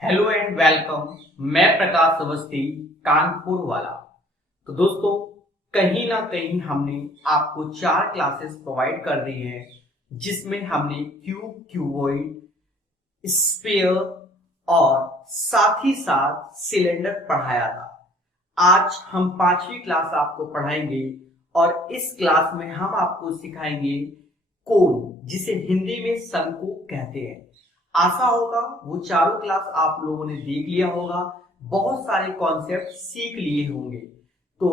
Hello and welcome. मैं प्रकाश अवस्थी, कानपुर वाला। तो दोस्तों, कहीं ना कहीं हमने आपको 4 क्लासेस प्रोवाइड कर दी हैं, जिसमें हमने क्यूब, क्यूबॉइड, स्फीयर और साथ ही साथ सिलेंडर पढ़ाया था। आज हम 5वीं क्लास आपको पढ़ाएंगे और इस क्लास में हम आपको सिखाएंगे कोन, जिसे हिंदी में शंकु कहते हैं। आशा होगा वो चारों क्लास आप लोगों ने देख लिया होगा, बहुत सारे कॉन्सेप्ट सीख लिए होंगे। तो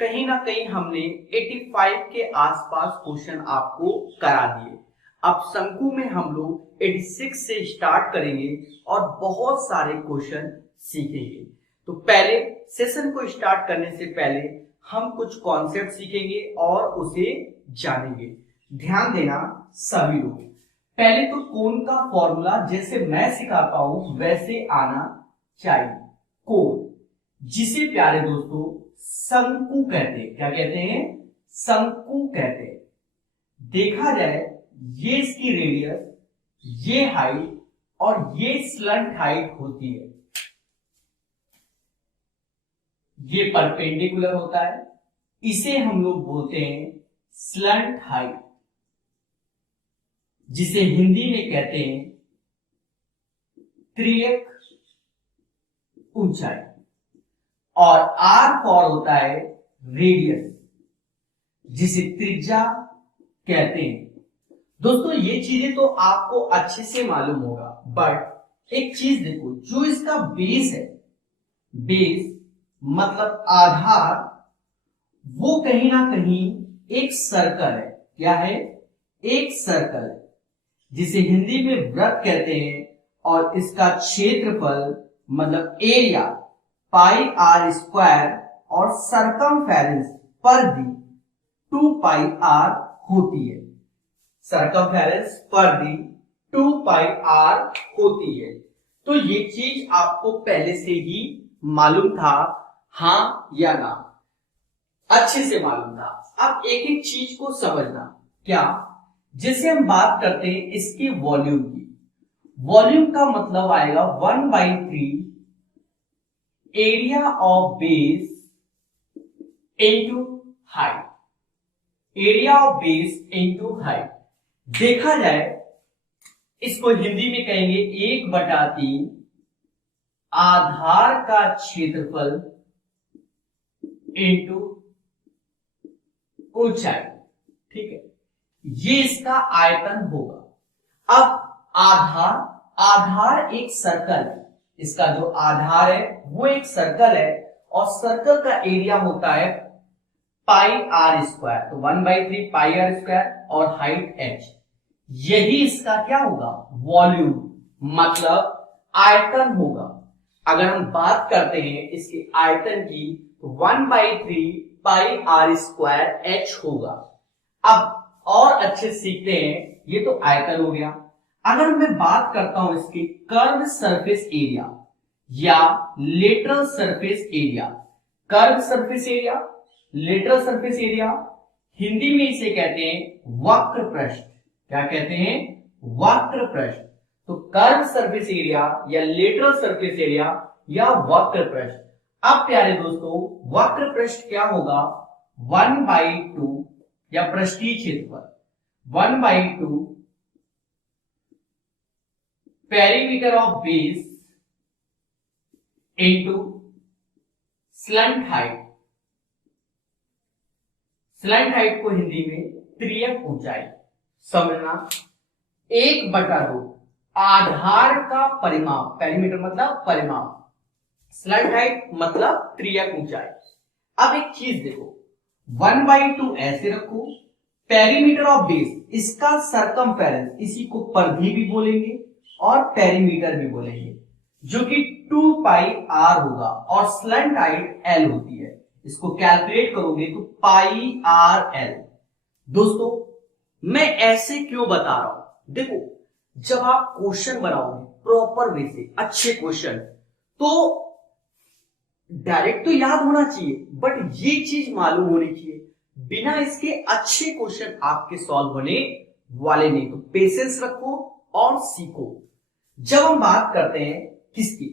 कहीं ना कहीं हमने 85 के आसपास क्वेश्चन आपको करा दिए। अब शंकु में हम लोग 86 से स्टार्ट करेंगे और बहुत सारे क्वेश्चन सीखेंगे। तो पहले सेशन को स्टार्ट करने से पहले हम कुछ कॉन्सेप्ट सीखेंगे और उसे जानेंगे। ध्यान देना सभी लोग। पहले तो कोण का फॉर्मूला जैसे मैं सिखाता हूं वैसे आना चाहिए। कोण, जिसे प्यारे दोस्तों शंकु कहते हैं। क्या कहते हैं? शंकु कहते हैं। देखा जाए, ये इसकी रेडियस, ये हाइट और ये स्लंट हाइट होती है। ये परपेंडिकुलर होता है, इसे हम लोग बोलते हैं स्लंट हाइट, जिसे हिंदी में कहते हैं त्रियक ऊंचाई। और आर फॉर होता है रेडियस, जिसे त्रिज्या कहते हैं। दोस्तों, ये चीजें तो आपको अच्छे से मालूम होगा, बट एक चीज देखो, जो इसका बेस है, बेस मतलब आधार, वो कहीं ना कहीं एक सर्कल है। क्या है? एक सर्कल है, जिसे हिंदी में वृत्त कहते हैं। और इसका क्षेत्रफल मतलब एरिया पाई आर स्क्वायर और सरकमफेरेंस पर दी 2 पाई आर होती है। सरकमफेरेंस पर दी 2 पाई आर होती है। तो ये चीज आपको पहले से ही मालूम था, हां या ना? अच्छे से मालूम था। अब एक एक चीज को समझना। क्या? जैसे हम बात करते हैं इसके वॉल्यूम की, वॉल्यूम का मतलब आएगा 1/3 area of base into height. Area of base into height. देखा जाए, इसको हिंदी में कहेंगे 1/3 आधार का क्षेत्रफल इंटू ऊंचाई। ठीक है, ये इसका आयतन होगा। अब आधार, आधार एक सर्कल है। इसका जो आधार है वो एक सर्कल है, और सर्कल का एरिया होता है पाई आर स्क्वायर। तो 1/3 पाई आर स्क्वायर और हाइट h। यही इसका क्या होगा? वॉल्यूम मतलब आयतन होगा। अगर हम बात करते हैं इसके आयतन की, तो 1/3 पाई आर स्क्वायर h होगा। अब और अच्छे सीखते हैं, ये तो आयतन हो गया। अगर मैं बात करता हूं इसके कर्व सरफेस एरिया या lateral surface area, curve surface area, lateral surface area, Hindi में इसे कहते हैं वक्र पृष्ठ। क्या कहते हैं? वक्र पृष्ठ। तो कर्व सरफेस एरिया या लेटरल सरफेस एरिया या वक्र पृष्ठ। अब प्यारे दोस्तों, वक्र पृष्ठ क्या होगा? 1/2 या पृष्ठीय क्षेत्रफल 1/2 perimeter of base into slant height. Slant height को हिंदी में त्रियक ऊंचाई। समझना, 1/2 आधार का परिमाप, पेरीमीटर मतलब परिमाप, स्लंट हाइट मतलब त्रियक ऊंचाई। अब एक चीज देखो, 1/2 ऐसे रखो, पेरीमीटर ऑफ बेस, इसका सरकमफेरेंस, इसी को परिधि भी बोलेंगे और पेरीमीटर भी बोलेंगे, जो कि 2 पाई आर होगा, और स्लंट हाइट एल होती है। इसको कैलकुलेट करोगे तो पाई आर एल। दोस्तों, मैं ऐसे क्यों बता रहा हूं? देखो, जब आप क्वेश्चन बनाओगे प्रॉपर वे से, अच्छे क्वेश्चन, तो डायरेक्ट तो याद होना चाहिए, बट ये चीज मालूम होनी चाहिए। बिना इसके अच्छे क्वेश्चन आपके सॉल्व होने वाले नहीं। तो पेशेंस रखो और सीखो। जब हम बात करते हैं किसकी?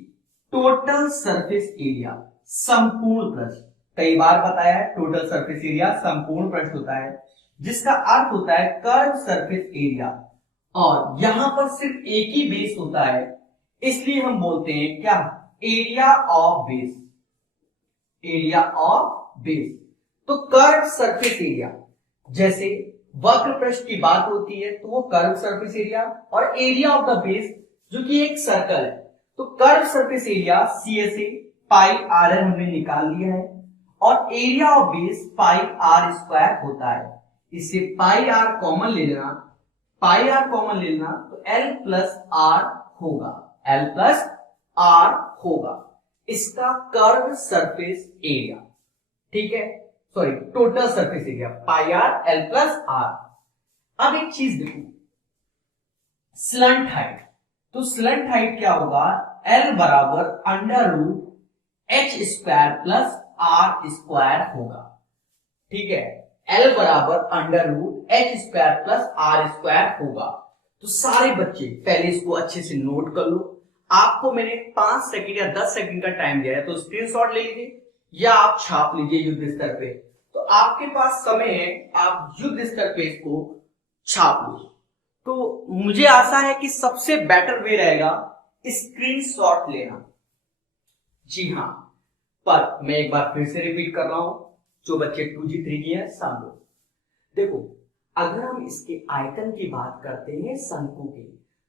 टोटल सरफेस एरिया, संपूर्ण पृष्ठ। कई बार बताया है टोटल सरफेस एरिया संपूर्ण पृष्ठ होता है, जिसका अर्थ होता है कर्व सरफेस एरिया। और यहां पर सिर्फ एक ही बेस होता है, इसलिए हम बोलते हैं क्या? Area of base. Area of base. तो कर्व सरफेस एरिया, जैसे वक्र पृष्ठ की बात होती है तो वो कर्व सरफेस एरिया, और एरिया ऑफ द बेस जो कि एक सर्कल है, तो कर्व सरफेस एरिया CSA पाई RL हमने निकाल लिया है, और area of base pi R square होता है। इससे पाई R कॉमन ले लेना, पाई R कॉमन ले लेना तो L प्लस R होगा, L प्लस R होगा इसका कर्व सरफेस एरिया। ठीक है, sorry total surface area pi R L plus R। अब एक चीज देखो, स्लंट हाइट। तो स्लंट हाइट क्या होगा? L बराबर under root H square plus R square होगा। ठीक है, L बराबर under root H square plus R square होगा। तो सारे बच्चे पहले इसको अच्छे से नोट कर लो। आपको मैंने 5 सेकंड या 10 सेकंड का टाइम दिया है, तो स्क्रीनशॉट ले लीजिए या आप छाप लीजिए युद्ध स्तर पे। तो आपके पास समय है, आप युद्ध स्तर पे इसको छाप लो। तो मुझे आशा है कि सबसे बेटर वे रहेगा स्क्रीनशॉट लेना। जी हाँ, पर मैं एक बार फिर से रिपीट कर रहा हूं, जो बच्चे 2G 3G है समझो। देखो, अगर हम इसके आयतन की बात करते हैं शंकु की,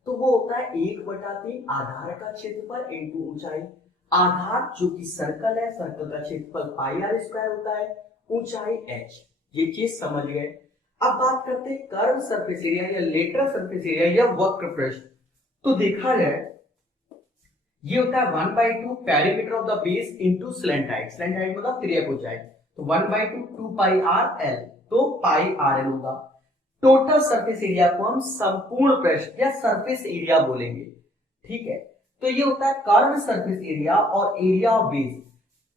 तो वो होता है 1/3 आधार का क्षेत्रफल इंटू ऊंचाई। आधार जो कि सर्कल है, सर्कल का क्षेत्रफल पाई R स्क्वायर होता है, ऊंचाई h। ये चीज समझ गए। अब बात करते हैं कर्व सरफेस एरिया या लेटरल सरफेस एरिया या वक्र पृष्ठ। तो देखा जाए ये होता है 1/2 perimeter of the base into slant height. Slant height मतलब तिर्यक ऊंचाई, तो 1/2 2 पाई R L, तो पाई RL होगा। टोटल सरफेस एरिया को हम संपूर्ण पृष्ठ या सरफेस एरिया बोलेंगे। ठीक है, तो ये होता है कर्व सरफेस एरिया और एरिया ऑफ बेस।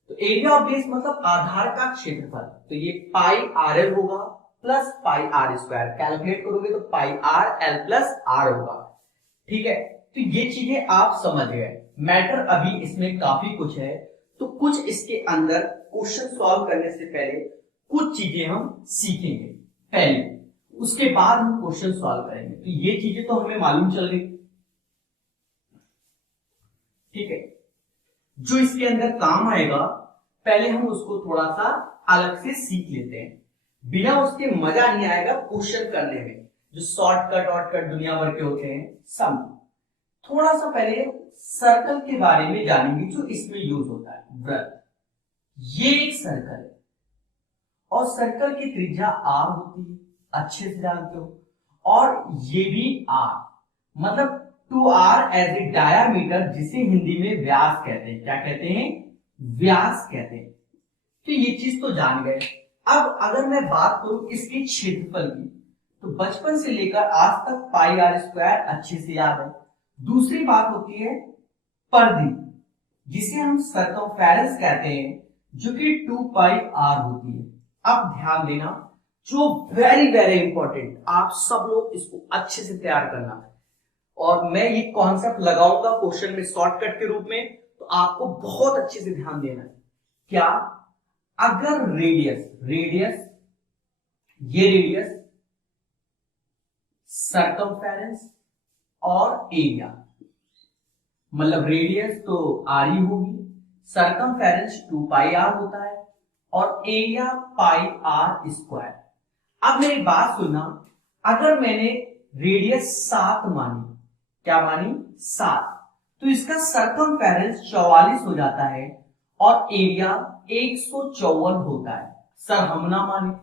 तो एरिया ऑफ बेस मतलब आधार का क्षेत्रफल, तो ये पाई RL होगा plus pi R square. Calculate करोगे तो पाई R L प्लस R होगा। ठीक है, तो ये चीजें आप समझ गए। मैटर अभी इसमें काफी कुछ है, तो कुछ इसके अंदर क्वेश्चन सॉल्व करने से पहले कुछ चीजें हम सीखेंगे पहले, उसके बाद हम क्वेश्चन सॉल्व करेंगे। तो ये चीजें तो हमें मालूम चल गई। ठीक है, जो इसके अंदर काम आएगा पहले हम उसको थोड़ा सा अलग से सीख लेते हैं, बिना उसके मजा नहीं आएगा क्वेश्चन करने में। जो शॉर्टकट वॉर्टकट दुनिया भर के होते हैं सब, थोड़ा सा पहले सर्कल के बारे में जानेंगे जो इसमें यूज होता है। वृत्त, ये एक सर्कल है और सर्कल की त्रिज्या R होती है, अच्छे से जानते हो। और ये भी R, मतलब 2R एज ए डायामीटर, जिसे हिंदी में व्यास कहते हैं। क्या कहते हैं? व्यास कहते हैं। तो ये चीज तो जान गए। अब अगर मैं बात करूं इसके क्षेत्रफल की, तो बचपन से लेकर आज तक पाई R स्क्वायर अच्छे से याद है। दूसरी बात होती है परिधि, जिसे हम सर्कमफेरेंस कहते हैं, जो कि 2 पाई R होती है। अब ध्यान देना, जो वेरी वेरी इंपॉर्टेंट, आप सब लोग इसको अच्छे से तैयार करना है, और मैं ये कॉन्सेप्ट लगाऊंगा क्वेश्चन में शॉर्टकट के रूप में, तो आपको बहुत अच्छे से ध्यान देना है। क्या? अगर रेडियस, ये रेडियस, सर्कमफेरेंस और एरिया, मतलब रेडियस तो R ही होगी, सर्कमफेरेंस 2 पाई R होता है और एरिया पाई R स्क्वायर। अब मेरी बात सुनना, अगर मैंने रेडियस 7 मानी, क्या मानी? 7, तो इसका सर्कमफेरेंस 44 हो जाता है और एरिया 154 होता है। सर हम ना माने,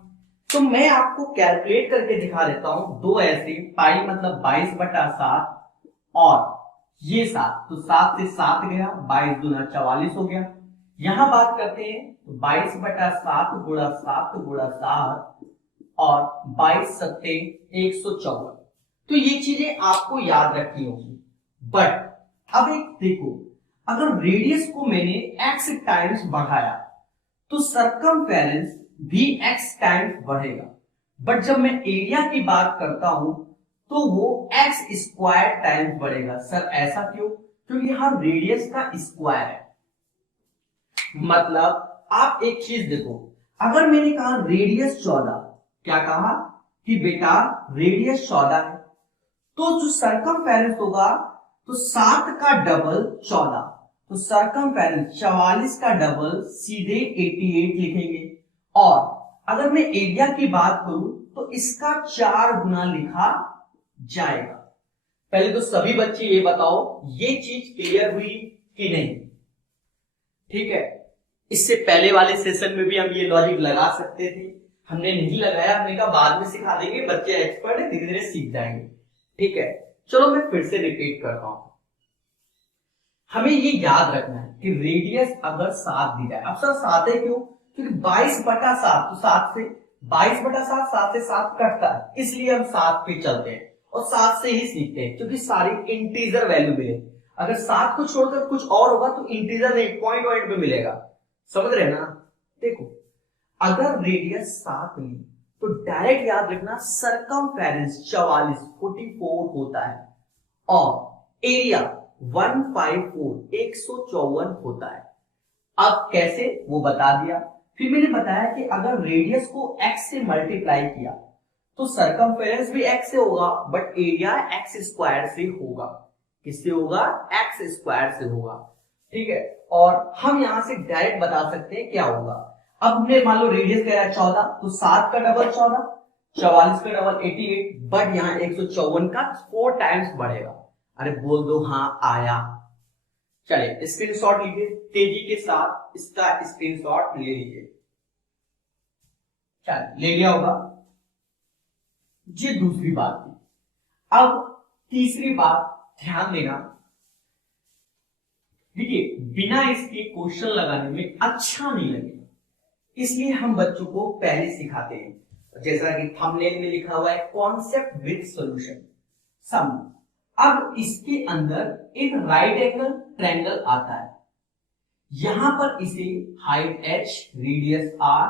तो मैं आपको कैलकुलेट करके दिखा देता हूं। दो ऐसे, पाई मतलब 22/7 और ये 7, तो 7 से 7 गया, 22 दूना 44 हो गया। यहां बात करते हैं तो 22/7 गुणा 7 गुणा 7 और 22 सत्ते 154। तो ये चीजें आपको याद रखनी होगी। बट अब एक देखो, अगर रेडियस को मैंने x टाइम्स बढ़ाया तो सर्कमफेरेंस भी x टाइम्स बढ़ेगा। बट जब मैं एरिया की बात करता हूं तो वो x स्क्वायर टाइम्स बढ़ेगा। सर ऐसा क्यों? क्योंकि यहाँ रेडियस का स्क्वायर है। मतलब आप एक चीज देखो, अगर मैंने कहा रेडियस 14, क्या कहा कि बेटा रेडियस 14 है, तो जो सरकमफेरेंस होगा तो 7 का डबल 14, तो सरकमफेरेंस 44 का डबल सीधे 88 लिखेंगे। और अगर मैं एरिया की बात करूं तो इसका 4 गुना लिखा जाएगा। पहले तो सभी बच्चे ये बताओ, ये चीज क्लियर हुई कि नहीं? ठीक है, इससे पहले वाले सेशन में भी हम ये लॉजिक लगा सकते थे, हमने नहीं लगाया, हमने कहा बाद में सिखा देंगे, बच्चे एक्सपर्ट है, धीरे धीरे सीख जाएंगे। ठीक है, चलो मैं फिर से रिपीट करता हूं। हमें ये याद रखना है कि रेडियस अगर 7 दी जाए, अब सर 7 है क्यों? क्योंकि 22/7, तो 7 से 22/7, 7 से 7 कटता है, इसलिए हम 7 पे चलते हैं और 7 से ही सीखते हैं, क्योंकि सारी इंटीजर वैल्यू मिले। अगर 7 को छोड़कर कुछ और होगा तो इंटीजर नहीं, पॉइंट पॉइंट पे मिलेगा। समझ रहे ना? देखो, अगर रेडियस 7 ली तो डायरेक्ट याद रखना सरकमफेरेंस 44 होता है और एरिया 154 होता है। अब कैसे वो बता दिया। फिर मैंने बताया कि अगर रेडियस को x से मल्टीप्लाई किया तो सरकमफेरेंस भी x से होगा, बट एरिया x स्क्वायर से होगा। किससे होगा? x स्क्वायर से होगा। ठीक है, और हम यहां से डायरेक्ट बता सकते हैं क्या होगा। अब हमने मान लो रेडियस कह रहा है 14, तो 7 का डबल 14, 44 का डबल 88, बट यहाँ 154 का 4 टाइम्स बढ़ेगा। अरे बोल दो हाँ आया। चलिए स्क्रीनशॉट लीजिए, तेजी के साथ इसका स्क्रीनशॉट ले लीजिए। चलिए ले लिया होगा। ये दूसरी बात थी। अब तीसरी बात ध्यान देना, देखिए बिना इसके क्वेश्चन लगाने में अच्छा नहीं लगेगा, इसलिए हम बच्चों को पहले सिखाते हैं। जैसा कि थंबनेल में लिखा हुआ है कॉन्सेप्ट विद सॉल्यूशन सम। अब इसके अंदर एक राइट एंगल ट्रायंगल आता है, यहां पर इसे हाइट h, रेडियस r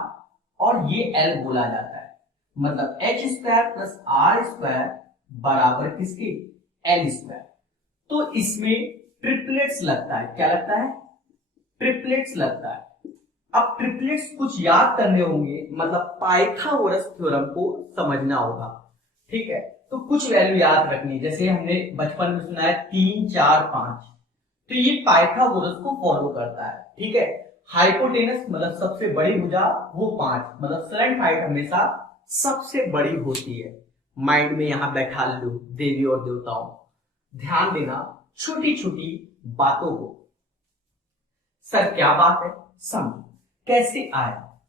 और ये l बोला जाता है। मतलब h² प्लस r² बराबर किसके? l²। तो इसमें ट्रिपलेट्स लगता है। क्या लगता है? ट्रिपलेट्स लगता है। अब ट्रिपलेट्स कुछ याद करने होंगे, मतलब पाइथागोरस थ्योरम को समझना होगा। ठीक है, तो कुछ वैल्यू याद रखनी, जैसे हमने बचपन में सुना है 3, 4, 5, तो ये पाइथागोरस को फॉलो करता है। ठीक है, हाइपोटेनस मतलब सबसे बड़ी भुजा वो 5, मतलब स्लैंट हाइट हमेशा सबसे बड़ी होती है। माइंड में यहां बैठा लो देवी और देवताओं, ध्यान देना छोटी छोटी बातों को। सर क्या बात है समझो, कैसे आया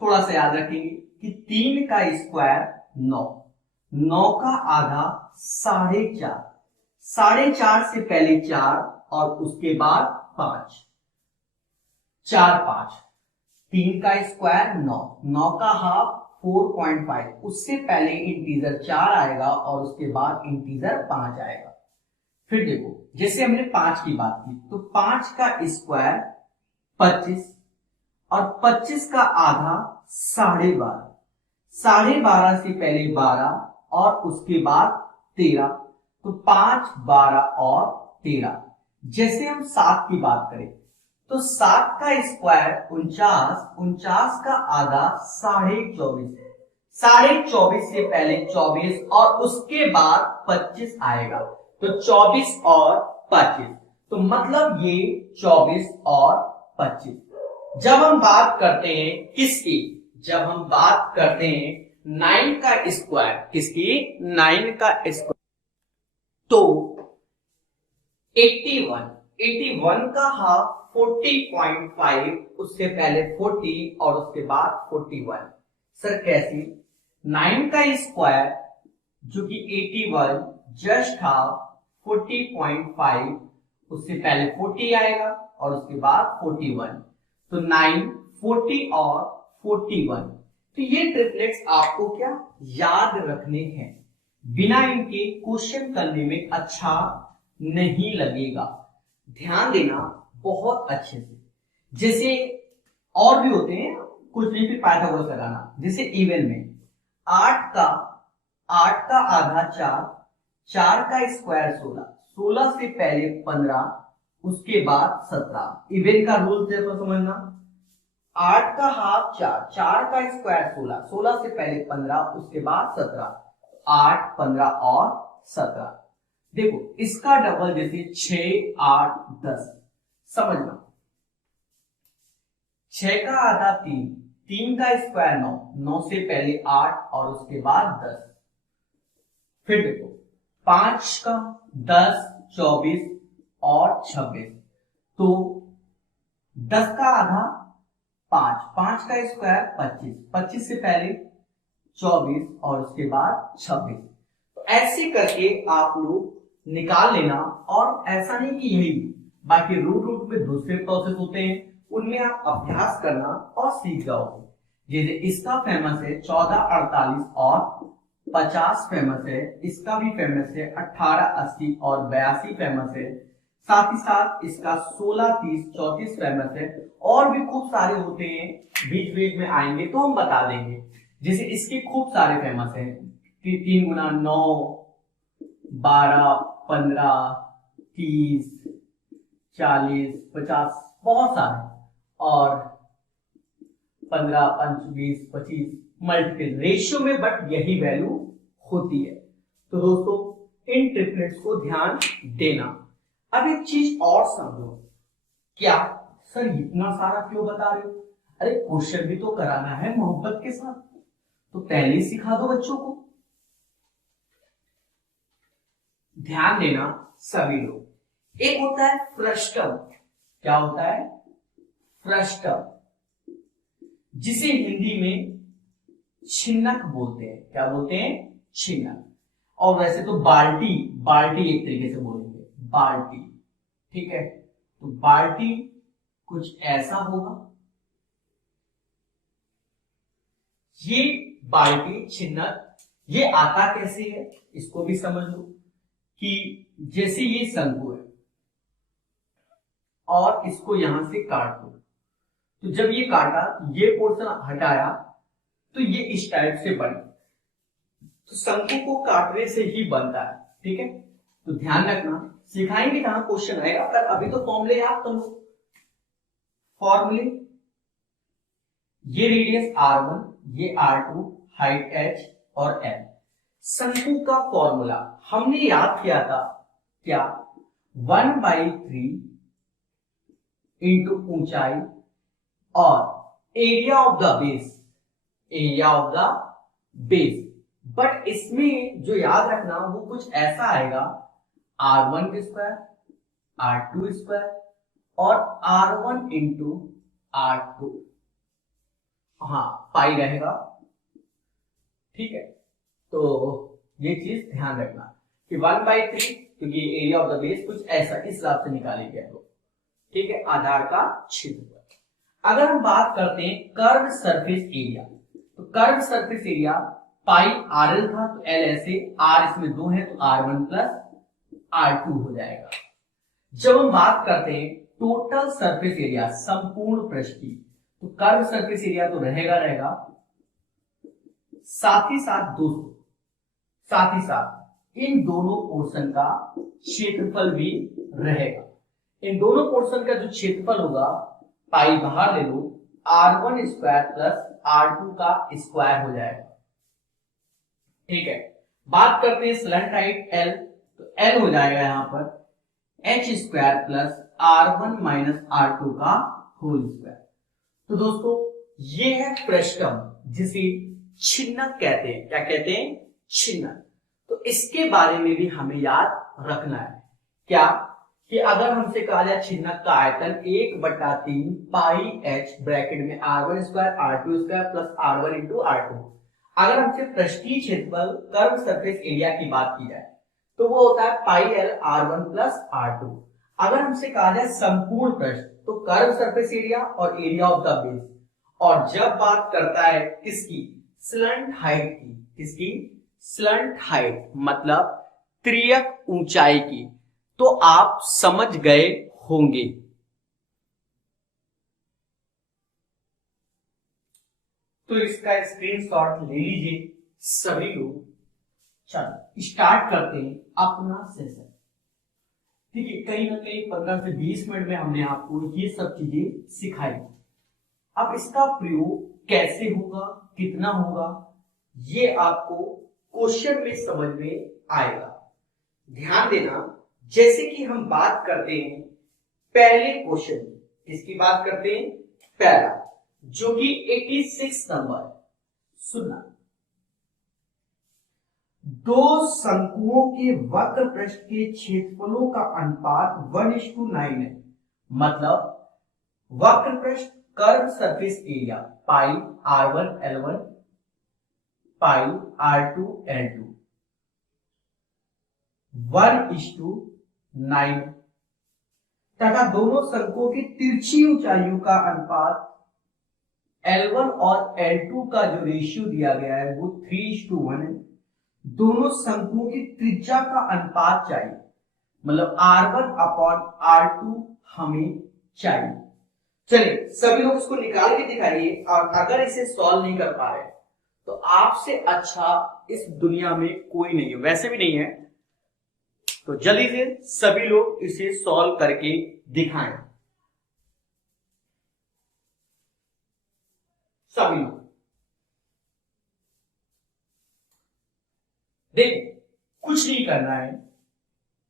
थोड़ा सा याद रखेंगे कि 3 का स्क्वायर 9, 9 का आधा 4.5, 4.5 से पहले 4 और उसके बाद 5, 4, 5, 3 का स्क्वायर 9, 9 का हाफ 4.5, उससे पहले इंटीजर 4 आएगा और उसके बाद इंटीजर 5 आएगा। फिर देखो जैसे हमने 5 की बात की, तो 5 का स्क्वायर 25 और 25 का आधा 12.5, 12.5 से पहले 12 और उसके बाद 13, तो 5, 12 और 13। जैसे हम 7 की बात करें तो 7 का स्क्वायर 49, 49 का आधा 24.5, 24.5 से पहले 24 और उसके बाद 25 आएगा, तो 24 और 25, तो मतलब ये 24 और 25। जब हम बात करते हैं किसकी? जब हम बात करते हैं 9 का स्क्वायर, किसकी? 9 का स्क्वायर, तो 81, 81 का हाफ 40.5, उससे पहले 40 और उसके बाद 41। सर कैसे? 9 का स्क्वायर जो कि 81 जस्ट हाफ 40.5, उससे पहले 40 आएगा और उसके बाद 41, तो 9, 40 और 41। तो ये ट्रिपलेट्स आपको क्या याद रखने हैं, बिना इनके क्वेश्चन करने में अच्छा नहीं लगेगा। ध्यान देना बहुत अच्छे से। जैसे और भी होते हैं कुछ नहीं, फिर पाइथागोरस लगाना। जैसे इवन में 8 का आधा 4, 4 का स्क्वायर 16, 16 से पहले 15, उसके बाद 17। इवन का रूल थे तो समझना, 8 का हाफ 4, 4 का स्क्वायर 16, 16 से पहले 15, उसके बाद 17, 8, 15 और 17। देखो इसका डबल जैसे 6, 8, 10, समझना 6 का आधा 3, 3 का स्क्वायर 9, 9 से पहले 8 और उसके बाद 10। फिर देखो 5 का 10, 24 और 26, तो 10 का आधा 5, 5 का स्क्वायर 25, 25 से पहले 24 और उसके बाद 26। तो ऐसे करके आप लोग निकाल लेना। और ऐसा नहीं कि यही, बाकी रूट रूट में दूसरे प्रोसेस होते हैं, उनमें आप अभ्यास करना और सीख जाओगे। जैसे इसका फेमस है 14, 48 और 50 फेमस है, इसका भी फेमस है 18, 80 और 82 फेमस है, साथ ही साथ इसका 16, 30, 34 फेमस है, और भी खूब सारे होते हैं, बीच बीच में आएंगे तो हम बता देंगे। जैसे इसके खूब सारे फेमस है, 3 गुना 9, 12, 15, 30, 40, 50, बहुत सारे, और 15, 5, 20, 25 मल्टीपल रेशियो में, बट यही वैल्यू होती है। तो दोस्तों इन ट्रिपलेट्स को ध्यान देना। अब एक चीज और समझो, क्या सर इतना सारा क्यों बता रहे हो? अरे क्वेश्चन भी तो कराना है मोहब्बत के साथ, तो पहले ही सिखा दो बच्चों को। ध्यान देना सभी लोग, एक होता है फ्रस्टम। क्या होता है? फ्रस्टम, जिसे हिंदी में छिन्नक बोलते हैं। क्या बोलते हैं? छिन्नक। और वैसे तो बाल्टी, बाल्टी एक तरीके से बोलेंगे, बाल्टी, ठीक है। तो बाल्टी कुछ ऐसा होगा, ये बाल्टी छिन्नक, ये आता कैसे है इसको भी समझ लो, कि जैसे ये शंकु है और इसको यहां से काट दो, तो जब ये काटा, ये पोर्शन हटाया, तो ये इस टाइप से बने। तो शंकु को काटने से ही बनता है, ठीक है। तो ध्यान रखना, सिखाएंगे कहां, क्वेश्चन आएगा, पर अभी तो फॉर्मूले याद कर लो। फॉर्मूले, ये रेडियस r1, ये r2, हाइट h और l। शंकु का फॉर्मूला हमने याद किया था, क्या? 1/3 इंटू ऊंचाई और area of the base, area of the base. But इसमें जो याद रखना वो कुछ ऐसा आएगा, r1 के स्क्वायर, r2 स्क्वायर और r1 इंटू r2, हाँ पाई रहेगा, ठीक है। तो ये चीज ध्यान रखना कि 1/3, क्योंकि एरिया ऑफ द बेस कुछ ऐसा इस हिसाब से निकालेंगे हम लोग, ठीक है, आधार का क्षेत्रफल। अगर हम बात करते हैं कर्व सरफेस एरिया, तो कर्व सरफेस एरिया पाई RL था, तो L ऐसे, R इसमें 2 है तो R1 प्लस R2 हो जाएगा। जब हम बात करते हैं टोटल सरफेस एरिया, संपूर्ण पृष्ठ की, तो कर्व सरफेस एरिया तो रहेगा, साथ ही साथ दोस्तों, साथ ही साथ इन दोनों पोर्शन का क्षेत्रफल भी रहेगा। इन दोनों पोर्शन का जो क्षेत्रफल होगा, पाई बाहर ले लो, r1 स्क्वायर प्लस r2 का स्क्वायर हो जाएगा, ठीक है। बात करते हैं स्लंट हाइट L, तो L हो जाएगा यहां पर h square plus r1 minus r2 का होल स्क्वायर। तो दोस्तों ये है फ्रस्टम, जिसे छिन्नक कहते हैं। क्या कहते हैं? छिन्नक। तो इसके बारे में भी हमें याद रखना है, क्या कि अगर हमसे कहा जाए छिन्नक का आयतन 1/3 पाई h ब्रैकेट में r1 square r2 square plus r1 into r2। अगर हमसे पृष्ठीय क्षेत्रफल कर्व सरफेस एरिया की बात की जाए तो वो होता है पाई l r1 प्लस r2। अगर हमसे कहा जाए संपूर्ण पृष्ठ, तो कर्व सरफेस एरिया और एरिया ऑफ द बेस। और जब बात करता है किसकी? स्लंट हाइट की। किसकी? स्लंट हाइट, मतलब त्रियक ऊंचाई की। तो आप समझ गए होंगे। तो इसका स्क्रीनशॉट ले लीजिए सभी लोग। चलो स्टार्ट करते हैं अपना सेशन। ठीक है, कहीं ना कहीं 15 से 20 मिनट में हमने आपको ये सब चीजें सिखाई। अब इसका प्रयोग कैसे होगा, कितना होगा, ये आपको क्वेश्चन में समझ में आएगा। ध्यान देना, जैसे कि हम बात करते हैं पहले क्वेश्चन, किसकी बात करते हैं, पहला, जो कि 86 नंबर। सुनना, दो शंकुओं के वक्र पृष्ठ के क्षेत्रफलों का अनुपात 1:9 है। मतलब वक्र पृष्ठ कर्व सरफेस एरिया पाई r1 l1 पाई r2 l2 1:9 तथा दोनों शंकुओं की तिरछी ऊंचाइयों का अनुपात L1 और L2 का जो रेशियो दिया गया है वो 3:1 है। दोनों शंकुओं की त्रिज्या का अनुपात चाहिए, मतलब R1/R2 हमें चाहिए। चलिए सभी लोग इसको निकाल के दिखाइए, और अगर इसे सॉल्व नहीं कर पा रहे तो आपसे अच्छा इस दुनिया में कोई नहीं है, वैसे भी नहीं है, तो जल्दी से सभी लोग इसे सॉल्व करके दिखाएं। सभी लोग देखिए, कुछ नहीं करना है,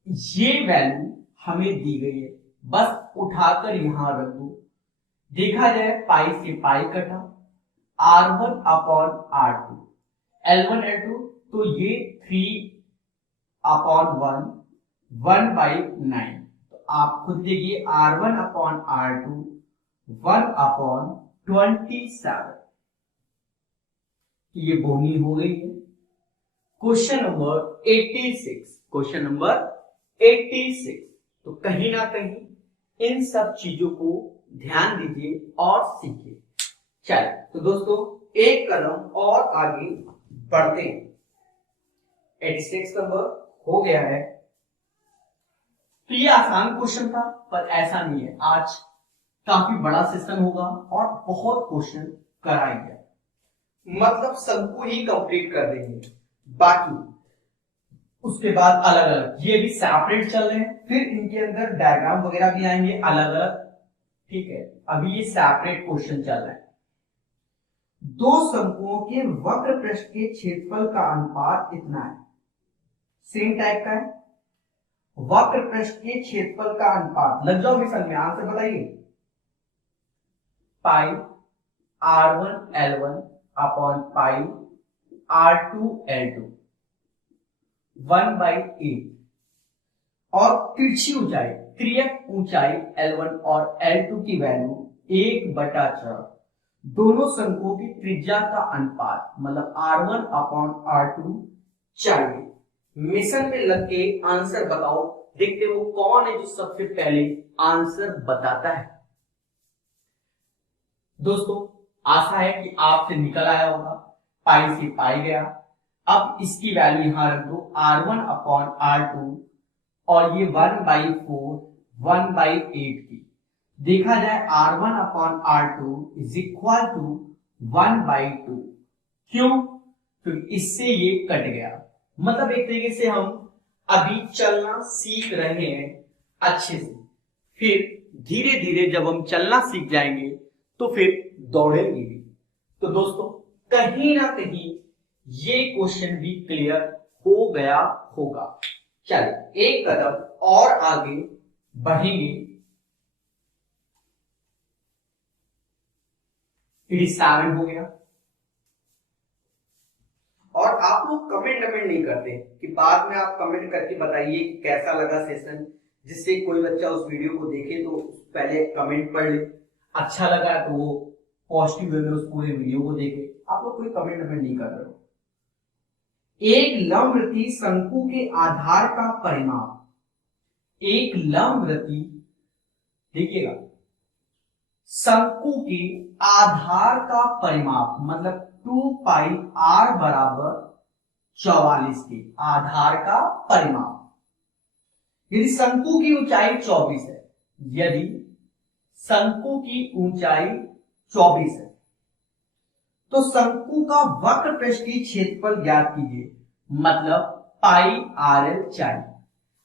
ये वैल्यू हमें दी गई है, बस उठाकर यहां रख दो। देखा जाए पाई से पाई कटा, R1/R2 L1 L2, तो ये 3/1 1/9। तो आप खुद देखिए, R1/R2 1/27, ये बोनी हो गई है। Question number 86, question number 86। तो कहीं ना कहीं इन सब चीजों को ध्यान दीजिए और सीखिए। चलिए तो दोस्तों, एक कदम और आगे बढ़ते हैं। 86 नंबर हो गया है। तो ये आसान क्वेश्चन था, पर ऐसा नहीं है, आज काफी बड़ा सेशन होगा और बहुत क्वेश्चन कराएंगे, मतलब शंकु ही कंप्लीट कर देंगे, बाकी उसके बाद अलग अलग, ये भी सेपरेट चल रहे हैं, फिर इनके अंदर डायग्राम वगैरह भी आएंगे अलग अलग। ठीक है, अभी ये सेपरेट क्वेश्चन चल रहा है। दो शंकुओं के वक्र पृष्ठ के क्षेत्रफल का अनुपात इतना है, सेम टाइप का है। वक्र पृष्ठ के क्षेत्रफल का अनुपात, लग जाओ मिशन में, आंसर बताइए। पाई R1 L1 upon pi R2 L2 1/8, और तिरछी ऊंचाई, त्रियक ऊंचाई L1 और L2 की वैल्यू 1/4। दोनों शंकुओं की त्रिज्या का अनुपात, मतलब R1/R2 चाहिए। मिशन में लग के आंसर बताओ, देखते वो कौन है जो सबसे पहले आंसर बताता है। दोस्तों आशा है कि आपसे निकल आया होगा, पाई से पाई गया। अब इसकी वैल्यू यहां रख दो, R1/R2, और ये 1/4 1/8 की। देखा जाए R1/R2 इज इक्वल टू 1/2। क्यों? क्योंकि इससे ये कट गया, मतलब एक तरीके से हम अभी चलना सीख रहे हैं अच्छे से, फिर धीरे धीरे जब हम चलना सीख जाएंगे तो फिर दौड़ेंगे भी। तो दोस्तों कहीं ना कहीं ये क्वेश्चन भी क्लियर हो गया होगा। चलिए एक कदम और आगे बढ़ेंगे। 87 हो गया। और आप लोग कमेंट नहीं करते कि बाद में आप कमेंट करके बताइए कि कैसा लगा सेशन, जिससे कोई बच्चा उस वीडियो को देखे तो पहले कमेंट पढ़ ले, अच्छा लगा तो वो पॉजिटिव वे में उस पूरे वीडियो को देखे। आप लोग कोई कमेंट नहीं कर रहे हो। एक लंबवृत्तीय शंकु के आधार का परिमाप, एक लंबवृत्तीय, देखिएगा, शंकु के आधार का परिमाप, मतलब 2πr बराबर 44 के आधार का परिमाप। यदि शंकु की ऊंचाई 24 है, यदि शंकु की ऊंचाई 24 है, तो शंकु का वक्र पृष्ठ की क्षेत्रफल ज्ञात कीजिए, मतलब पाई RL चाहिए।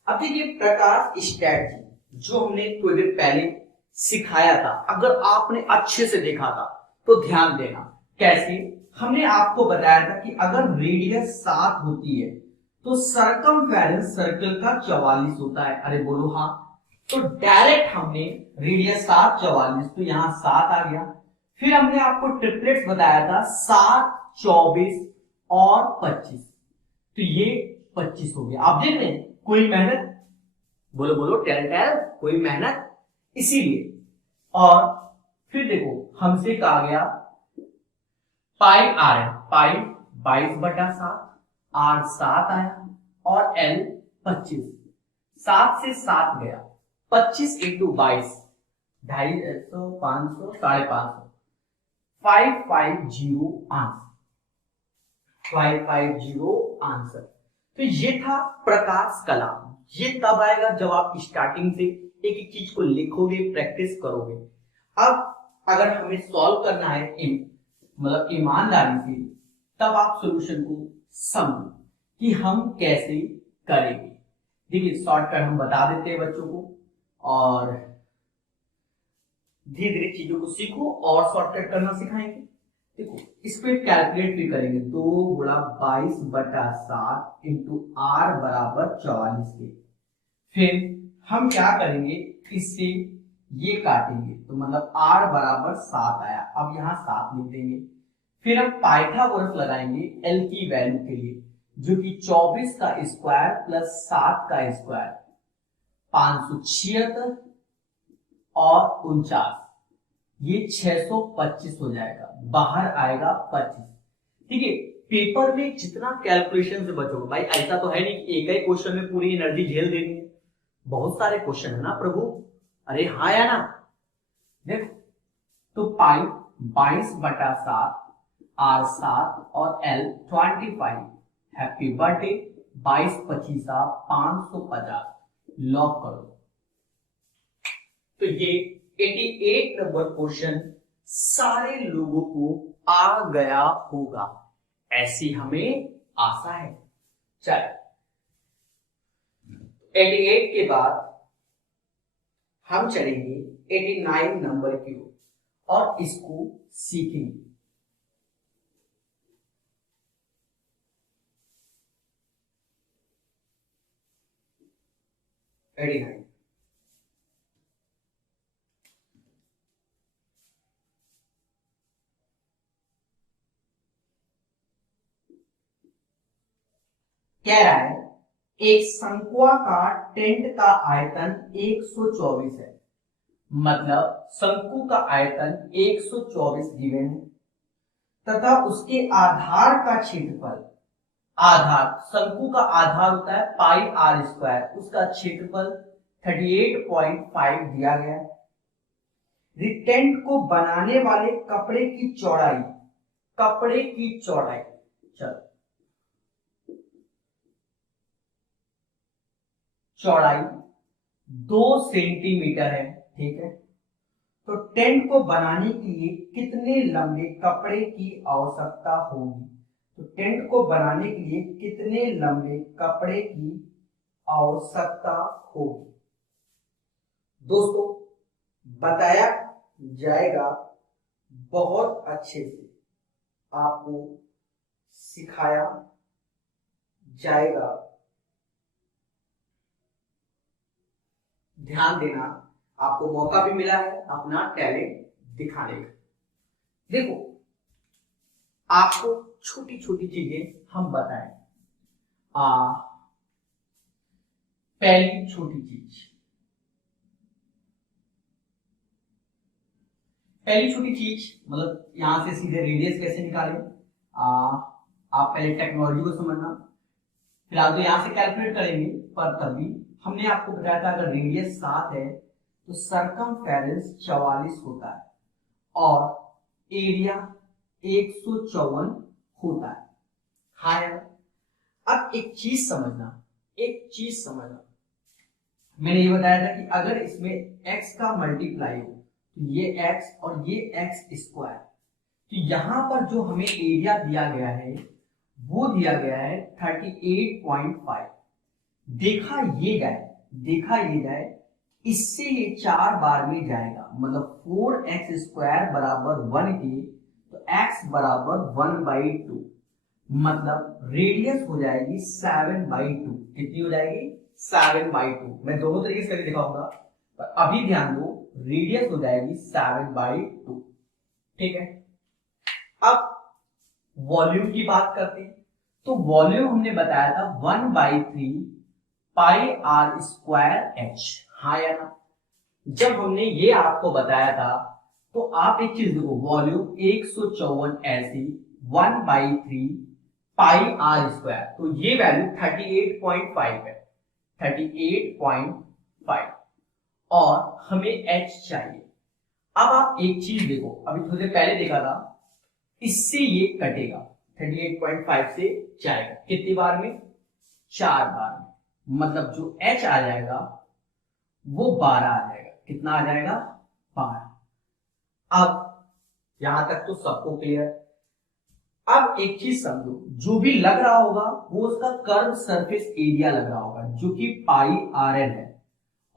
अब देखिए प्रकाश स्ट्रैटेजी जो हमने थोड़ी देर पहले सिखाया था, अगर आपने अच्छे से देखा था तो ध्यान देना। कैसे? हमने आपको बताया था कि अगर रेडियस 7 होती है तो सरकमफेरेंस सर्कल का 44 होता है। अरे बोलो हाँ। तो डायरेक्ट हमने रेडियस 7 44, तो यहां 7 आ गया। फिर हमने आपको ट्रिपलेट्स बताया था 7 24 और 25, तो ये 25 हो गया। आप देख रहे हैं कोई मेहनत, बोलो बोलो टेल टेल, कोई मेहनत, इसीलिए। और फिर देखो हमसे कहा गया पाई आर है, पाई 22/7, आर 7 आया और एल 25, 7 से 7 गया, 25 इंटू 22, 250, 500, 550, 550 आंसर, 550 आंसर। तो ये था प्रकाश कलाम। ये तब आएगा जब आप स्टार्टिंग से एक एक चीज को लिखोगे, प्रैक्टिस करोगे। अब अगर हमें सॉल्व करना है मतलब ईमानदारी से, तब आप सॉल्यूशन को समझो कि हम कैसे करेंगे। देखिए शॉर्टकट हम बता देते हैं बच्चों को, और धीरे धीरे चीजों को सीखो और शॉर्टकट करना सिखाएंगे। देखो इस पे कैलकुलेट भी करेंगे, 2 गुणा 22/7 इंटू आर बराबर 44 के। फिर हम क्या करेंगे, इससे ये काटेंगे तो मतलब r बराबर 7 आया। अब यहाँ 7 लिख देंगे। फिर हम पाइथागोरस लगाएंगे l की वैल्यू के लिए, जो कि 24 का स्क्वायर प्लस 7 का स्क्वायर, 576 और 49, ये 625 हो जाएगा, बाहर आएगा 25। ठीक है, पेपर में जितना कैलकुलेशन से बचोगे, भाई ऐसा तो है नहीं कि एक ही क्वेश्चन में पूरी एनर्जी झेल देनी है, बहुत सारे क्वेश्चन है ना प्रभु। अरे हाँ या ना। देखो तो पाई 22/7, आर 7 और एल 25। हैप्पी बर्थडे, 22 25 550, लॉक करो। तो ये 88 नंबर क्वेश्चन सारे लोगों को आ गया होगा, ऐसी हमें आशा है। चल 88 के बाद हम चलेंगे 89 नंबर की ओर और इसको सीखेंगे। कह रहा है एक शंक्वाकार टेंट का आयतन 124 है, मतलब शंकु का आयतन 124 गिवन है, तथा उसके आधार का क्षेत्रफल, आधार शंकु का आधार होता है पाई आर स्क्वायर, उसका क्षेत्रफल 38.5 दिया गया है। टेंट को बनाने वाले कपड़े की चौड़ाई, कपड़े की चौड़ाई, चलो चौड़ाई 2 सेंटीमीटर है। ठीक है, तो टेंट को बनाने के लिए कितने लंबे कपड़े की आवश्यकता होगी? तो टेंट को बनाने के लिए कितने लंबे कपड़े की आवश्यकता होगी दोस्तों, बताया जाएगा, बहुत अच्छे से आपको सिखाया जाएगा। ध्यान देना, आपको मौका भी मिला है अपना टैलेंट दिखाने का। देखो आपको छोटी छोटी चीजें हम बताएं। पहली छोटी चीज, पहली छोटी चीज मतलब यहां से सीधे रेडियस कैसे निकालें, आप पहले टेक्नोलॉजी को समझना। फिलहाल तो यहां से कैलकुलेट करेंगे, पर तभी हमने आपको बताया था अगर रेडियस 7 है तो सरकमफेरेंस 44 होता है और एरिया 154 होता है। हाँ यार, अब एक चीज समझना, एक चीज समझना, मैंने ये बताया था कि अगर इसमें x का मल्टीप्लाई हो तो ये x और ये x स्क्वायर, तो यहां पर जो हमें एरिया दिया गया है वो दिया गया है 38.5। देखा ये जाए, इससे ये 4 बार में जाएगा, मतलब 4x² बराबर 1 के, तो x बराबर 1/2, मतलब रेडियस हो जाएगी 7/2। कितनी हो जाएगी? 7/2। मैं दोनों तरीके से करके दिखाऊंगा, पर अभी ध्यान दो, रेडियस हो जाएगी 7/2। ठीक है, अब वॉल्यूम की बात करते हैं। तो वॉल्यूम हमने बताया था 1/3 पाई आर स्क्वायर एच। हाँ या ना? जब हमने ये आपको बताया था, तो आप एक चीज देखो, वॉल्यूम 154 ऐसी 1/3 पाई आर स्क्वायर, तो ये वैल्यू 38.5 है, 38.5, और हमें एच चाहिए। अब आप एक चीज देखो, अभी थोड़ी देर पहले देखा था, इससे ये कटेगा, 38.5 से जाएगा कितनी बार में? 4 बार में, मतलब जो h आ जाएगा वो 12 आ जाएगा। कितना आ जाएगा? 12। अब यहां तक तो सबको क्लियर। अब एक चीज समझो, जो भी लग रहा होगा वो उसका कर्व सरफेस एरिया लग रहा होगा, जो कि पाई आर एल है,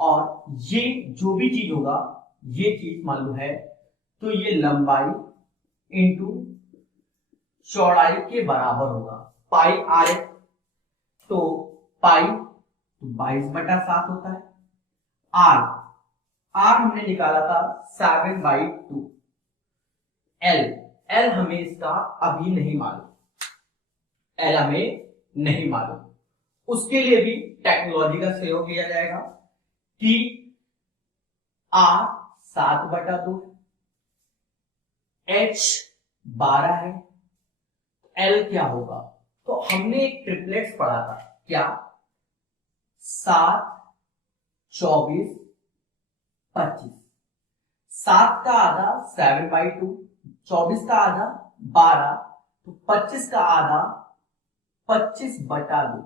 और ये जो भी चीज होगा, ये चीज मान लो है, तो ये लंबाई इंटू चौड़ाई के बराबर होगा, पाई आर एल। तो पाई तो 22/7 होता है। आर हमने निकाला था 7/2। एल हमें इसका अभी नहीं मालूम, उसके लिए भी टेक्नोलॉजी का सहयोग लिया जाएगा कि आर 7/2, एच 12 है, एल क्या होगा? तो हमने एक ट्रिपलेट्स पढ़ा था, क्या? 7, 24, 25। 7 का आधा 7/2, 24 का आधा 12, तो 25 का आधा 25/2,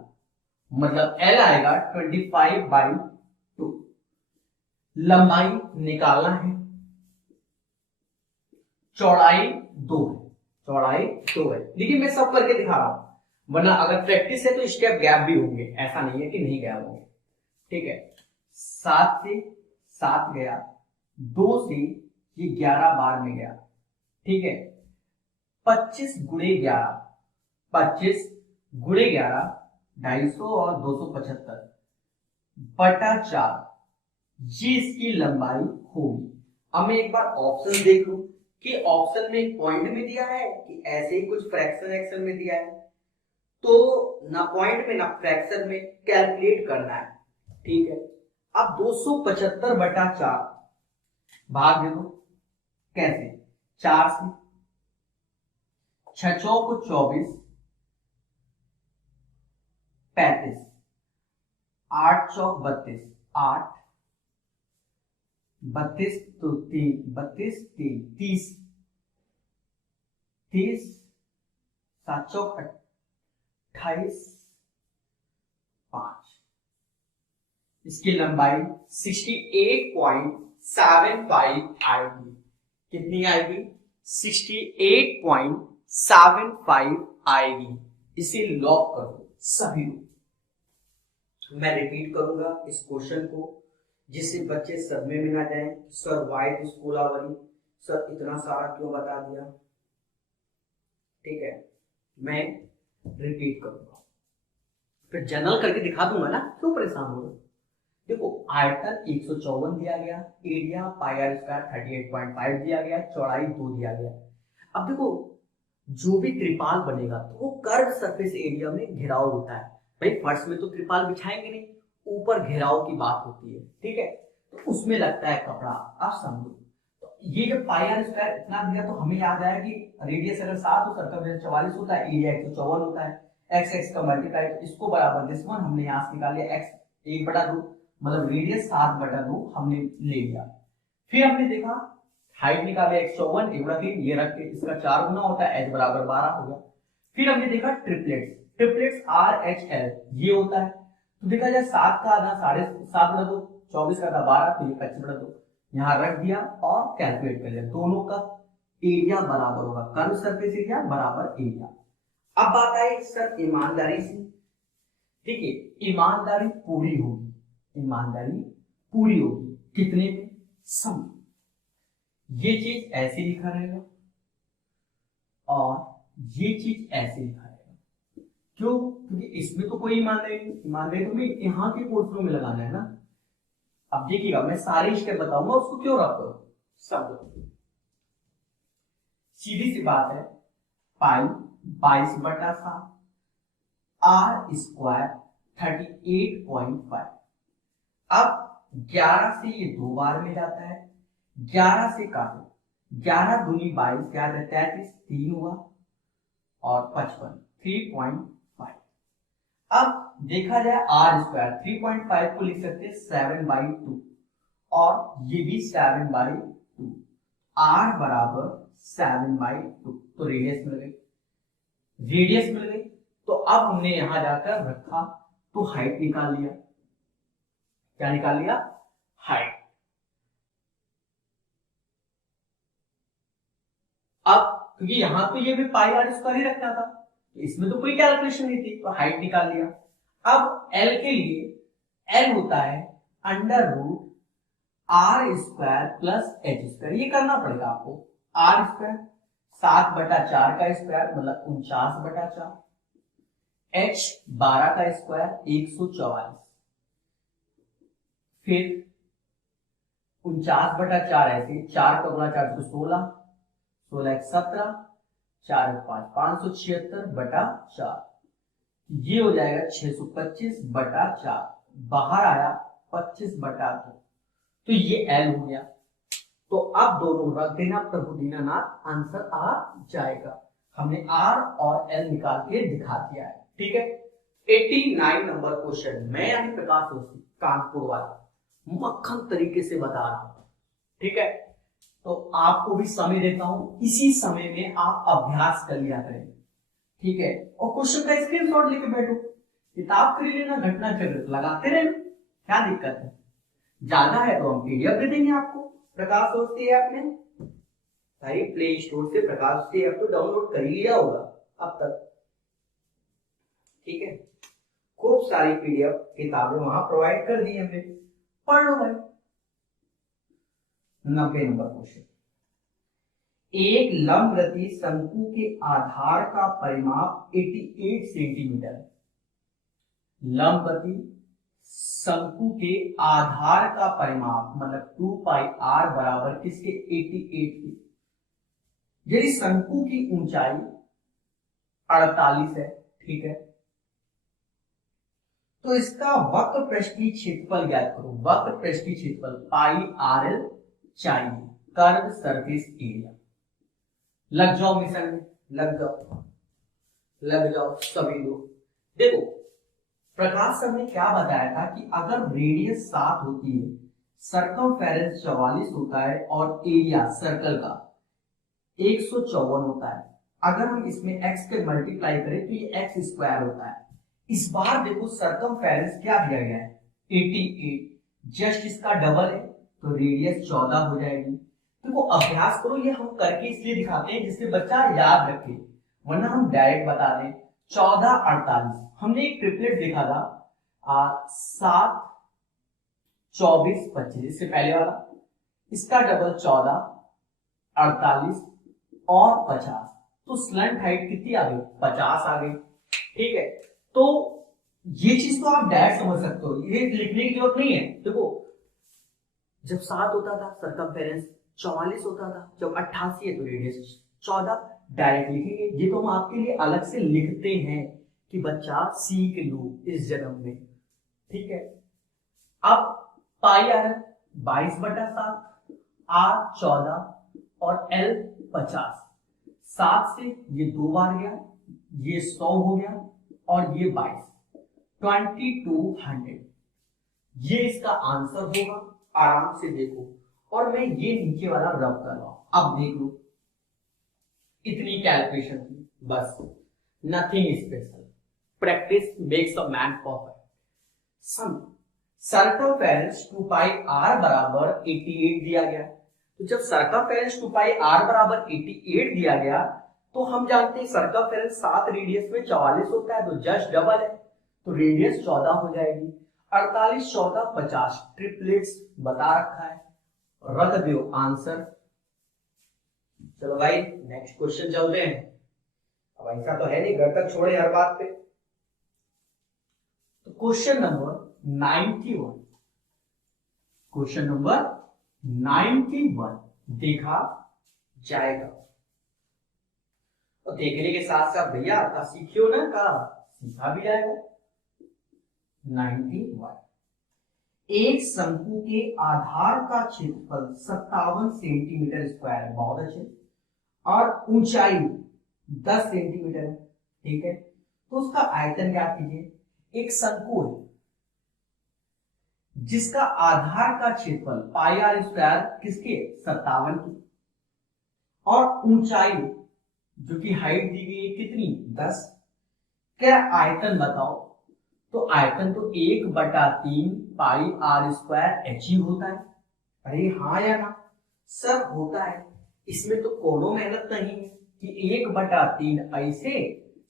मतलब एल आएगा 25/2। लंबाई निकालना है, चौड़ाई 2 है, लेकिन मैं सब करके दिखा रहा हूं, वरना अगर प्रैक्टिस है तो स्टेप गैप भी होंगे, ऐसा नहीं है कि नहीं गैप होंगे। ठीक है, 7 से 7 गया, 2 से ये 11 बार में गया। ठीक है, 25 गुणे 11, 25 गुणे 11 250 और 275 बटा 4, ये इसकी लंबाई होगी। अब मैं एक बार ऑप्शन देख लूं कि ऑप्शन में एक पॉइंट में दिया है कि ऐसे ही कुछ फ्रैक्शन एक्शन में दिया है, तो ना पॉइंट में ना फ्रैक्शन में कैलकुलेट करना है। ठीक है, अब 275/4 भाग दे दो। कैसे? 4 से, 6 चौक 24, 35, 8 चौक 32, 8, 32 तो 3, 32 3 30, 30, 7 चौक 28, 5। इसकी लंबाई 68.75 आएगी। कितनी आएगी? 68.75 आएगी। इसे लॉक कर दो सभी लोग। मैं रिपीट करूंगा इस क्वेश्चन को, जिससे बच्चे सदमे में ना जाएं, सर वाई दिस कोलावली, सर इतना सारा क्यों बता दिया। ठीक है, मैं रिपीट करूंगा, फिर जनरल करके दिखा दूंगा ना, क्यों परेशान हो रहे। देखो, आयतन 154 दिया गया, एरिया पाई आर स्क्वायर 38.5 दिया गया, चौड़ाई 2 दिया गया। अब देखो, जो भी त्रिपाल बनेगा तो वो कर्व सरफेस एरिया में घेराव होता है। भाई फर्श में तो त्रिपाल बिछाएंगे नहीं, ऊपर घेराव की बात होती है। ठीक है, तो उसमें लगता है कपड़ा। आप समझो, तो ये जब पाई आर स्क्वायर इतना दिया तो हमें याद आया कि रेडियस अगर 7 हो, सर्कल 44 होता है, एरिया 154 होता है, एक्स का मल्टीप्लाई, तो इसको बराबर दिस वन हमने यहां से निकाल लिया, एक्स 1/2, मतलब रेडियस 7/2 हमने ले लिया। फिर हमने देखा हाइट निकाले 154, 1/3, ये रख के इसका 4 गुना होता है, h बराबर 12 हो गया। फिर हमने देखा ट्रिपलेट्स आर एच एल, ये होता है, तो देखा जाए 7 का आधा 7.5, 24 का आधा 12, तो ये 25/2 यहाँ रख दिया और कैलकुलेट कर लिया। दोनों का एरिया बराबर होगा, कर्व सरफेस एरिया बराबर एरिया। अब बात आई सर ईमानदारी से, ठीक है, ईमानदारी पूरी होगी, ईमानदारी पूरी होगी कितने में, सम। ये चीज ऐसे लिखा रहेगा और ये चीज ऐसे लिखा रहेगा। क्यों? क्योंकि इसमें तो कोई ईमानदारी नहीं, ईमानदारी तो मैं यहाँ के पोर्टफोलियो में लगाना है ना। अब देखिएगा मैं सारे स्टेप बताऊंगा, उसको क्यों रख करो सब। सीधी सी बात है, पाई 22/7 आर स्क्वायर 38.5। अब 11 से ये 2 बार में जाता है, 11 से काटो, 11 दूनी 22, 11 33, 3 हुआ और 55 3.5। अब देखा जाए आर स्क्वायर 3.5 को लिख सकते हैं 7/2 और ये भी 7/2, आर बराबर 7/2, तो रेडियस मिल गई, रेडियस मिल गई। तो अब हमने यहां जाकर रखा तो हाइट निकाल लिया। क्या निकाल लिया? हाइट। अब क्योंकि यहां तो ये भी पाई आर स्क्वायर ही रखना था, तो इसमें तो कोई कैलकुलेशन नहीं थी, तो हाइट निकाल लिया। अब एल के लिए एल होता है √r² प्लस h², ये करना पड़ेगा आपको। r स्क्वायर 7/4 का स्क्वायर मतलब 49/4, h 12 का स्क्वायर 144, फिर 49/4 ऐसे 4 का गुणा 4 तो 16, 16 17, 4 5 576/4, ये हो जाएगा 625/4, बाहर आया 25/2, तो ये एल हो गया। तो अब दोनों रख देना, प्रभु दीनानाथ, आंसर आ जाएगा। हमने आर और एल निकाल के दिखा दिया है। ठीक है, 89 नंबर क्वेश्चन, मैं यानी प्रकाश जोशी कानपुर वाला मक्खन तरीके से बता रहा हूं। ठीक है, तो आपको भी समय देता हूं, इसी समय में आप अभ्यास कर लिया करें। ठीक है, और क्वेश्चन का स्क्रीनशॉट लेके बैठो, किताब खरीद लेना, घटना चक्र लगाते रहना, क्या दिक्कत है। ज्यादा है तो हम पीडीएफ दे देंगे आपको प्रकाश जोशी ऐप में। भाई प्ले स्टोर से प्रकाश जोशी ऐप तो डाउनलोड कर ही लिया होगा अब तक। ठीक है, खूब सारी पीडीएफ किताबें वहां प्रोवाइड कर दी हमने, पढ़ लो भाई। 90 नंबर क्वेश्चन, एक लंबवृत्तीय शंकु के आधार का परिमाप 88 सेंटीमीटर है। लंबवृत्तीय शंकु के आधार का परिमाप मतलब 2πr बराबर किसके? 88 की। यदि शंकु की ऊंचाई 48 है, ठीक है, तो इसका वक्र पृष्ठीय क्षेत्रफल ज्ञात करो। वक्र पृष्ठीय क्षेत्रफल πrl चाहिए, कर्व सरफेस एरिया। लग जाओ मिशन में, लग जाओ सभी लोग। देखो प्रकाश सर ने क्या बताया था कि अगर रेडियस 7 होती है, सर्कमफेरेंस 44 होता है और एरिया सर्कल का 154 होता है। अगर हम इसमें x के मल्टीप्लाई करें तो ये x² होता है। इस बार देखो सर्कमफेरेंस क्या दिया गया है? 88, जस्ट इसका डबल है तो रेडियस 14 हो जाएगी। देखो अभ्यास करो, ये हम करके इसलिए दिखाते हैं जिससे बच्चा याद रखे, वरना हम डायरेक्ट बता दें। 14 48, हमने एक ट्रिपलेट देखा था 7 24 25, इससे पहले वाला, इसका डबल 14 48 और 50, तो स्लंट हाइट कितनी आ गई? 50 आ गई। ठीक है, तो ये चीज तो आप डायरेक्ट समझ सकते हो, ये लिखने की जरूरत नहीं है। देखो जब 7 होता था सर्कमफेरेंस 44 होता था, जब 88 है तो रेडियस 14, डायरेक्ट लिखेंगे। ये तो हम आपके लिए अलग से लिखते हैं कि बच्चा सीख लो इस जन्म में। ठीक है, अब पाई आर 22/7, आर 14 और एल 50। 7 से ये 2 बार गया, ये 100 हो गया और ये 22, 2200। ये इसका आंसर होगा। आराम से देखो, और मैं ये नीचे वाला रब कर रहा हूं। अब देख लो, इतनी कैलकुलेशन थी बस, nothing special. Practice makes a man perfect. Sum circumference 2πr बराबर 88 दिया गया, तो जब सर्कमफेरेंस 2πr बराबर 88 दिया गया तो हम जानते हैं सर्कमफेरेंस 7 रेडियस में 44 होता है, तो जस्ट डबल है, तो रेडियस 14 हो जाएगी। 48 14 50 ट्रिपलेट्स बता रखा है, रख दो आंसर। चलो भाई नेक्स्ट क्वेश्चन चलते हैं। अब ऐसा तो है नहीं घर तक छोड़े हर बात पे। तो क्वेश्चन नंबर 91, क्वेश्चन नंबर 91 देखा जाएगा। और देखने के साथ साथ भैया का सीखियो ना, का सीखा भी जाएगा। 91, एक शंकु के आधार का क्षेत्रफल 57 सेंटीमीटर स्क्वायर, बहुत अच्छे, और ऊंचाई 10 सेंटीमीटर है, ठीक है। तो उसका आयतन क्या कीजिए। एक शंकु है जिसका आधार का क्षेत्रफल पाई आर स्क्वायर किसके 57 की, और ऊंचाई जो कि हाइट दी गई है कितनी 10। क्या आयतन बताओ। तो आयतन तो 1/3 पाई आर स्क्वायर एच ही होता है। अरे हाँ या ना सर, होता है। इसमें तो कोनो मेहनत नहीं है कि 1/3 ऐसे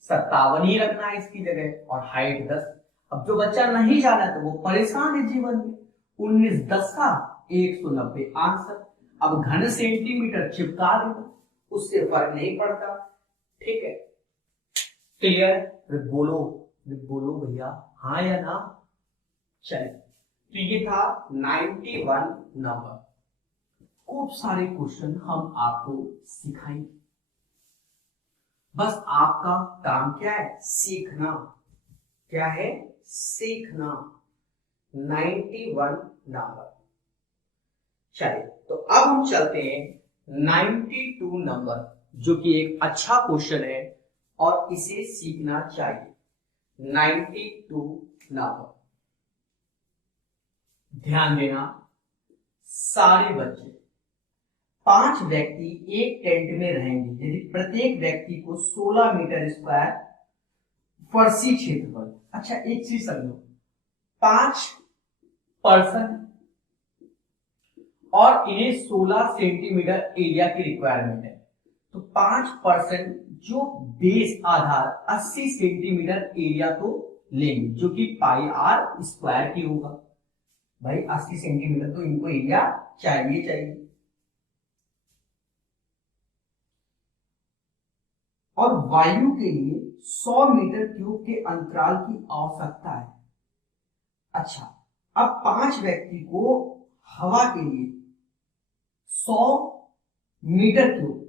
57 ही रखना है इसकी जगह, और हाइट 10। अब जो बच्चा नहीं जाना तो वो परेशान है जीवन में। 19 10 का 190 आंसर। अब घन सेंटीमीटर चिपका दो, उससे फर्क नहीं पड़ता, ठीक है। क्लियर। बोलो बोलो भैया हाँ या ना। चलिए तो ये था 91 नंबर। खूब सारे क्वेश्चन हम आपको सिखाएंगे, बस आपका काम क्या है सीखना। क्या है सीखना। 91 नंबर। चलिए तो अब हम चलते हैं 92 नंबर, जो कि एक अच्छा क्वेश्चन है और इसे सीखना चाहिए। 92 नंबर, ध्यान देना सारे बच्चे। 5 व्यक्ति एक टेंट में रहेंगे यदि प्रत्येक व्यक्ति को 16 मीटर स्क्वायर फर्शी क्षेत्रफल। अच्छा एक चीज समझो, 5 पर्सन और इन्हें 16 सेंटीमीटर एरिया की रिक्वायरमेंट है, तो 5% जो बेस आधार 80 सेंटीमीटर एरिया तो लेंगे, जो कि पाई आर स्क्वायर की होगा। भाई 80 सेंटीमीटर तो इनको एरिया चाहिए। और वायु के लिए 100 मीटर क्यूब के अंतराल की आवश्यकता है। अच्छा अब 5 व्यक्ति को हवा के लिए 100 मीटर क्यूब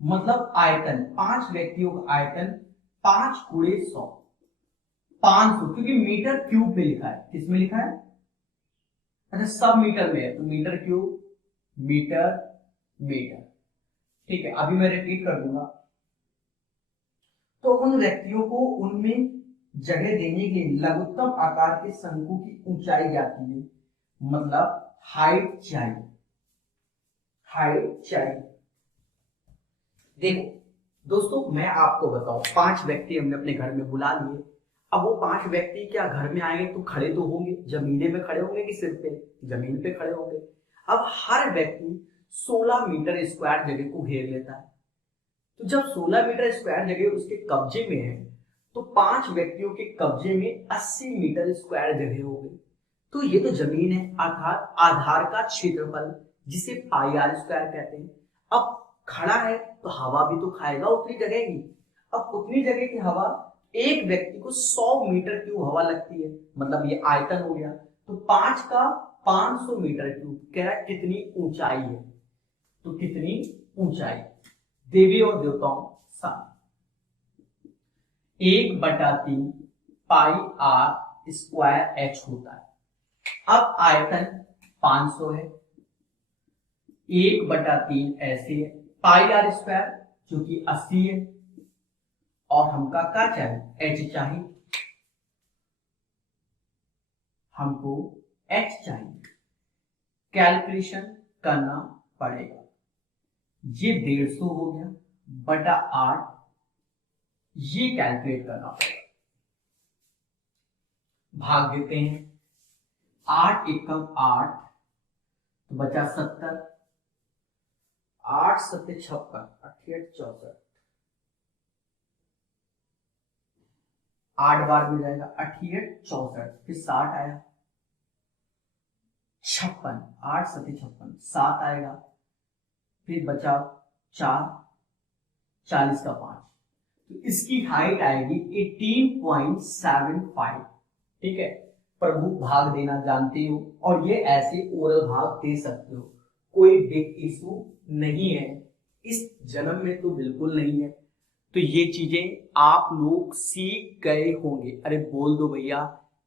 मतलब आयतन, 5 व्यक्तियों का आयतन 5 गुणे 100 500, क्योंकि मीटर क्यूब में लिखा है। किसमें लिखा है। अच्छा सब मीटर में है तो मीटर क्यूब मीटर मीटर, ठीक है। अभी मैं रिपीट कर दूंगा। तो उन व्यक्तियों को उनमें जगह देने के लिए लघुत्तम आकार के शंकु की ऊंचाई ज्ञात कीजिए, मतलब हाइट चाहिए। देखो दोस्तों मैं आपको बताऊं, 5 व्यक्ति हमने अपने घर में बुला लिए। अब वो 5 व्यक्ति क्या घर में आएंगे तो खड़े तो होंगे, जमीने पे खड़े होंगे कि सिर पे, जमीन पे खड़े होंगे। अब हर व्यक्ति 16 मीटर स्क्वायर जगह को घेर लेता है। तो जब 16 मीटर स्क्वायर जगह उसके कब्जे में है, तो 5 व्यक्तियों के कब्जे में 80 मीटर स्क्वायर जगह हो गई। तो ये तो जमीन है, अर्थात आधार का क्षेत्रफल, जिसे पाई आर स्क्वायर कहते हैं। अब खड़ा है तो हवा भी तो खाएगा उतनी जगह की। अब उतनी जगह की हवा, एक व्यक्ति को 100 मीटर क्यूब हवा लगती है, मतलब ये आयतन हो गया। तो 5 का 500 मीटर क्यूब, कह रहा है कितनी ऊंचाई है। तो कितनी ऊंचाई, देवी और देवताओं सा 1/3 पाई आर स्क्वायर एच होता है। अब आयतन 500 है, 1/3 ऐसे है, पाई आर स्क्वायर जो कि 80 है, और हमका क्या चाहिए एच चाहिए, हमको एच चाहिए। कैलकुलेशन करना पड़ेगा। ये 150 हो गया बटा 8, ये कैलकुलेट करना पड़ेगा। भाग देते हैं, 8 एकम 8 तो बचा 70, 8 7 56, 68 64। 8 बार में जाएगा, 68 64, फिर 60 आया, 56, 8 7 56, 7 आएगा, फिर बचा 4, 40 का 5, तो इसकी हाइट आएगी 18.75। ठीक है, प्रभु भाग देना जानते हो और ये ऐसे ओरल भाग दे सकते हो, कोई बिग इशू नहीं है, इस जन्म में तो बिल्कुल नहीं है। तो ये चीजें आप लोग सीख गए होंगे। अरे बोल दो भैया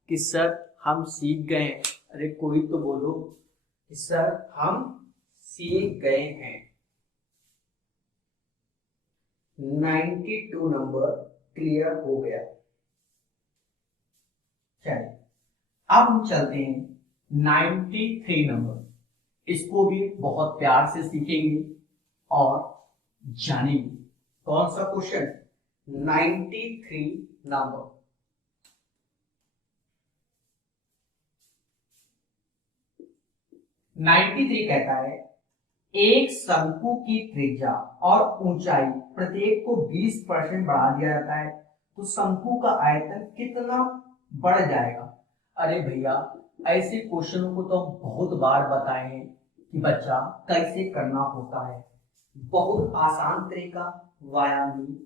कि सर हम सीख गए हैं। अरे कोई तो बोलो कि सर हम सीख गए हैं। 92 नंबर क्लियर हो गया। चलिए अब हम चलते हैं 93 नंबर, इसको भी बहुत प्यार से सीखेंगे और जानेंगे। कौन सा क्वेश्चन? 93 नंबर। नाइन्टी थ्री कहता है एक शंकु की त्रिज्या और ऊंचाई प्रत्येक को 20% बढ़ा दिया जाता है तो शंकु का आयतन कितना बढ़ जाएगा। अरे भैया ऐसे क्वेश्चनों को तो हम बहुत बार बताए हैं कि बच्चा कैसे करना होता है। बहुत आसान तरीका, व्यायामी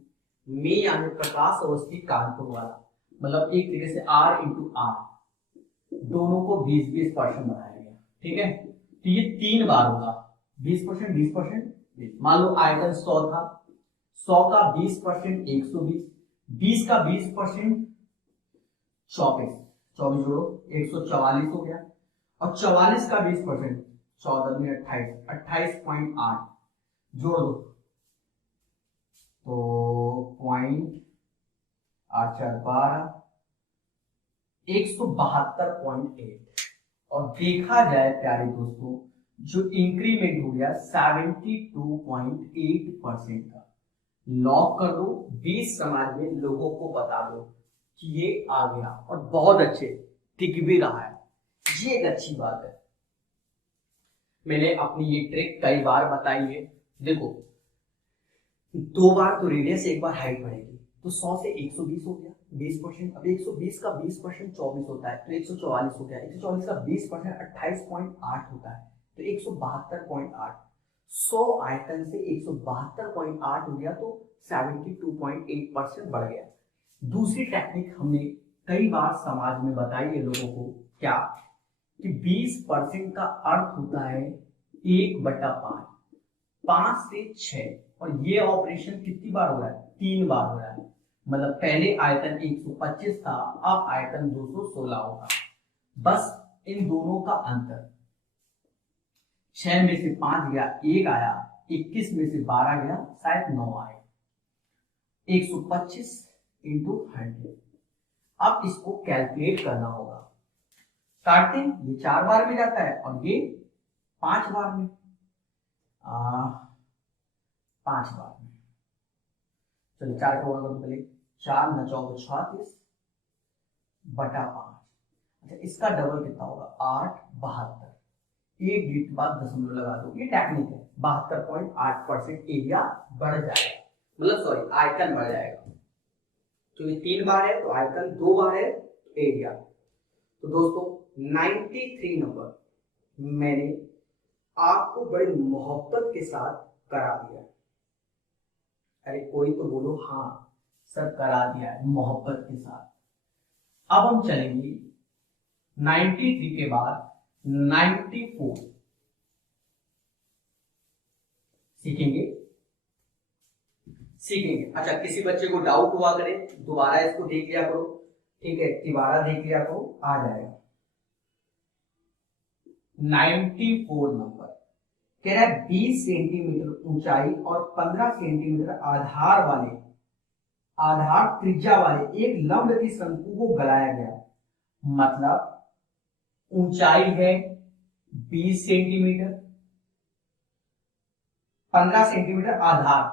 में यानी प्रकाश अवस्थी कानपुर वाला, मतलब एक तरीके से R इंटू R, दोनों को 20-20% बढ़ाया गया। ठीक है, तो ये 3 बार होगा, 20%, 20%। मान लो आयतन 100 था, 100 का 20% 120, 20 का 20% 24, 24 जोड़ो 144 हो गया, और 44 का 20% 14 में 28, 28.8 जोड़ दो तो 0.8 172.8। और देखा जाए प्यारे दोस्तों, जो इंक्रीमेंट हो गया 72.8% का। लॉक कर दो, 20 समाज में लोगों को बता दो कि ये आ गया, और बहुत अच्छे टिक भी रहा है, ये एक अच्छी बात है। मैंने अपनी ये ट्रिक कई बार बताई है। देखो 2 बार तो रेडियस, 1 बार हाइट बढ़ेगी, तो 100 से 120 हो गया 20%। अब 120 का 20% 24 होता है तो 144 हो गया, 144 का 20% 28.8 होता है तो 172.8। 100 आयतन से 172.8 हो गया तो 72.8% बढ़ गया। दूसरी टेक्निक हमने कई बार समाज में बताई है लोगों को, क्या कि 20% का अर्थ होता है 1/5, 5 से 6, और ये ऑपरेशन कितनी बार हो रहा है? 3 बार हो रहा है। मतलब पहले आयतन 125 था, अब आयतन 216 होगा। बस इन दोनों का अंतर, 6 में से 5 गया, 1 आया, 21 में से 12 गया, शायद 9 आए। 125 इंटू 100। अब इसको कैलकुलेट करना होगा। काटते हैं, ये 4 बार में जाता है और ये 5 बार में, 5 बार में। चलिए 4 का होगा तो पहले 4 न 4 36 बटा 5। अच्छा इसका डबल कितना होगा? 8 72। एक डिजिट के बाद दशमलव लगा दो, ये टेक्निक है। 72.8% एरिया बढ़ जाएगा, मतलब सॉरी आयतन बढ़ जाएगा। तो ये 3 बार है तो आयतन 2 बार है एरिया। तो दोस्तों 93 नंबर मैंने आपको बड़े मोहब्बत के साथ करा दिया। अरे कोई तो बोलो हाँ सर करा दिया है मोहब्बत के साथ। अब हम चलेंगे 93 के बाद 94 सीखेंगे। अच्छा किसी बच्चे को डाउट हुआ करे, दोबारा इसको देख लिया करो, ठीक है, दोबारा देख लिया करो, आ जाएगा। 94 नंबर कह रहा है 20 सेंटीमीटर ऊंचाई और 15 सेंटीमीटर आधार त्रिज्या वाले एक लंब की शंकु को गलाया गया। मतलब ऊंचाई है 20 सेंटीमीटर, 15 सेंटीमीटर आधार,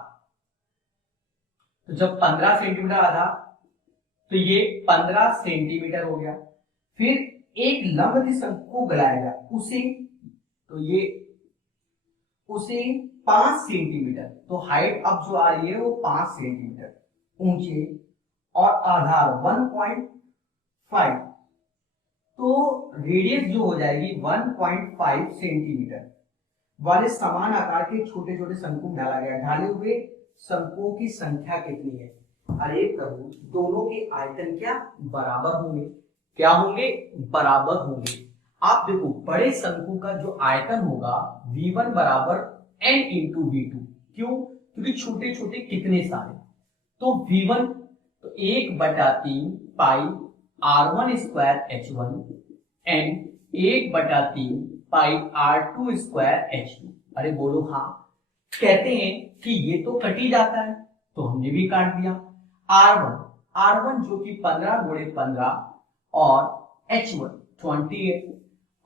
तो जब 15 सेंटीमीटर आधार तो ये 15 सेंटीमीटर हो गया। फिर एक लंब की शंकु को गलाया गया, उसे 5 सेंटीमीटर, तो हाइट अब जो आ रही है वो 5 सेंटीमीटर ऊंचे और आधार 1.5, तो रेडियस जो हो जाएगी 1.5 सेंटीमीटर वाले समान आकार के छोटे छोटे शंकु डाला गया। ढाले हुए शंकुओं की संख्या कितनी है? अरे प्रभु, दोनों के आयतन क्या बराबर होंगे? क्या होंगे? बराबर होंगे। आप देखो, बड़े शंकु का जो आयतन होगा V1 बराबर n इंटू V2। क्यों? क्योंकि छोटे छोटे कितने सारे, तो V1 तो 1/3 पाई R1 square H1 and 1/3 pi R2 square H2। अरे बोलो हाँ। कहते हैं कि ये तो कट ही जाता है, तो हमने भी काट दिया। R1 जो कि 15 गुणे 15 और H1 28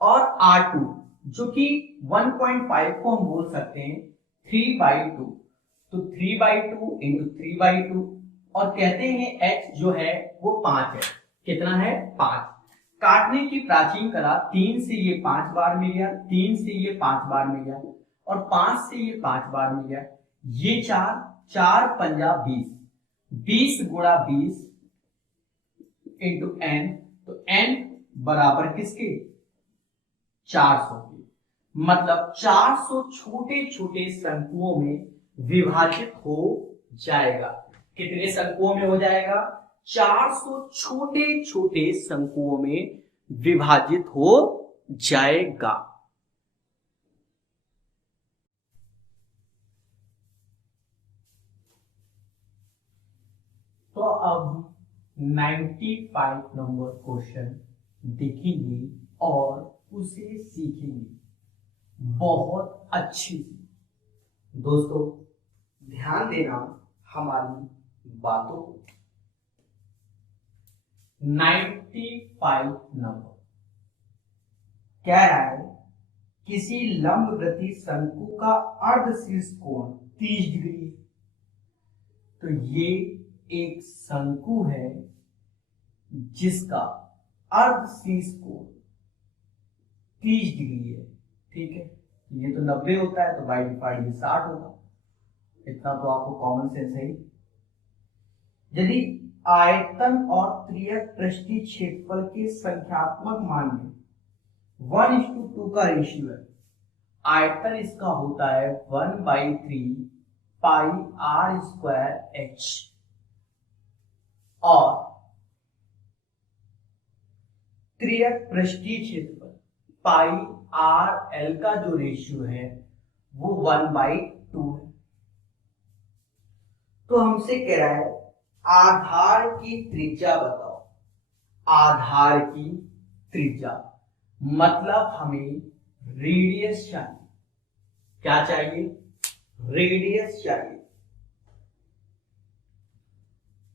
और R2 जो कि 1.5 को हम बोल सकते हैं 3/2, तो 3/2 इंटू 3/2 और कहते हैं H जो है वो 5 है। कितना है? 5। काटने की प्राचीन कला 3 से ये 5 बार मिल गया, 3 से ये 5 बार मिल गया और 5 से ये 5 बार मिल गया। ये 4 पंजा 20, 20 गुणा 20 इंटू n, तो n बराबर किसके? 400 के। मतलब 400 छोटे छोटे शंकुओं में विभाजित हो जाएगा। कितने शंकुओं में हो जाएगा? 400 छोटे छोटे शंकुओं में विभाजित हो जाएगा। तो अब 95 नंबर क्वेश्चन देखेंगे और उसे सीखेंगे बहुत अच्छी से। दोस्तों ध्यान देना हमारी बातों को। 95 नंबर कह रहा है किसी लंबवृत्तीय शंकु का अर्धशीर्ष कोण 30 डिग्री है। तो ये एक शंकु है जिसका अर्धशीर्ष कोण 30 डिग्री है। ठीक है, ये तो 90 होता है, तो बाई डिफॉल्ट ये 60 होगा। इतना तो आपको कॉमन सेंस है। यदि आयतन और त्रियक पृष्ठीय क्षेत्रफल के संख्यात्मक मान में 1:2 का रेशियो है, आयतन इसका होता है 1/3 पाई R स्क्वायर H और त्रियक पृष्ठीय क्षेत्रफल पाई RL का जो रेशियो है वो 1/2 है। तो हमसे कह रहा है आधार की त्रिज्या बताओ। आधार की त्रिज्या मतलब हमें रेडियस चाहिए। क्या चाहिए? रेडियस चाहिए।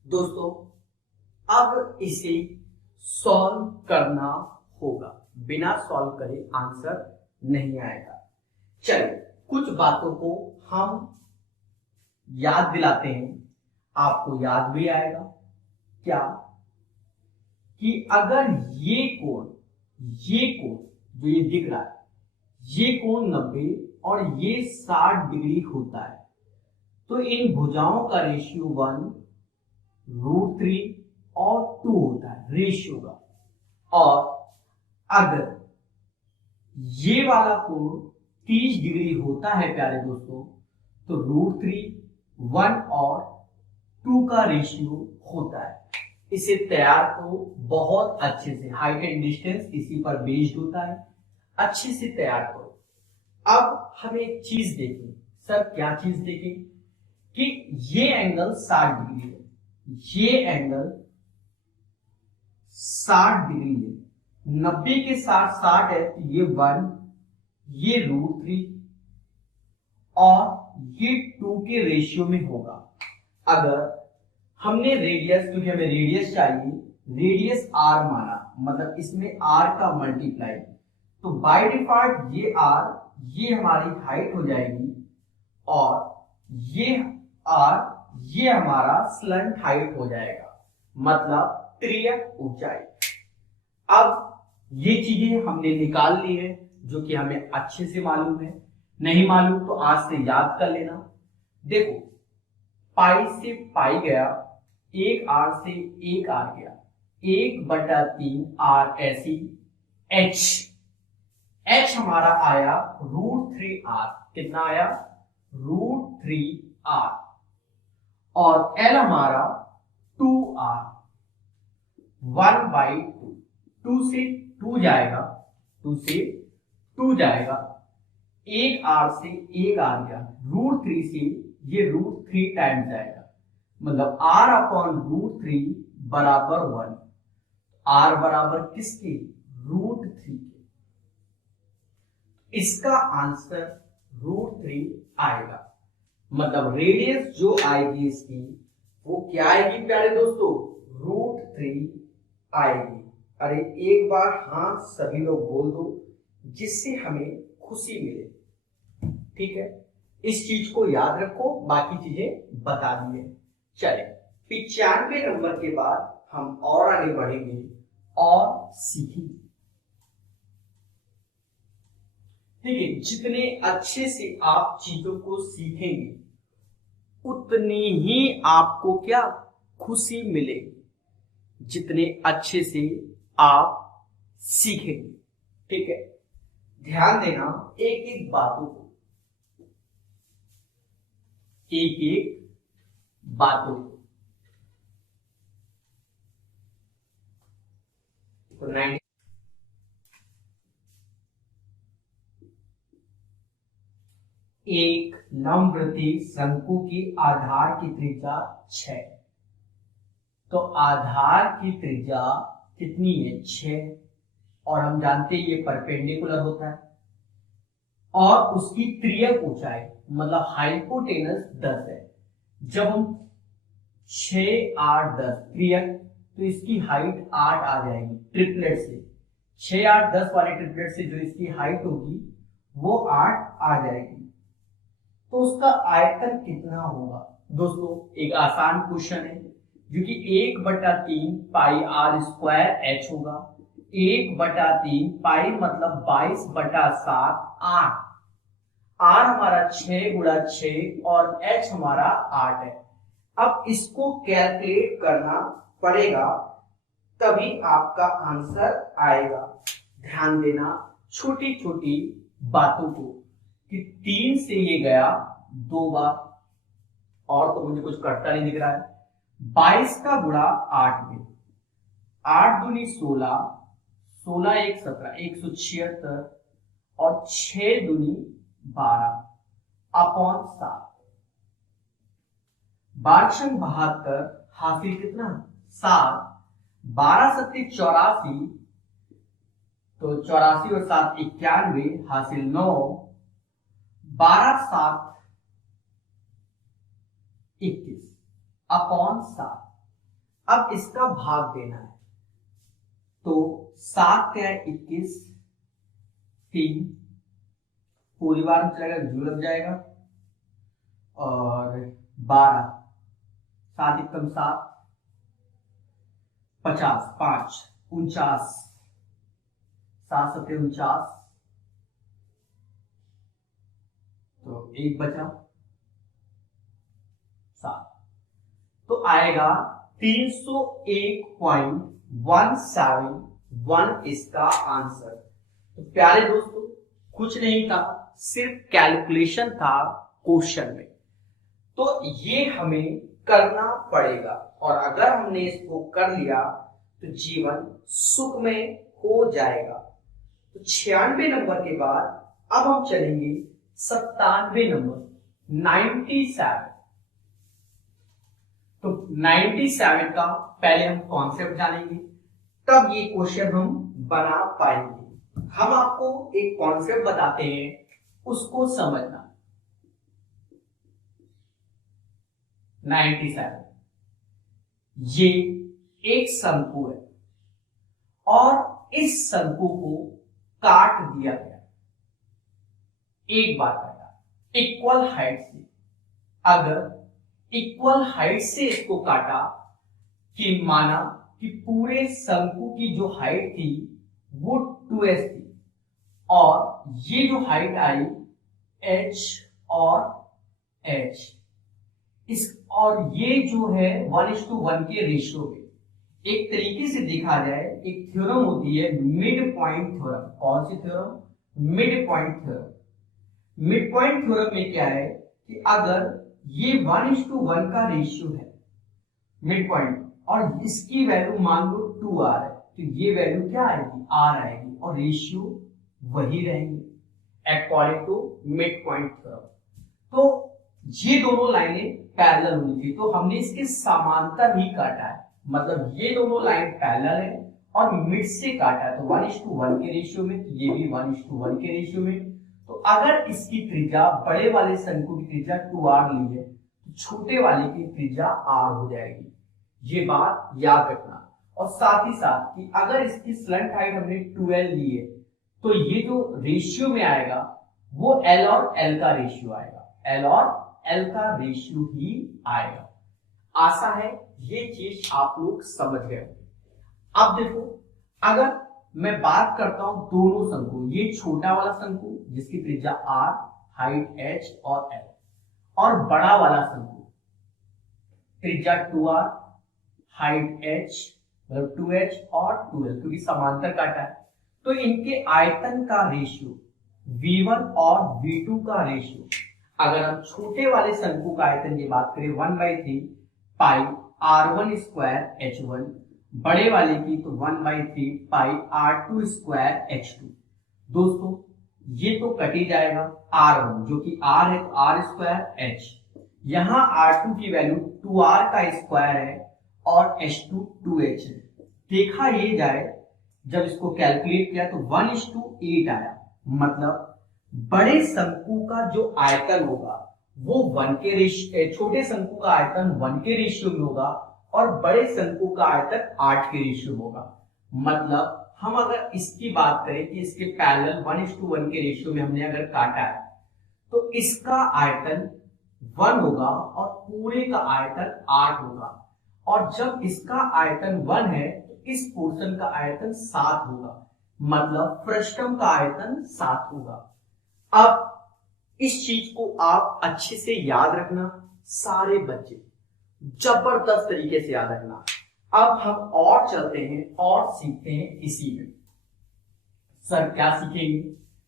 दोस्तों अब इसे सॉल्व करना होगा, बिना सॉल्व करे आंसर नहीं आएगा। चलिए कुछ बातों को हम याद दिलाते हैं, आपको याद भी आएगा। क्या? कि अगर ये कोण जो ये दिख रहा है, ये कोण 90 और ये 60 डिग्री होता है, तो इन भुजाओं का रेशियो 1√3 और 2 होता है रेशियो का। और अगर ये वाला कोण 30 डिग्री होता है प्यारे दोस्तों, तो √3, 1 और 2 का रेशियो होता है। इसे तैयार करो बहुत अच्छे से, हाइट एंड डिस्टेंस इसी पर बेस्ड होता है। अच्छे से तैयार करो। अब हम एक चीज देखें। सर क्या चीज देखें? कि ये एंगल 60 डिग्री है, ये एंगल 60 डिग्री है। 90 के साथ 60 है, तो ये 1, ये √3 और ये 2 के रेशियो में होगा। अगर हमने रेडियस, क्योंकि हमें रेडियस चाहिए, रेडियस r माना, मतलब इसमें r का मल्टीप्लाई, तो बाय डिफॉल्ट ये r, ये हमारी हाइट हो जाएगी और ये r, ये हमारा स्लंट हाइट हो जाएगा, मतलब त्रियक ऊंचाई। अब ये चीजें हमने निकाल ली है जो कि हमें अच्छे से मालूम है। नहीं मालूम तो आज से याद कर लेना। देखो पाई से पाई गया, एक आर से एक आर गया, 1/3 आर ऐसी एच, एच हमारा आया √3r, कितना आया √3r, और एल हमारा 2r, 1/2, 2 से 2 जाएगा, 2 से 2 जाएगा, एक आर से एक आर गया, √3 से ये √3 टाइम्स जाएगा, मतलब r/√3 बराबर 1, r बराबर किसके √3 के, इसका आंसर √3 आएगा। मतलब रेडियस जो आएगी इसकी वो क्या आएगी प्यारे दोस्तों, √3 आएगी। अरे एक बार हाँ सभी लोग बोल दो जिससे हमें खुशी मिले, ठीक है। इस चीज को याद रखो, बाकी चीजें बता दिए। चले 95 नंबर के बाद हम और आगे बढ़ेंगे और सीखेंगे, ठीक है। जितने अच्छे से आप चीजों को सीखेंगे उतनी ही आपको क्या खुशी मिलेगी, जितने अच्छे से आप सीखेंगे, ठीक है। ध्यान देना एक एक बातों को, एक एक बातों को। तो 90 एक लंबवृत्तीय शंकु की आधार की त्रिज्या 6, तो आधार की त्रिज्या कितनी है 6, और हम जानते हैं ये परपेंडिकुलर होता है, और उसकी त्रियक ऊंचाई मतलब हाइपोटेनस 10 है। जब हम 6 8 10 त्रियक, तो इसकी हाइट 8 आ जाएगी ट्रिपलेट से, 6 8 10 वाले ट्रिपलेट से जो इसकी हाइट होगी वो 8 आ जाएगी। तो उसका आयतन कितना होगा दोस्तों, एक आसान क्वेश्चन है, जो कि 1/3 पाई r स्क्वायर h होगा, 1/3 पाई मतलब 22/7 r, r हमारा 6 × 6 और h हमारा 8 है। अब इसको कैलकुलेट करना पड़ेगा तभी आपका आंसर आएगा। ध्यान देना छोटी छोटी बातों को, कि 3 से ये गया 2 बार, और तो मुझे कुछ करता नहीं दिख रहा है। 22 का गुणा 8 में, 8 दूनी 16, 16 1 17, 176, और 6 दूनी 12 अपॉन 7, 12×72 हासिल कितना 7, 12 7 84, तो 84 और 7 91 हासिल 9, 12 7 21 अपॉन 7। अब इसका भाग देना है, तो 7 क्या है 21, 3 पूरी बार में चलेगा, जीरो लग जाएगा, और 12 7 एकम 7, 50 5 49, 7 7 49, तो 1 बचा 7, तो आएगा 301.171 इसका आंसर। तो प्यारे दोस्तों कुछ नहीं था, सिर्फ कैलकुलेशन था क्वेश्चन में, तो ये हमें करना पड़ेगा, और अगर हमने इसको कर लिया तो जीवन सुखमय हो जाएगा। तो 96 नंबर के बाद अब हम चलेंगे 97 नंबर 97। तो 97 का पहले हम कॉन्सेप्ट जानेंगे, तब ये क्वेश्चन हम बना पाएंगे। हम आपको एक कॉन्सेप्ट बताते हैं, उसको समझना। 97 ये एक शंकु है, और इस शंकु को काट दिया गया, एक बार काटा इक्वल हाइट से। अगर इक्वल हाइट से इसको काटा, कि माना कि पूरे शंकु की जो हाइट थी वो 2s थी, और ये जो हाइट आई h और h, इस और ये जो है 1:1 के रेशियो में, एक तरीके से देखा जाए एक थ्योरम होती है मिड पॉइंट थ्योरम। कौन सी theorem? Mid point theorem. Mid point theorem में क्या है कि अगर ये 1:1 का रेशियो है मिड पॉइंट, और इसकी वैल्यू मान लो 2r है, तो ये वैल्यू क्या आएगी? r आएगी, और रेशियो वही रहेंगे according to mid point theorem. तो ये दोनों लाइनें पैरेलल होनी चाहिए, तो हमने इसके समांतर ही काटा है, मतलब ये दोनों लाइन पैरेलल है और मिड से काटा है, तो 1:1 के रेशियो में, तो ये भी 1:1 के रेशियो में। तो अगर इसकी त्रिज्या बड़े वाले शंकु की त्रिज्या 2r ली है, तो छोटे वाले की त्रिज्या r हो जाएगी। ये बात याद रखना। और साथ ही साथ कि अगर इसकी स्लंट हाइट हमने 12 ली है, तो ये जो रेशियो में आएगा वो L और L का रेशियो आएगा, L और L का रेशियो ही आएगा। आशा है ये चीज आप लोग समझ गए। अब देखो, अगर मैं बात करता हूं दोनों शंकु, ये छोटा वाला शंकु जिसकी त्रिज्या r, हाइट h और L, और बड़ा वाला शंकु त्रिज्या 2r, हाइट h मतलब 2h और 2l, क्योंकि समांतर काटा है, तो इनके आयतन का रेशियो v1 और v2 का रेशियो, अगर हम छोटे वाले शंकु का आयतन की बात करें 1/3 पाई r1 स्क्वायर h1, बड़े वाले की तो 1/3 पाई r2 स्क्वायर h2। दोस्तों ये तो कट ही जाएगा, r1 जो कि r है तो r स्क्वायर h, यहां r2 की वैल्यू 2r का स्क्वायर है और h2 2h है। देखा ये जाए, जब इसको कैलकुलेट किया तो 1:8 आया, मतलब बड़े शंकु का जो आयतन होगा वो 1 के रेशियो, छोटे शंकु का आयतन 1 के रेशियो में होगा और बड़े शंकु का आयतन 8 के रेशियो में होगा। मतलब हम अगर इसकी बात करें कि इसके पैरेलल 1:1 के रेशियो में हमने अगर काटा है, तो इसका आयतन 1 होगा और पूरे का आयतन 8 होगा, और जब इसका आयतन 1 है तो इस पोर्शन का आयतन 7 होगा, मतलब फ्रस्टम का आयतन 7 होगा। अब इस चीज को आप अच्छे से याद रखना, सारे बच्चे जबरदस्त तरीके से याद रखना। अब हम और चलते हैं और सीखते हैं इसी में। सर क्या सीखेंगे?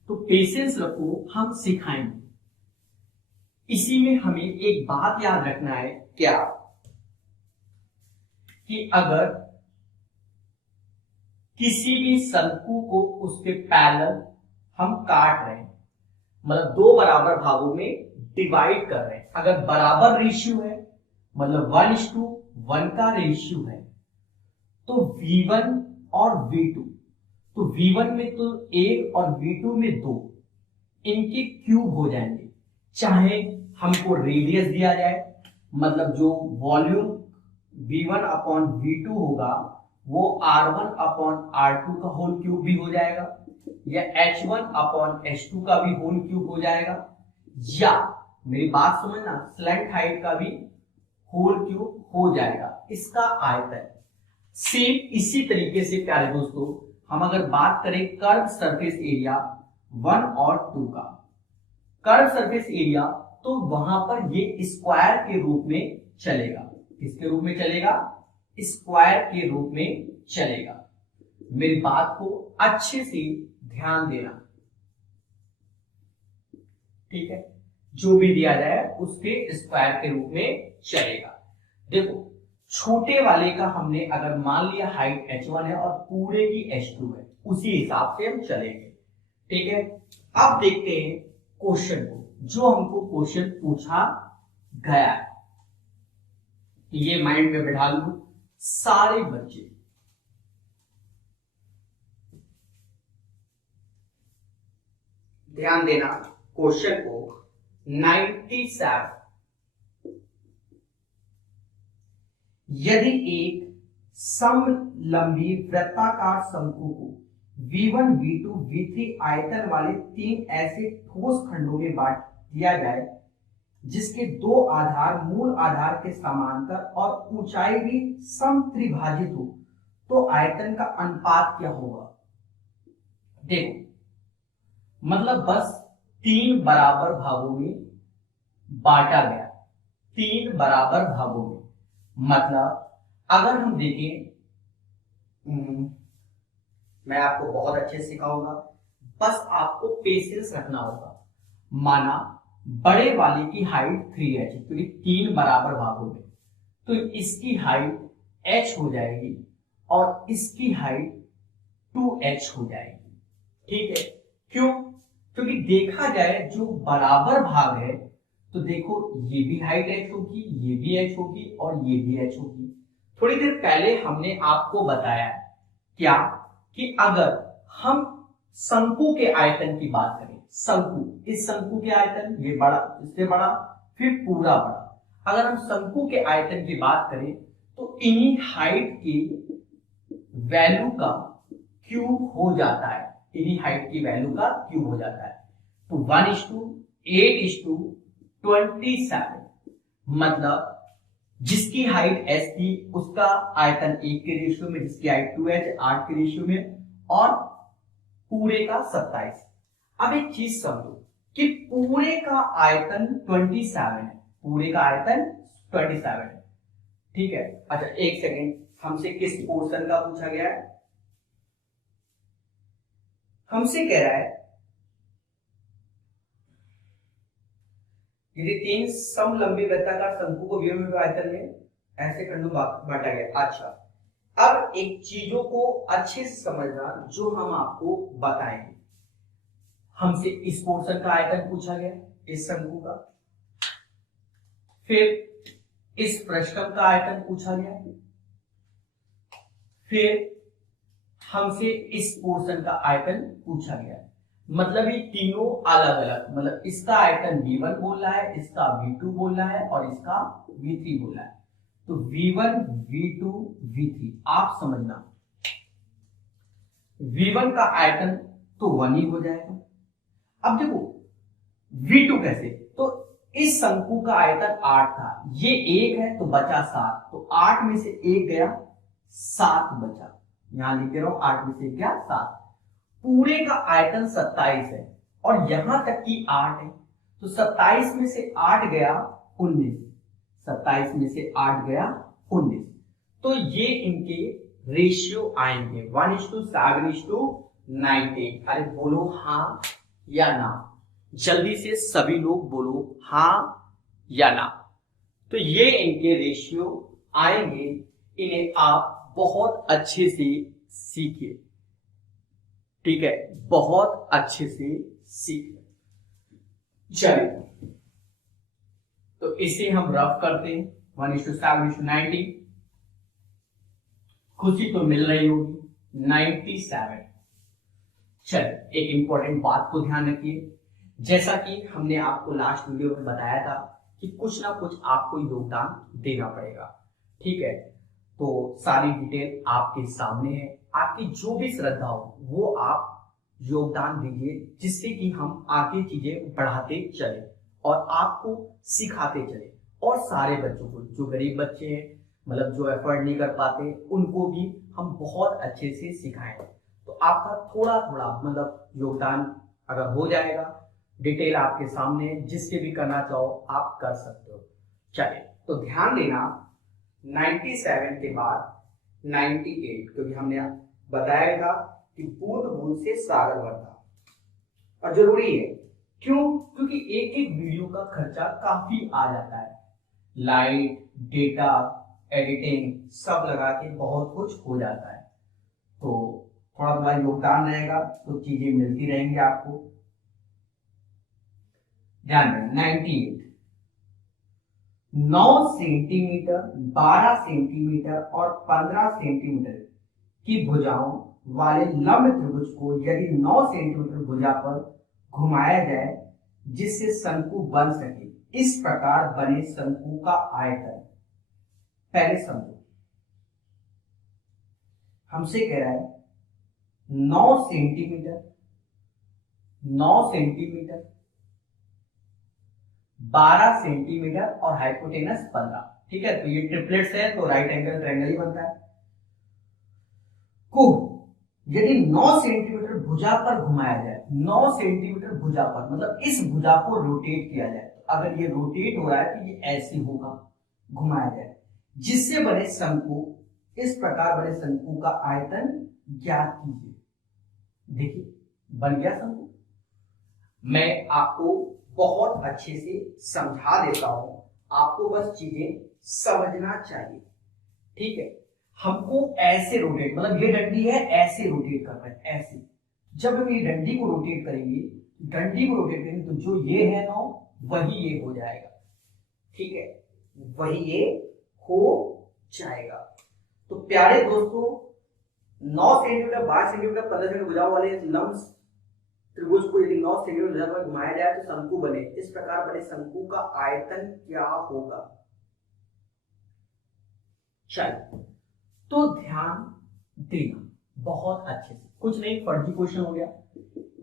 तो पेशेंस रखो, हम सिखाएंगे। इसी में हमें एक बात याद रखना है, क्या कि अगर किसी भी शंकु को उसके पैरेलल हम काट रहे हैं, मतलब दो बराबर भागों में डिवाइड कर रहे हैं, अगर बराबर रेशियो है मतलब 1:1 का रेशियो है, तो v1 और v2, तो v1 में तो 1 और v2 में 2, इनके क्यूब हो जाएंगे। चाहे हमको रेडियस दिया जाए, मतलब जो वॉल्यूम v1/v2 होगा वो r1/r2 का होल क्यूब भी हो जाएगा, या h1/h2 का भी होल क्यूब हो जाएगा, या मेरी बात समझना स्लैंट हाइट का भी होल क्यूब हो जाएगा। इसका आयतन सेम इसी तरीके से प्यारे दोस्तों, हम अगर बात करें कर्व सरफेस एरिया 1 और 2 का, कर्व सरफेस एरिया, तो वहां पर ये स्क्वायर के रूप में चलेगा। किसके रूप में चलेगा? स्क्वायर के रूप में चलेगा। मेरी बात को अच्छे से ध्यान देना, ठीक है? जो भी दिया जाए उसके स्क्वायर के रूप में चलेगा। देखो छोटे वाले का हमने अगर मान लिया हाइट h1 है और पूरे की h2 है, उसी हिसाब से हम चलेंगे, ठीक है? अब देखते हैं क्वेश्चन को, जो हमको क्वेश्चन पूछा गया है। ये माइंड में बैठा लूं सारे बच्चे। ध्यान देना क्वेश्चन को। 97, यदि एक समलंबी वृत्ताकार शंकु को v1, v2, v3 आयतन वाले 3 ऐसे ठोस खंडों में बांट दिया जाए जिसके दो आधार मूल आधार के समांतर और ऊंचाई भी समत्रिभाजित हो, तो आयतन का अनुपात क्या होगा? देखो मतलब बस 3 बराबर भागों में बांटा गया, 3 बराबर भागों में। मतलब अगर हम देखें, मैं आपको बहुत अच्छे से सिखाऊंगा, बस आपको पेशेंस रखना होगा। माना बड़े वाले की हाइट 3h, क्योंकि 3 बराबर भागों में, तो इसकी हाइट h हो जाएगी और इसकी हाइट 2h हो जाएगी। ठीक है, क्यों? क्योंकि देखा जाए जो बराबर भाग है, तो देखो ये भी हाइट h होगी, ये भी h होगी और ये भी h होगी। थोड़ी देर पहले हमने आपको बताया क्या कि अगर हम शंकु के आयतन की बात करें, शंकु, इस शंकु के आयतन, ये बड़ा, इससे बड़ा, फिर पूरा बड़ा, अगर हम शंकु के आयतन की बात करें तो इन्हीं हाइट की वैल्यू का क्यूब हो जाता है, इन्हीं हाइट की वैल्यू का क्यूब हो जाता है। तो 1:8:27, मतलब जिसकी हाइट s थी उसका आयतन 1 के रेशियो में, जिसकी हाइट 2h 8 के रेशियो में, और पूरे का 27। अब एक चीज समझो कि पूरे का आयतन 27 है, पूरे का आयतन 27 है। ठीक है, अच्छा एक सेकेंड, हमसे किस पोर्शन का पूछा गया है? हमसे कह रहा है यदि 3 समलंबी वृत्ताकार शंकु को विभिन्न आयतन में ऐसे खंडों में बांटा गया। अच्छा, अब एक चीजों को अच्छे से समझना जो हम आपको बताएंगे। हमसे इस पोर्शन का आयतन पूछा गया, इस शंकु का, फिर इस पृष्ठम का आयतन पूछा गया, फिर हमसे इस पोर्शन का आयतन पूछा गया। मतलब ये तीनों अलग अलग, मतलब इसका आयतन V1 बोल रहा है, इसका V2 बोल रहा है और इसका V3 बोल रहा है। तो V1 V2 V3 आप समझना, V1 का आयतन तो 1 ही हो जाएगा। अब देखो V2 कैसे, तो इस शंकु का आयतन 8 था, ये 1 है तो बचा 7, तो 8 में से 1 गया, 7 बचा, यहां लिख रहा हूं 8 में से क्या 7। पूरे का आयतन 27 है और यहां तक की 8 है, तो 27 में से 8 गया 19, 27 में से 8 गया 19। तो ये इनके रेशियो आएंगे 1:7:19। अरे बोलो हाँ या ना, जल्दी से सभी लोग बोलो हाँ या ना। तो ये इनके रेशियो आएंगे, इन्हें आप बहुत अच्छे से सीखिए। ठीक है, बहुत अच्छे से सीखिए। चलिए, तो इसे हम रफ करते हैं 1:7:19। खुशी तो मिल रही होगी 97। चलिए, एक इंपॉर्टेंट बात को ध्यान रखिए, जैसा कि हमने आपको लास्ट वीडियो में बताया था कि कुछ ना कुछ आपको योगदान देना पड़ेगा। ठीक है, तो सारी डिटेल आपके सामने है, आपकी जो भी श्रद्धा हो वो आप योगदान दीजिए, जिससे कि हम आगे चीजें बढ़ाते चले और आपको सिखाते चले, और सारे बच्चों को, जो गरीब बच्चे हैं, मतलब जो एफर्ट नहीं कर पाते, उनको भी हम बहुत अच्छे से सिखाएं। तो आपका थोड़ा थोड़ा मतलब योगदान अगर हो जाएगा, डिटेल आपके सामने है, जिससे भी करना चाहो आप कर सकते हो। चलिए, तो ध्यान देना 97 के बाद 98, क्योंकि हमने बताया था कि बूंद बूंद से सागर भरता, और जरूरी है, क्यों? क्योंकि एक एक वीडियो का खर्चा काफी आ जाता है, लाइट, डेटा, एडिटिंग सब लगा के बहुत कुछ हो जाता है। तो थोड़ा थोड़ा योगदान रहेगा तो चीजें मिलती रहेंगी आपको। ध्यान दें 98, 9 सेंटीमीटर, 12 सेंटीमीटर और 15 सेंटीमीटर की भुजाओं वाले लंब त्रिभुज को यदि 9 सेंटीमीटर भुजा पर घुमाया जाए जिससे शंकु बन सके, इस प्रकार बने शंकु का आयतन, पहले समझो, हमसे कह रहा है 9 सेंटीमीटर, 9 सेंटीमीटर, 12 सेंटीमीटर और हाइपोटेनस 15। ठीक है, तो ये ट्रिपलेट्स है तो राइट एंगल ट्रायंगल ही बनता है। को यदि 9 सेंटीमीटर भुजा पर घुमाया जाए, 9 सेंटीमीटर भुजा पर, मतलब इस भुजा को रोटेट किया जाए, अगर ये रोटेट हो रहा है तो ये ऐसे होगा, घुमाया जाए, जिससे बने शंकु, इस प्रकार बने शंकु का आयतन ज्ञात कीजिए। देखिए बन गया शंकु। मैं आपको बहुत अच्छे से समझा देता हूं, आपको बस चीजें समझना चाहिए, ठीक है। हमको ऐसे रोटेट, मतलब ये डंडी है, ऐसे रोटेट करना है, ऐसे। जब हम ये डंडी को रोटेट करेंगे, तो जो ये है ना वही ये हो जाएगा, ठीक है, वही ये हो जाएगा। तो प्यारे दोस्तों, 9 सेंटीमीटर, 12 सेंटीमीटर, 15 सेंटीमीटर भुजाओं वाले लंब त्रिभुज को यदि 9 सेंटीमीटर पर घुमाया जाए तो शंकु बने। इस प्रकार बने शंकु का आयतन क्या होगा? चलिए, तो ध्यान देना बहुत अच्छे से, कुछ नहीं, फर्जी क्वेश्चन हो गया।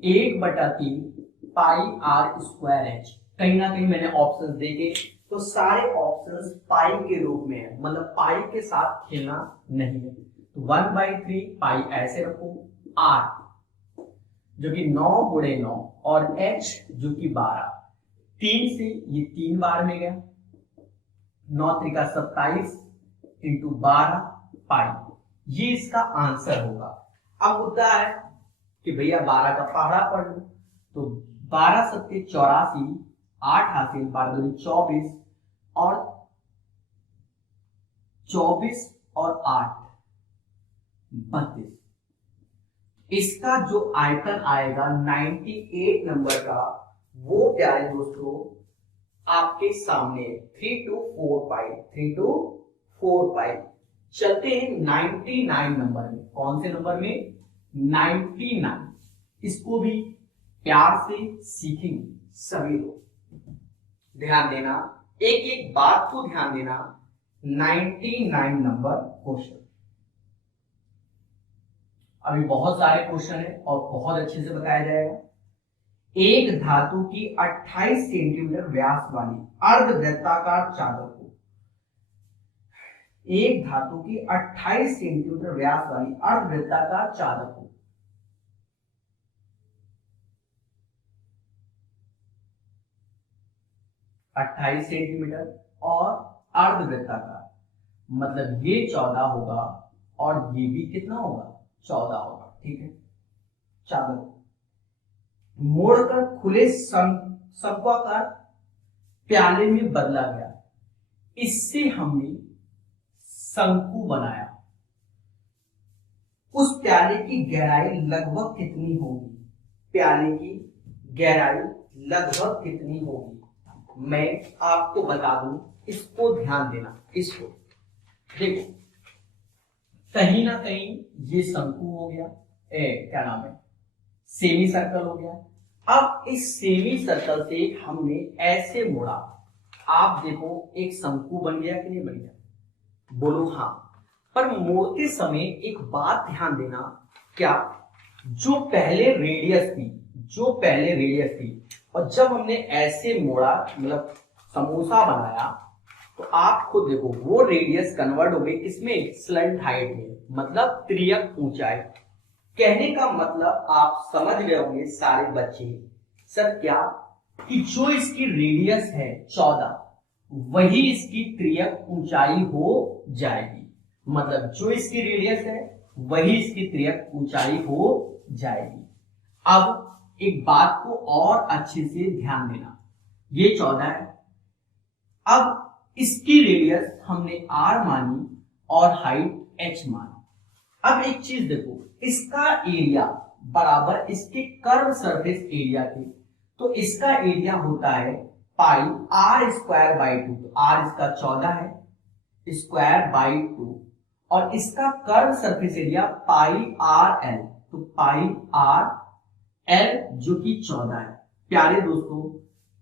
1/3 पाई आर स्क्वायर एच। कहीं ना कहीं मैंने ऑप्शंस देखे तो सारे ऑप्शंस पाई के रूप में है, मतलब पाई के साथ खेलना नहीं है। तो 1/3 पाई ऐसे रखो, आर जो कि 9 गुणे 9 और h जो कि 12, 3 से ये 3 बार में गया, 9 त्रिका 27 इंटू 12 पाई, ये इसका आंसर होगा। अब मुद्दा है कि भैया 12 का पहाड़ा पढ़ लो, तो 12 सत्ते 84, 8 हासिल, 12 दूनी 24 और 24 और 8 32। इसका जो आयतन आएगा 98 नंबर का, वो प्यारे दोस्तों आपके सामने 3 to 4 पाई, 3 to 4 पाई। चलते हैं 99 नंबर में। कौन से नंबर में? 99। इसको भी प्यार से सीखेंगे सभी लोग। ध्यान देना, एक एक बात को ध्यान देना। 99 नंबर क्वेश्चन, अभी बहुत सारे क्वेश्चन है और बहुत अच्छे से बताया जाएगा। एक धातु की 28 सेंटीमीटर व्यास वाली अर्धवृत्ताकार चादर को, एक धातु की 28 सेंटीमीटर व्यास वाली अर्धवृत्ताकार चादर को 28 सेंटीमीटर और अर्धवृत्ताकार, मतलब ये 14 होगा और ये भी कितना होगा? 14 होगा, ठीक है। चादर मोड़कर खुले शंक्वाकार प्याले में बदला गया, इससे हमने शंकु बनाया। उस प्याले की गहराई लगभग कितनी होगी? प्याले की गहराई लगभग कितनी होगी? मैं आपको बता दूं, इसको ध्यान देना। इसको देखो, कहीं ना कहीं ये शंकु हो गया, क्या नाम है, सेमी सर्कल हो गया। अब इस सेमी सर्कल से हमने ऐसे मोड़ा, आप देखो एक शंकु बन गया कि नहीं बन गया? बोलो हाँ। पर मोड़ते समय एक बात ध्यान देना, क्या जो पहले रेडियस थी और जब हमने ऐसे मोड़ा, मतलब समोसा बनाया, तो आप खुद देखो वो रेडियस कन्वर्ट हो गई इसमें स्लंट हाइट में, मतलब त्रियक ऊंचाई। कहने का मतलब आप समझ गए होंगे सारे बच्चे, सर क्या, कि जो इसकी रेडियस है 14, वही इसकी त्रियक ऊंचाई हो जाएगी। मतलब जो इसकी रेडियस है वही इसकी त्रियक ऊंचाई हो जाएगी। अब एक बात को और अच्छे से ध्यान देना, ये 14 है, अब इसकी रेडियस हमने r मानी और हाइट h मानी। अब एक चीज देखो, इसका एरिया बराबर इसके कर्व सरफेस एरिया के, तो इसका एरिया होता है पाई r स्क्वायर बाई 2, तो r इसका 14 है स्क्वायर बाई 2, और इसका curve surface area pi r l, तो पाई r l जो कि 14 है। प्यारे दोस्तों,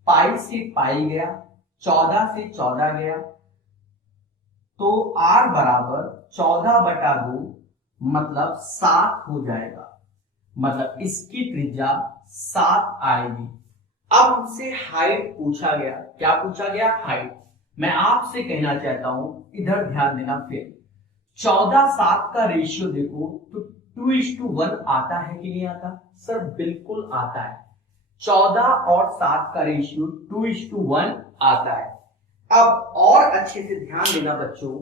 पाई से पाई गया, 14 से 14 गया, तो r बराबर 14/2 मतलब 7 हो जाएगा, मतलब इसकी त्रिज्या 7 आएगी। अब हमसे हाइट पूछा गया, क्या पूछा गया? हाइट। मैं आपसे कहना चाहता हूं, इधर ध्यान देना। फिर 14-7 का रेशियो देखो तो 2:1 आता है कि नहीं आता? सर बिल्कुल आता है। 14 और 7 का रेशियो 2:1 आता है। अब और अच्छे से ध्यान देना बच्चों,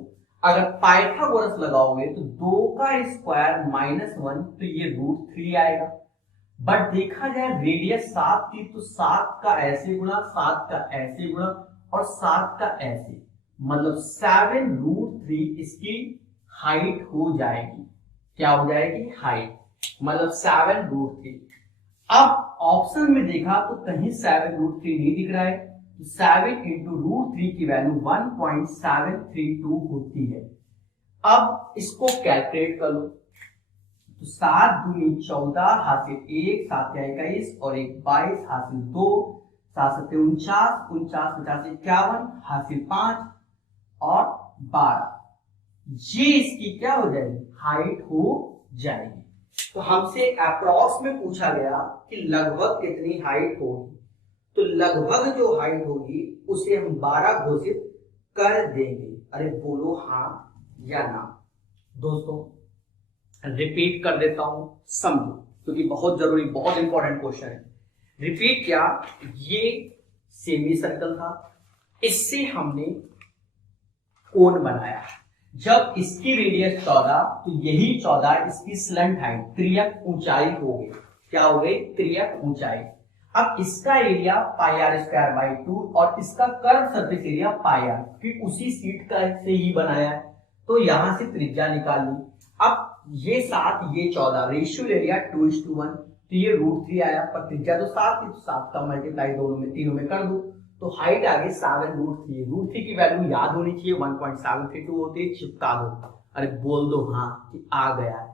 अगर पाइथागोरस लगाओगे तो 2 का स्क्वायर -1 तो ये √3 आएगा। बट देखा जाए रेडियस 7 थी तो 7 का ऐसे गुणा, 7 का ऐसे गुणा और 7 का ऐसे, मतलब 7√3 इसकी हाइट हो जाएगी। क्या हो जाएगी? हाइट, मतलब 7√3। अब ऑप्शन में देखा तो कहीं 7√3 नहीं दिख रहा है, तो 7 इंटू √3 की वैल्यू 1.732 होती है। अब इसको कैलकुलेट कर लो, तो 7 दूनी 14 हासिल 1, 7 या 21 और 1 22 हासिल 2, 7 7 49, 49 50 51 हासिल 5 और 12। ये इसकी क्या हो जाएगी? हाइट हो जाएगी। तो हमसे अप्रॉक्स में पूछा गया कि लगभग कितनी हाइट होगी, तो लगभग जो हाइट होगी उसे हम 12 घोषित कर देंगे। अरे बोलो हाँ या ना। दोस्तों रिपीट कर देता हूं, समझो, क्योंकि बहुत जरूरी, बहुत इंपॉर्टेंट क्वेश्चन है। रिपीट क्या? ये सेमी सर्कल था, इससे हमने कोन बनाया। जब इसकी रेडियस 14 तो यही 14 इसकी स्लंट हाइट, त्रियक ऊंचाई हो गई। क्या हो गई? त्रियक ऊंचाई। अब इसका एरिया πr²/2 और इसका कर्व सरफेस एरिया πr, फिर उसी सीट का से ही बनाया है, तो यहां से त्रिज्या निकाल ली। अब ये 7 ये 14, रेशियो ले लिया 2:1, तो ये √3 आया, पर त्रिज्या तो 7 थी, तो 7 का मल्टीप्लाई दोनों में, तीनों में कर दो, तो हाइट आ गई 7√3। √3 की वैल्यू याद होनी चाहिए, 1.732 होती है, चिपका दो। अरे बोल दो हाँ कि आ गया है।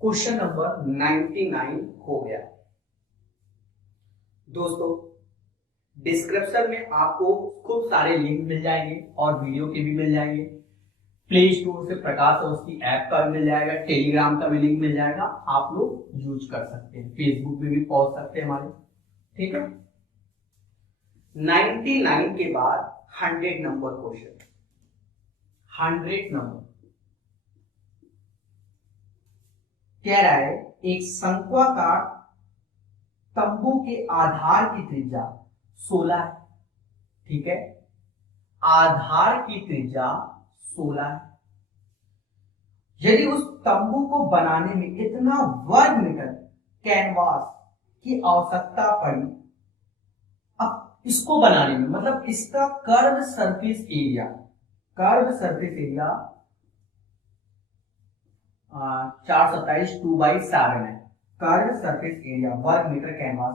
क्वेश्चन नंबर 99 हो गया। दोस्तों डिस्क्रिप्शन में आपको खूब सारे लिंक मिल जाएंगे और वीडियो के भी मिल जाएंगे। प्ले स्टोर से प्रकाश अवस्थी ऐप का भी मिल जाएगा, टेलीग्राम का भी लिंक मिल जाएगा, आप लोग यूज कर सकते हैं, फेसबुक पे भी पहुंच सकते हैं हमारे। ठीक है, 99 के बाद 100 नंबर क्वेश्चन। 100 नंबर कह रहा है एक शंक्वाकार तंबू के आधार की त्रिज्या 16 है। ठीक है, आधार की त्रिज्या 16 है। यदि उस तंबू को बनाने में इतना वर्ग मीटर कैनवास की आवश्यकता पड़ी, अब इसको बनाने में मतलब इसका curve surface area, curve surface area 427 2/7 है, कर्व सरफेस एरिया वर्ग मीटर कैनवास।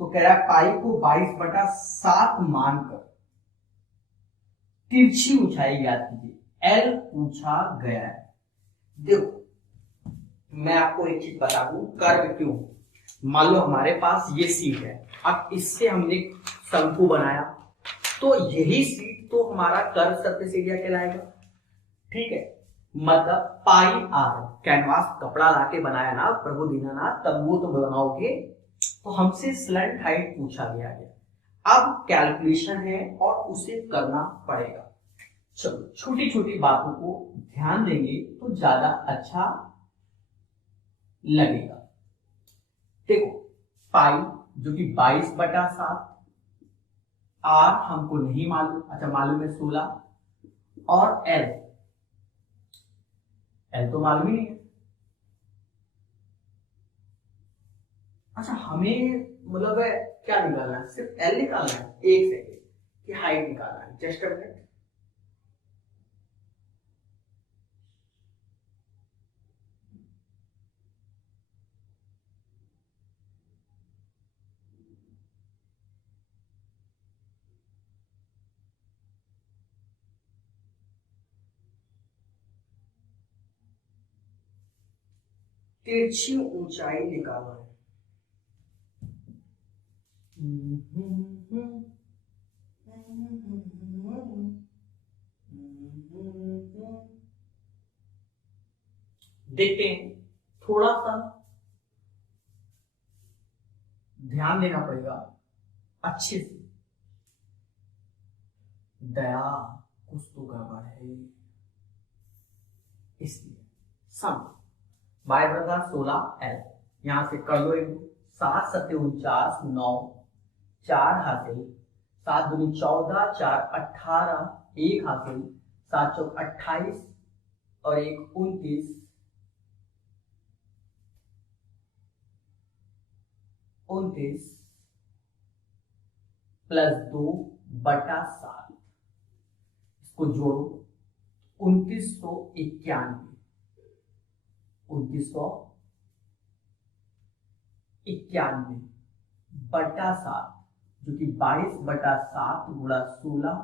तो कह रहा है पाई को 22/7 मानकर तिरछी ऊंचाई ज्ञात कीजिए, एल पूछा गया है। देखो मैं आपको एक चीज बता दूं, कर्व क्यों। मान लो हमारे पास ये सीट है, अब इससे हमने शंकु बनाया, तो यही सीट तो हमारा कर्व सरफेस एरिया कहलाएगा। ठीक है, मतलब पाई आर, कैनवास कपड़ा लाके बनाया ना प्रभु दीनानाथ, तब वो तो बनाओगे, तो हमसे स्लंट हाइट पूछा गया है। अब कैलकुलेशन है और उसे करना पड़ेगा। चलो छोटी छोटी बातों को ध्यान देंगे तो ज्यादा अच्छा लगेगा। देखो पाई जो कि 22/7, आर हमको नहीं मालूम, अच्छा मालूम है 16, और एल, एल तो मालूम ही नहीं है। अच्छा हमें मतलब है क्या निकालना है? सिर्फ एल निकालना है। एक सेकेंड की हाइट निकालना है, जस्ट अ मिनट। तिरछी ऊंचाई निकालना है। देखते हैं, थोड़ा सा ध्यान देना पड़ेगा अच्छे से। दया कुछ तो गड़बड़ है, इसलिए सम 22/16 एल, यहां से कर लो एक 7 सत्ते 49, 9, 4 हासिल, 7 दूनी 14, 4 18, 1 हासिल, 7 चौक 28 और 1 29, 29 प्लस 2/7, इसको जोड़ो 2991, 2991/7 जो कि 22/7 गुणा 16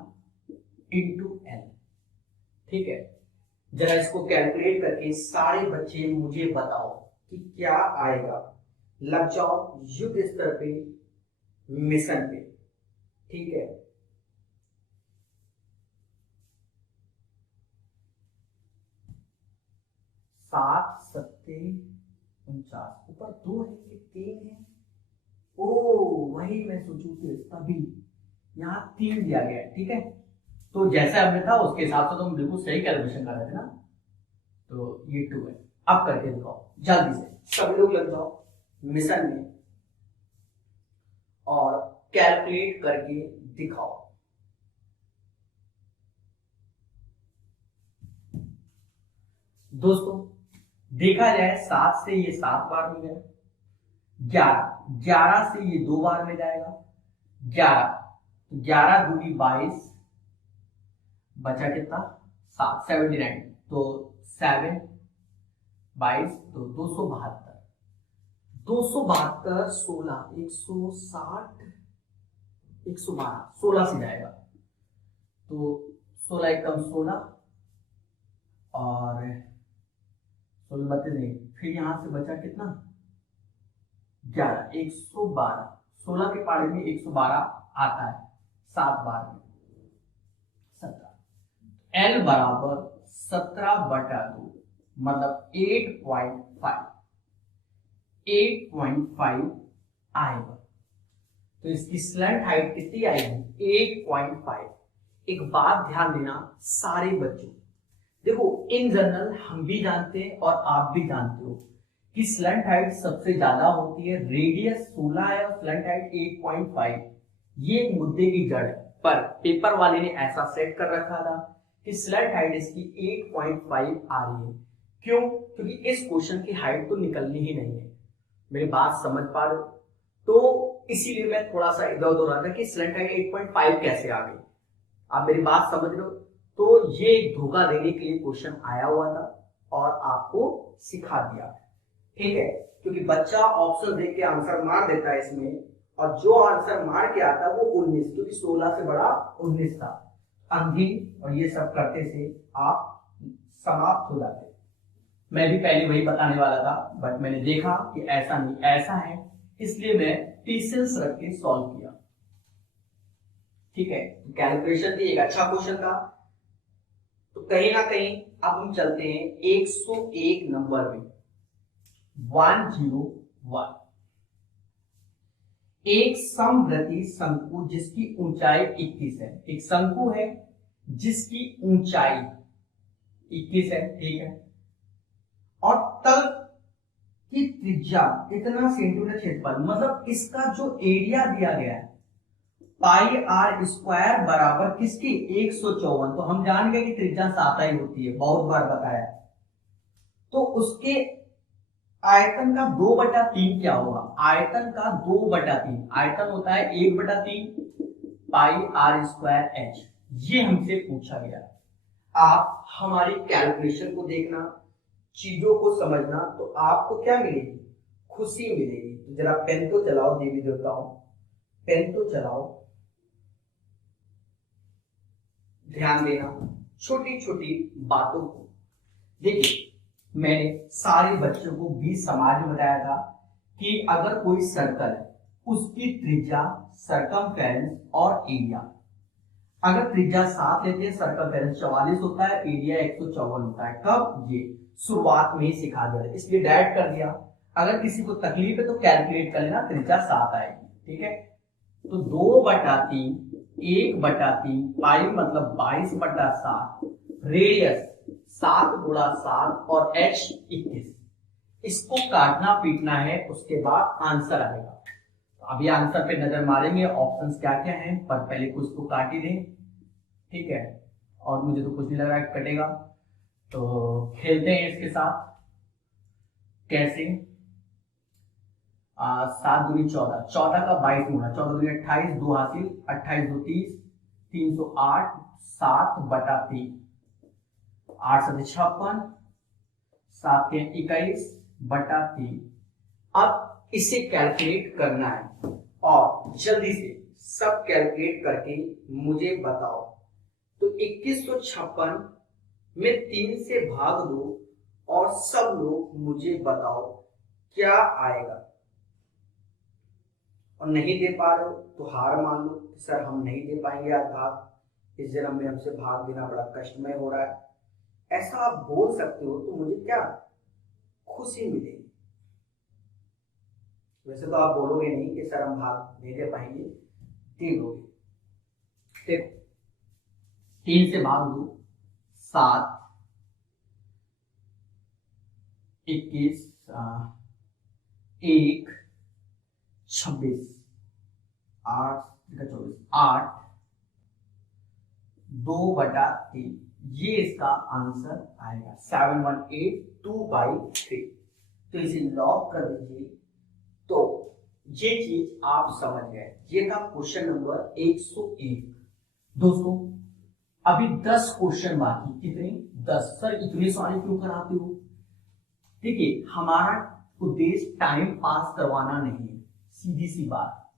इंटू एल। ठीक है, जरा इसको कैलकुलेट करके सारे बच्चे मुझे बताओ कि क्या आएगा। लग जाओ युद्ध स्तर पे, मिशन पे। ठीक है, सात सत्ते 49, ऊपर 2 है कि 3 है? ओ वही मैं सोचू थे, तभी यहाँ 3 दिया गया है। ठीक है, तो जैसा हमने था उसके हिसाब से तो हम बिल्कुल सही कैलकुलेशन कर रहे थे ना। तो ये 2 है। अब करके दिखाओ जल्दी से, सब लोग लग जाओ मिशन में और कैलकुलेट करके दिखाओ। दोस्तों देखा जाए 7 से ये 7 बार में गया, 11 से ये 2 बार में जाएगा, 11 दूनी 22, बचा कितना 7, 79, तो 7 22 तो 272, 272 16 160 112, 16 से जाएगा तो 16 एकम 16 और 16 32 नहीं, फिर यहां से बचा कितना 11, 112, 16 के पारे में 112 आता है 7 बार में 17, एल बराबर 17/2 मतलब 8.5 आएगा। तो इसकी स्लैंट हाइट कितनी आएगी 8.5। एक बात ध्यान देना सारे बच्चों, देखो इन जनरल हम भी जानते हैं और आप भी जानते हो कि स्लैंट हाइट सबसे ज्यादा होती है, रेडियस 16 है और स्लैंट हाइट 8.5। ये एक मुद्दे की जड़ है, पर पेपर वाले ने ऐसा सेट कर रखा था कि स्लैंट हाइट इसकी 8.5 आ रही है। क्यों? क्योंकि इस क्वेश्चन की हाइट तो निकलनी ही नहीं है। मेरी बात समझ पा रहे हो? तो इसीलिए मैं थोड़ा सा इधर उधर रहा था कि स्लैंट हाइट 8.5 कैसे आ गई। आप मेरी बात समझ रहे हो? तो ये एक धोखा देने के लिए क्वेश्चन आया हुआ था और आपको सिखा दिया। ठीक है, क्योंकि बच्चा ऑप्शन देख के आंसर मार देता है इसमें, और जो आंसर मार के आता है वो 19, क्योंकि 16 से बड़ा 19 था। अंधी और ये सब करते से आप समाप्त हो जाते। मैं भी पहले वही बताने वाला था, बट मैंने देखा कि ऐसा नहीं, ऐसा है, इसलिए मैं पेशेंस रख के सॉल्व किया। ठीक है, कैलकुलेशन थी, एक अच्छा क्वेश्चन था। तो कहीं ना कहीं अब हम चलते हैं 101 नंबर में। 101, एक समवृत्तीय शंकु जिसकी ऊंचाई 21 है। एक शंकु है जिसकी ऊंचाई 21 है, ठीक है, और तल की त्रिज्या इतना सेंटीमीटर क्षेत्रफल, मतलब इसका जो एरिया दिया गया है पाई आर स्क्वायर बराबर किसकी 154। तो हम जान गए कि त्रिज्या 7 ही होती है, बहुत बार बताया। तो उसके आयतन का 2/3 क्या होगा? आयतन का 2/3, आयतन होता है 1/3 पाई आर स्क्वायर एच। ये हमसे पूछा गया। आप हमारी कैलकुलेशन को देखना, चीजों को समझना, तो आपको क्या मिलेगी? खुशी मिलेगी। तो जरा पेन तो चलाओ देवी देवताओं, पेन तो चलाओ, ध्यान देना छोटी छोटी बातों को। देखिए मैंने सारे बच्चों को 20 समाज में बताया था कि अगर कोई सर्कल है उसकी त्रिज्या, सरकमफेरेंस और एरिया, अगर त्रिज्या 7 लेते हैं, सरकमफेरेंस 44 होता है, एरिया 154 होता है। कब? ये शुरुआत में ही सिखा दिया, इसलिए डायरेक्ट कर दिया। अगर किसी को तकलीफ है तो कैलकुलेट कर लेना, त्रिज्या 7 आएगी। ठीक है, तो 2/3, 1/3 पाई मतलब 22/7, रेडियस 7 × 7 और h 21। इसको काटना पीटना है, उसके बाद आंसर आएगा। तो अभी आंसर पे नजर मारेंगे, ऑप्शंस क्या क्या हैं, पर पहले कुछ तो काट ही दें, ठीक है। और मुझे तो कुछ नहीं लग रहा है कटेगा, तो खेलते हैं इसके साथ। कैसे? 7×2 = 14, 14 का 22 गुना, 14×2 = 28, 2 हासिल, 28 2 30, 308, 7/3, 8×7 = 56, 7×3 = 21/3। अब इसे कैलकुलेट करना है और जल्दी से सब कैलकुलेट करके मुझे बताओ। तो 2156 में 3 से भाग दो और सब लोग मुझे बताओ क्या आएगा। और नहीं दे पा रहे हो तो हार मान लो, सर हम नहीं दे पाएंगे आज भाग, इस जन्म में हमसे भाग देना बड़ा कष्टमय हो रहा है, ऐसा आप बोल सकते हो तो मुझे क्या खुशी मिलेगी। वैसे तो आप बोलोगे नहीं कि सर हम भाग नहीं दे पाएंगे, दे दोगे। देखो 3 से भाग दो, 7, 21, 1, 26, 8, 24, 8, 2/3, ये इसका आंसर आएगा 7182/3। तो इसे लॉक कर दीजिए। तो ये चीज आप समझ गए, ये था क्वेश्चन नंबर 101। दोस्तों अभी 10 क्वेश्चन बाकी। कितने? 10। सर इतने सवाल क्यों कराते हो? देखिए हमारा उद्देश्य टाइम पास करवाना नहीं है, सीधी सी बात।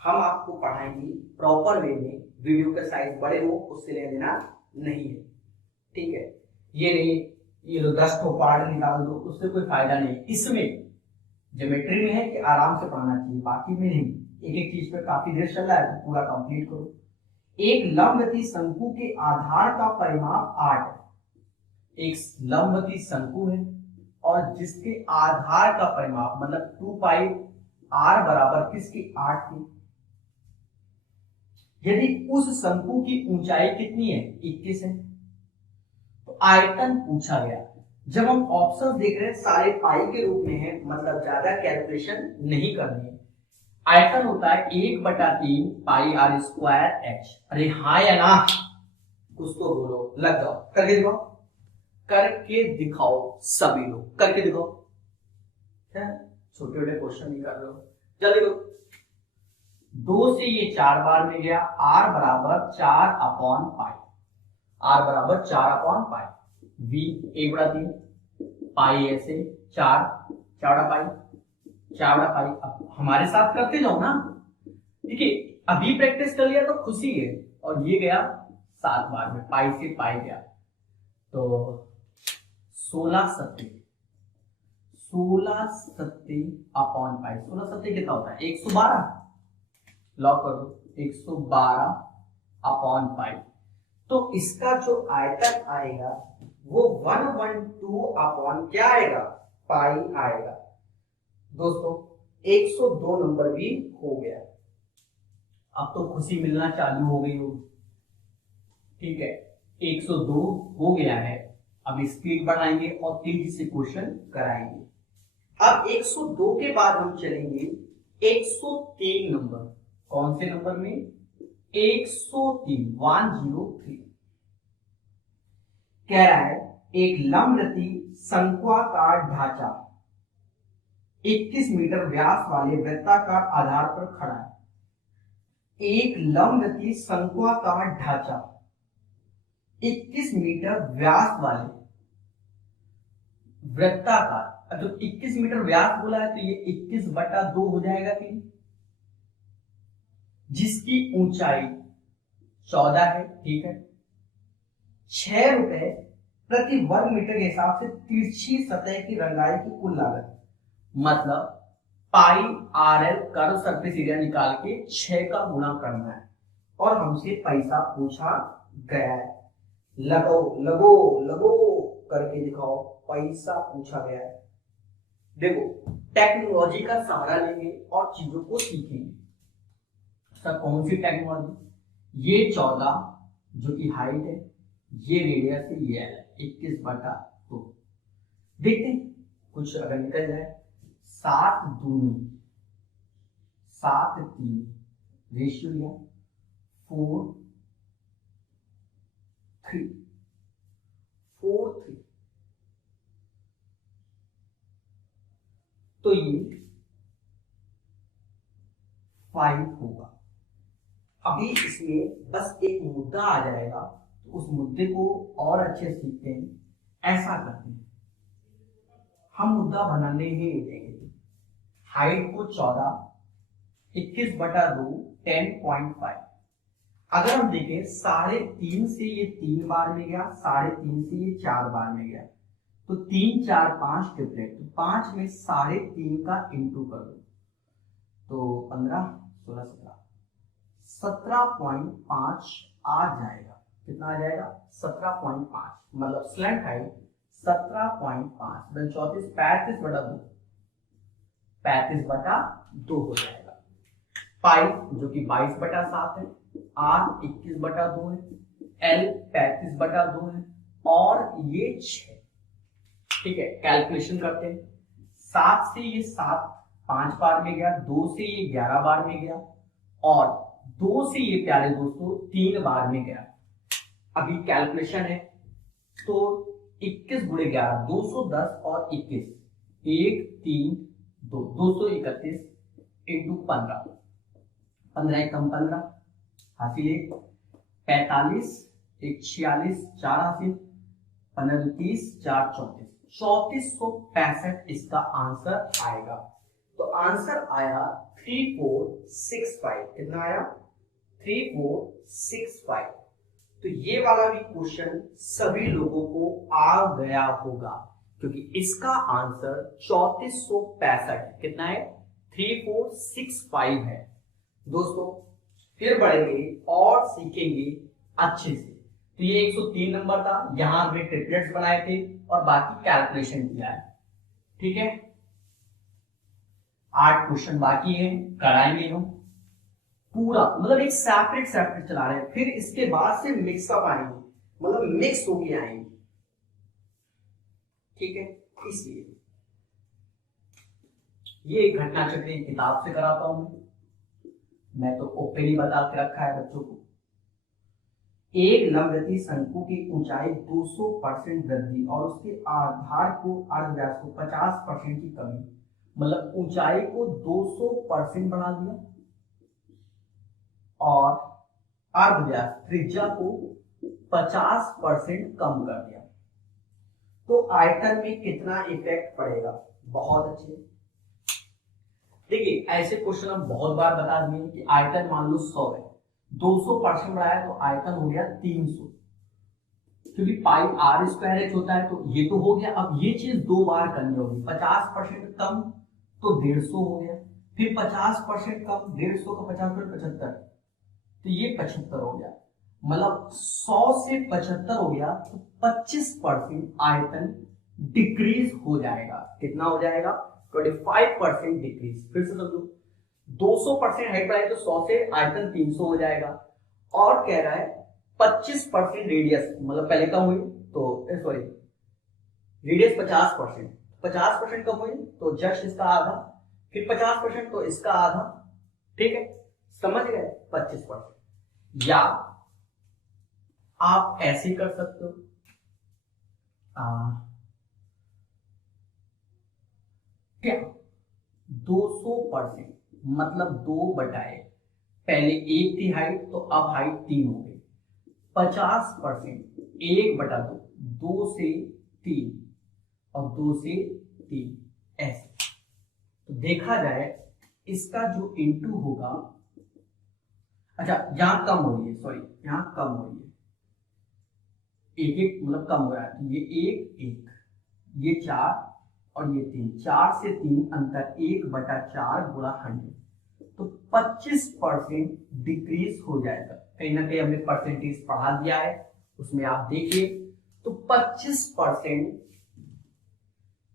हम आपको पढ़ाएंगे प्रॉपर वे में, वीडियो का साइज बड़े हो उससे लेना देना नहीं है, ठीक है। ये नहीं ये 10 को पार्ट निकाल दो, उससे कोई फायदा नहीं। इसमें ज्योमेट्री में है कि आराम से पढ़ना चाहिए, बाकी में नहीं। एक एक चीज पे काफी देर चल रहा है तो पूरा कंप्लीट करो। एक लंबवती शंकु के आधार का परिमाप 8 है। एक लंबवती शंकु है और जिसके आधार का परिमाप मतलब 2πr बराबर किसकी 8 की। यदि उस शंकु की ऊंचाई कितनी है? 21 है। तो आयतन पूछा गया। जब हम ऑप्शन देख रहे हैं सारे पाई के रूप में है, मतलब ज्यादा कैलकुलेशन नहीं करनी है। आयतन होता है 1/3 πr²h। अरे हाँ या ना? कुछ तो बोलो, लग जाओ, करके दिखाओ, करके दिखाओ, सभी लोग करके दिखाओ। छोटे छोटे क्वेश्चन नहीं कर रहे हो, जल्दी करो। 2 से ये 4 बार में गया, r बराबर 4/π, r बराबर 4/π, v 1/3 पाई ऐसे 4/π। अब हमारे साथ करते जाओ ना, ठीक है। अभी प्रैक्टिस कर लिया तो खुशी है। और ये गया 7 बार में, पाई से पाई गया, तो 16/7 16/7/π। 16/7 कितना होता है? 112। लॉक कर दो, 112/π। तो इसका जो आयतन आएगा वो 112 क्या आएगा? पाई आएगा। दोस्तों 102 नंबर भी हो गया। अब तो खुशी मिलना चालू हो गई होगी, ठीक है। 102 हो गया है। अब स्पीड बढ़ाएंगे और तेजी से क्वेश्चन कराएंगे। अब 102 के बाद हम चलेंगे 103 नंबर। कौन से नंबर में? 103, 103। कह रहा है एक लंबवती शंक्वाकार ढांचा 21 मीटर व्यास वाले वृत्ताकार आधार पर खड़ा है। एक लंबवती शंक्वाकार ढांचा 21 मीटर व्यास वाले वृत्ताकार, तो 21 मीटर व्यास बोला है तो ये 21/2 हो जाएगा कि, जिसकी ऊंचाई 14 है, ठीक है। 6 रुपए प्रति वर्ग मीटर के हिसाब से तिरछी सतह की रंगाई की कुल लागत, मतलब πRL कर्व सरफेस एरिया निकाल के 6 का गुणा करना है और हमसे पैसा पूछा गया है। लगो लगो लगो करके दिखाओ, पैसा पूछा गया है। देखो टेक्नोलॉजी का सहारा लेंगे और चीजों को सीखेंगे। सर कौन सी टेक्नोलॉजी? ये 14 जो कि हाइट है, ये रेडियस है, ये 21/2। देखते हैं कुछ अगर निकल जाए, 7 दूनी 7 3 रेशियो लिया 4 3 4 3, तो ये 5 होगा। अभी इसमें बस एक मुद्दा आ जाएगा, तो उस मुद्दे को और अच्छे से सीखते हैं। ऐसा करते हैं, हम मुद्दा बनाने ही देंगे। हाइट को 14, 21/2 10.5। अगर हम देखें 3.5 से ये 3 बार में गया, 3.5 से ये 4 बार में गया, तो 3 4 5 ट्रिपलेट, तो 5 में 3.5 का इंटू कर दो, तो 15 16 17 17.5 आ जाएगा। कितना आ जाएगा? 17.5, मतलब स्लैंट हाइट 17.5 34 35/2 35/2 हो जाएगा। पाई जो कि 22/7 है, आर 21/2 है, एल 35/2 है, और ये 6। ठीक है, कैलकुलेशन करते हैं। 7 से ये 7 5 बार में गया, 2 से ये 11 बार में गया, और 2 से ये प्यारे दोस्तों 3 बार में गया। अभी कैलकुलेशन है, तो 21 गुणे 11 210 और 21 1 3 2 231 इंटू 15 15 एकम 15 हासिल 1 45 1 46 4 हासिल 15 30 4 34 3465 इसका आंसर आएगा। तो आंसर आया 3465। कितना आया? 3465। तो ये वाला भी क्वेश्चन सभी लोगों को आ गया होगा, क्योंकि इसका आंसर 3465 कितना है? 3465 है। दोस्तों फिर बढ़ेंगे और सीखेंगे अच्छे से। तो ये 103 नंबर था, यहां हमने ट्रिपलेट्स बनाए थे और बाकी कैलकुलेशन किया है। ठीक है, 8 क्वेश्चन बाकी है, कराएंगे हम पूरा, मतलब एक सेपरेट चला रहे हैं। फिर इसके बाद से मिक्सअप आएंगे, मतलब मिक्स होके आएंगे। ठीक है, इसलिए ये घटना चक्र एक किताब से कराता हूं मैं तो ओपन ही बता के रखा है बच्चों को। एक लंबवृत्तीय शंकु की ऊंचाई 200% वृद्धि और उसके आधार को अर्धव्यास को 50% की कमी, मतलब ऊंचाई को 200% बढ़ा दिया और अर्धव्यास त्रिज्या को 50% कम कर दिया, तो आयतन में कितना इफेक्ट पड़ेगा? बहुत अच्छे। देखिए ऐसे क्वेश्चन हम बहुत बार बता दिए कि आयतन मान लो 100 है, 200% बढ़ाया तो आयतन हो गया 300, क्योंकि पाई आर स्क्वायर एच होता है, तो ये तो हो गया। अब ये चीज 2 बार करनी होगी। 50% कम तो 150 हो गया, फिर 50% कम 150 का 50 75, तो ये 75 हो गया, मतलब 100 से 75 हो गया, तो 25% आयतन डिक्रीज हो जाएगा। कितना हो जाएगा? 25% डिक्रीज। फिर से समझो, 200% हाइट बढ़ाई तो 100 से आयतन 300 हो जाएगा, और कह रहा है 25% रेडियस, मतलब पहले कम हुई तो सॉरी रेडियस 50% कम हुई तो जस्ट इसका आधा, फिर 50% तो इसका आधा। ठीक है, समझ गए? 25%। या आप ऐसे कर सकते हो, क्या 200%, मतलब 2 पहले 1 थी हाइट, तो अब हाइट 3 हो गई। 50% 1/2, 2 से 3 और 2 से 3, ऐसे। तो देखा जाए इसका जो इंटू होगा, अच्छा यहां कम हो रही है, सॉरी यहां कम हो रही है, एक एक मतलब कम हो रहा है, तो ये 1 1, ये 4 और ये 3, 4 से 3 अंतर 1/4 गुणा 100, तो 25% डिक्रीज हो जाएगा। कहीं ना कहीं हमने परसेंटेज पढ़ा दिया है, उसमें आप देखिए, तो 25%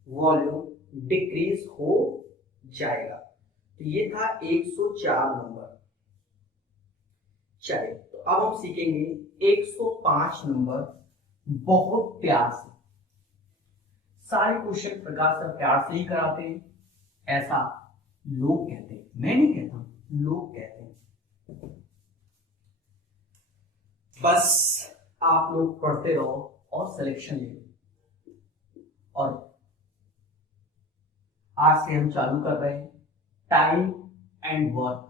वॉल्यूम डिक्रीज हो जाएगा। तो ये था 104 नंबर। चलिए, तो अब हम सीखेंगे 105 नंबर बहुत प्यार से। सारे क्वेश्चन प्रकाश सर प्यार से ही कराते हैं, ऐसा लोग कहते हैं, मैं नहीं कहता, लोग कहते हैं। बस आप लोग पढ़ते रहो और सिलेक्शन ले लो। और आज से हम चालू कर रहे हैं टाइम एंड वर्क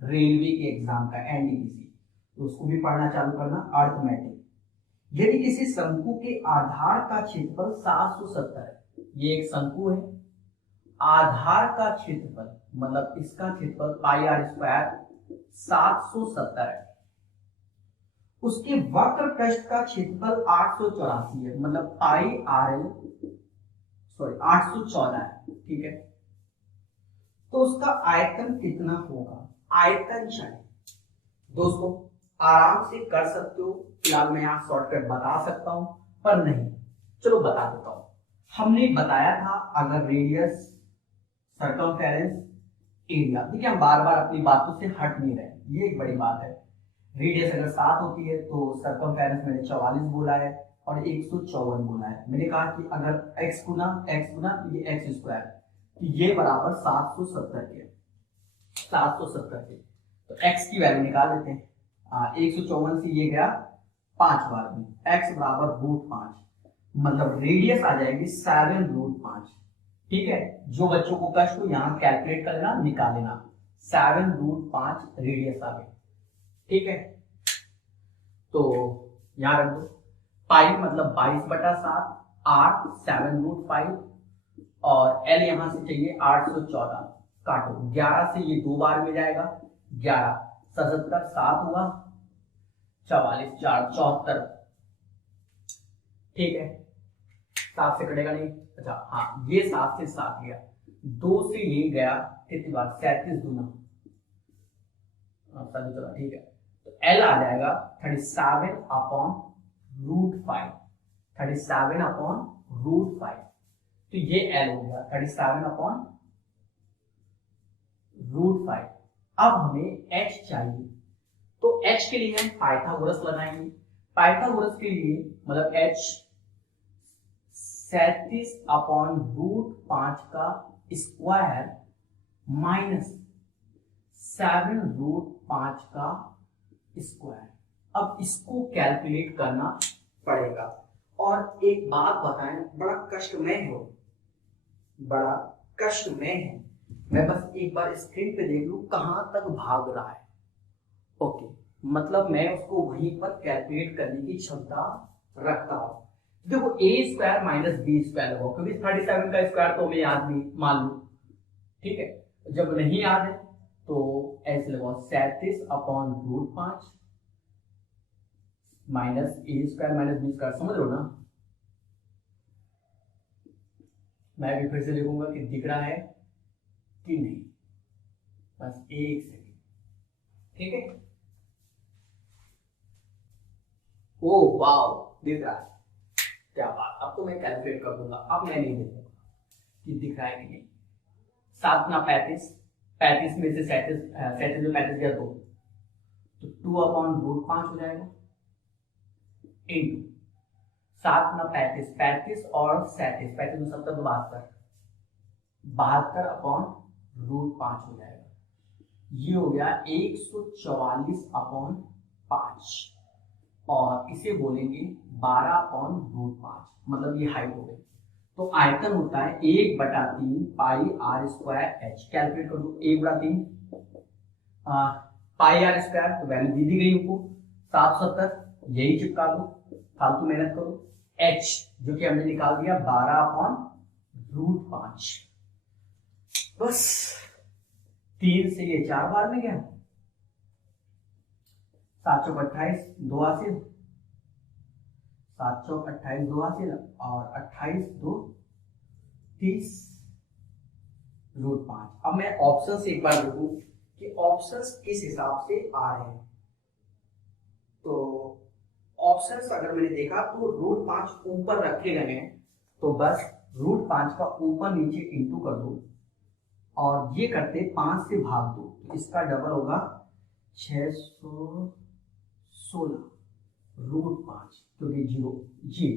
रेलवे के एग्जाम का, एनटीपीसी, तो उसको भी पढ़ना चालू करना। अर्थमेटिक, यदि किसी शंकु के आधार का क्षेत्रफल 770 है, ये एक शंकु है, आधार का क्षेत्रफल मतलब इसका क्षेत्रफल पाई आर स्क्वायर 770 है, उसके वक्र पृष्ठ का क्षेत्रफल 884 है, मतलब पाई आर एल 814 है, ठीक है। तो उसका आयतन कितना होगा, आयतन चाहिए। दोस्तों आराम से कर सकते हो, फिलहाल मैं यहाँ शॉर्टकट बता सकता हूं, पर नहीं, चलो बता देता हूं। हमने बताया था अगर रेडियस, सर्कमफेरेंस, एरिया, देखिए हम बार बार अपनी बातों से हट नहीं रहे, ये एक बड़ी बात है। रेडियस अगर 7 होती है तो सर्कमफेरेंस मैंने 44 बोला है और 154 बोला है। मैंने कहा कि अगर x गुना ये x स्क्वायर, तो ये बराबर 770 के, 770 के, तो x की वैल्यू निकाल लेते हैं। 154 से ये गया 5 बार में, x बराबर √5, मतलब रेडियस आ जाएगी 7√5, ठीक है। जो बच्चों को कष्ट हो यहाँ कैलकुलेट कर लेना, निकाल लेना, 7√5 रेडियस आ गई, ठीक है। तो यहाँ रख दो, पाई मतलब 22/7, r 7√5 और l यहां से चाहिए 814, काटो, 11 से ये 2 बार में जाएगा, 11 77 7 हुआ 44 4 74, ठीक है। 7 से कटेगा नहीं, अच्छा हाँ, ये 7 से 7 गया, 2 से ये गया, कितनी बार 37 दूना, चला ठीक है। तो L आ जाएगा 37/√5, 37/√5, तो ये L हो गया 37/√5। अब हमें H चाहिए, तो H के लिए हम पाइथागोरस लगाएंगे। पाइथागोरस के लिए मतलब H 37/√5 का स्क्वायर माइनस 7√5 का स्क्वायर। अब इसको कैलकुलेट करना पड़ेगा। और एक बात बताएं, बड़ा कष्टमय हो, बड़ा कष्टमय है, मैं बस एक बार स्क्रीन पे देख लूं कहां तक भाग रहा है। ओके, मतलब मैं उसको वहीं पर कैलकुलेट करने की क्षमता रखता हूं। देखो a² माइनस b² होगा, क्योंकि 37 का स्क्वायर तो मैं याद नहीं, मान लू, ठीक है। जब नहीं याद है तो ऐसे लगाओ 37/√5 माइनस a² माइनस b², समझ लो ना। मैं भी फिर से लिखूंगा कि दिख रहा है कि नहीं, बस एक सेकेंड, ठीक है। ओ वाओ, दिख रहा है, क्या बात। अब तो मैं कैलकुलेट कर दूंगा, अब मैं नहीं देखूंगा कि दिख रहा है कि नहीं। 7 ना 35, 35 में से 37 में 35 गया 2, तो 2/√5 हो जाएगा, इंटू 7 ना 35, 35 और 37, 35 में 70 तो 72, 72/√5 हो जाएगा। ये हो गया 144/5 और इसे बोलेंगे 12/√5, मतलब ये हाइट हो गई। तो आयतन होता है 1/3 पाई r स्क्वायर h। कैलकुलेट कर दो, 1/3 पाई r स्क्वायर, तो वैल्यू दी गई हमको 770, यही चिपका दो, फालतू मेहनत करो। h जो कि हमने निकाल दिया 12/√5, बस 3 से ये 4 बार में गया, 728 2 हासिल, 728 2 हासिल और 28 2 30√5। अब मैं ऑप्शन से एक बार देखूं कि ऑप्शंस किस हिसाब से आ रहे हैं। तो ऑप्शंस अगर मैंने देखा तो √5 ऊपर रखे गए हैं, तो बस √5 का ऊपर नीचे इंटू कर दो और ये करते 5 से भाग दो, तो इसका डबल होगा 616 √5, क्योंकि 0 जी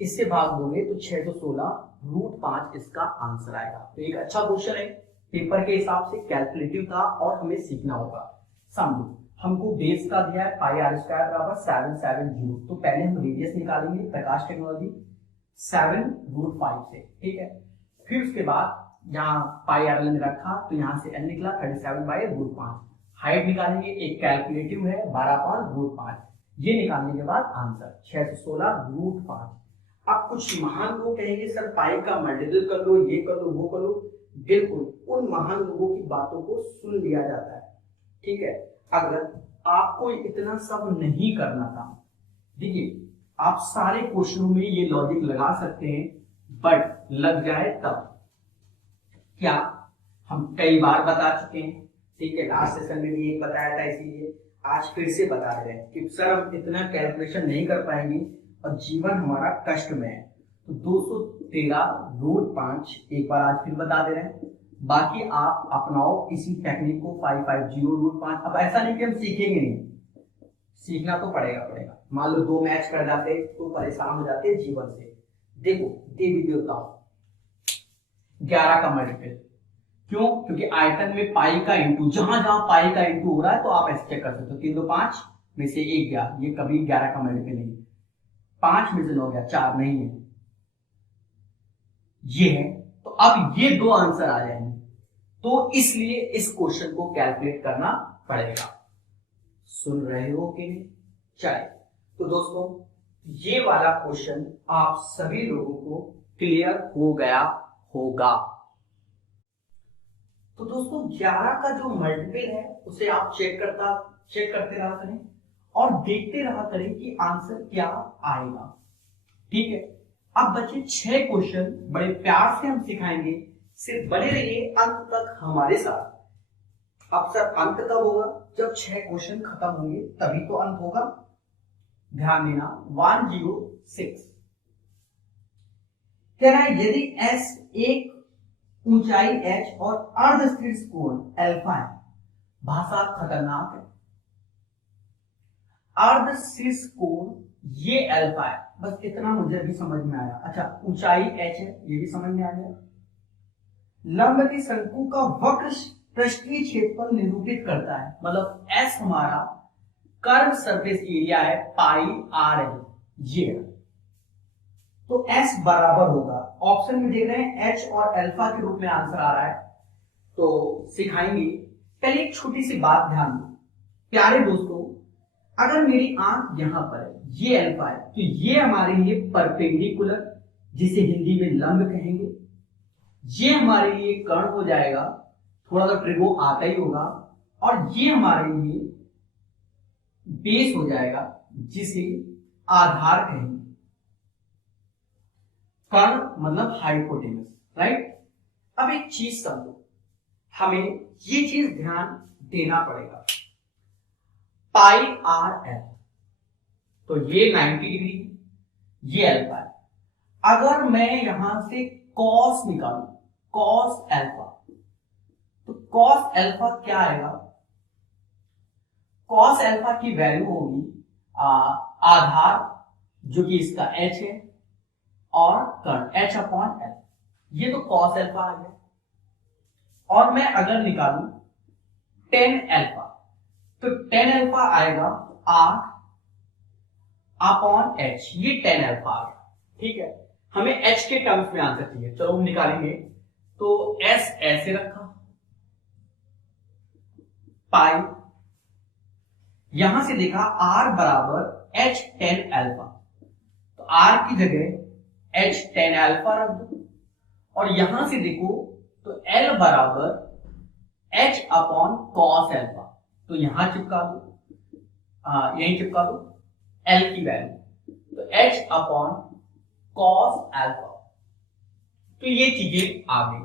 इससे भाग दोगे तो 616√5 इसका आंसर आएगा। तो एक अच्छा क्वेश्चन है, पेपर के हिसाब से कैलकुलेटिव था और हमें सीखना होगा। समझो हमको बेस का दिया है πr² बराबर 770। तो पहले हम रेडियस निकालेंगे प्रकाश टेक्नोलॉजी 7√5 से, ठीक है। फिर उसके बाद यहाँ πr ने रखा तो यहाँ से n निकला 37/√5। हाइट निकालेंगे, एक कैलकुलेटिव है 12/√5। ये निकालने के बाद आंसर 616√5। अब कुछ महान लोग कहेंगे सर पाई का मल्टीपल कर लो, ये कर लो, वो कर लो। बिल्कुल उन महान लोगों की बातों को सुन लिया जाता है, ठीक है। अगर आपको इतना सब नहीं करना था, देखिए आप सारे क्वेश्चनों में ये लॉजिक लगा सकते हैं, बट लग जाए तब क्या हम कई बार बता चुके हैं, ठीक है। लास्ट सेशन में भी एक बताया था, इसीलिए आज फिर से बता रहे हैं कि सर हम इतना कैलकुलेशन नहीं कर पाएंगे और जीवन हमारा कष्ट में है। तो 213√5 एक बार आज फिर बता दे रहे हैं। बाकी आप अपनाओ इसी टेक्निक को 550√5। अब ऐसा नहीं कि हम सीखेंगे नहीं, सीखना तो पड़ेगा। मान लो 2 मैच कर जाते तो परेशान हो जाते जीवन से। देखो देवी देवताओं 11 का मल्टीपल क्यों? क्योंकि आयतन में पाई का इंटू, जहां जहां पाई का इंटू हो रहा है तो आप ऐसे चेक कर सकते हो। 3 2 5 में से 1 गया, ये कभी 11 का मल्टीपल नहीं। 5 में से 9 गया, 4 नहीं है, ये है। तो अब ये 2 आंसर आ जाएंगे, तो इसलिए इस क्वेश्चन को कैलकुलेट करना पड़ेगा। सुन रहे हो कि नहीं? चलिए तो दोस्तों ये वाला क्वेश्चन आप सभी लोगों को क्लियर हो गया होगा। तो दोस्तों 11 का जो मल्टीपल है उसे आप चेक करते रहा करें और देखते रहा करें कि आंसर क्या आएगा, ठीक है। अब बचे 6 क्वेश्चन, बड़े प्यार से हम सिखाएंगे, सिर्फ बने रहिए अंत तक हमारे साथ। अब सर अंत कब होगा? जब 6 क्वेश्चन खत्म होंगे तभी तो अंत होगा। ध्यान देना 106 कह रहा है यदि S एक ऊंचाई h और अर्धशीर्ष कोण अल्फा है। भाषा खतरनाक है। अर्धशीर्ष कोण ये अल्फा है, बस इतना मुझे भी समझ में आया। अच्छा ऊंचाई h है, ये भी समझ में आ गया। लंब की शंकु का वक्र पृष्ठीय क्षेत्रफल निरूपित करता है, मतलब S हमारा कर्व सरफेस एरिया है πr ये। तो S बराबर होगा, ऑप्शन में देख रहे हैं H और अल्फा के रूप में आंसर आ रहा है, तो सिखाएंगे। पहले एक छोटी सी बात ध्यान दो प्यारे दोस्तों, अगर मेरी आंख यहां पर है, ये अल्फा है, तो ये हमारे लिए परपेंडिकुलर, जिसे हिंदी में लंब कहेंगे। ये हमारे लिए कर्ण हो जाएगा, थोड़ा सा ट्रिगो आता ही होगा, और ये हमारे लिए बेस हो जाएगा, जिसे आधार कहेंगे। कर्ण मतलब हाइपोटेनस, राइट। अब एक चीज समझो, हमें ये चीज ध्यान देना पड़ेगा। पाई आर एल, तो ये 90 डिग्री, ये अल्फा है। अगर मैं यहां से कॉस निकालू, कॉस अल्फा, तो कॉस अल्फा क्या आएगा? कॉस अल्फा की वैल्यू होगी आधार, जो कि इसका h है, और कर्ण h/l, ये तो कॉस अल्फा आ गया। और मैं अगर निकालू टेन अल्फा, तो टेन अल्फा आएगा r/h, ये टेन अल्फा आ गया, ठीक है। हमें h के टर्म्स में आंसर चाहिए, चलो हम निकालेंगे। तो s ऐसे रखा, पाई, यहां से देखा r बराबर h टेन अल्फा, तो r की जगह h टेन अल्फा रख दो, और यहां से देखो तो l बराबर h/cos अल्फा, तो यहां चिपका दो, यहीं चिपका दो l की वैल्यू, तो h/cos अल्फा। तो ये चीजें आ गई।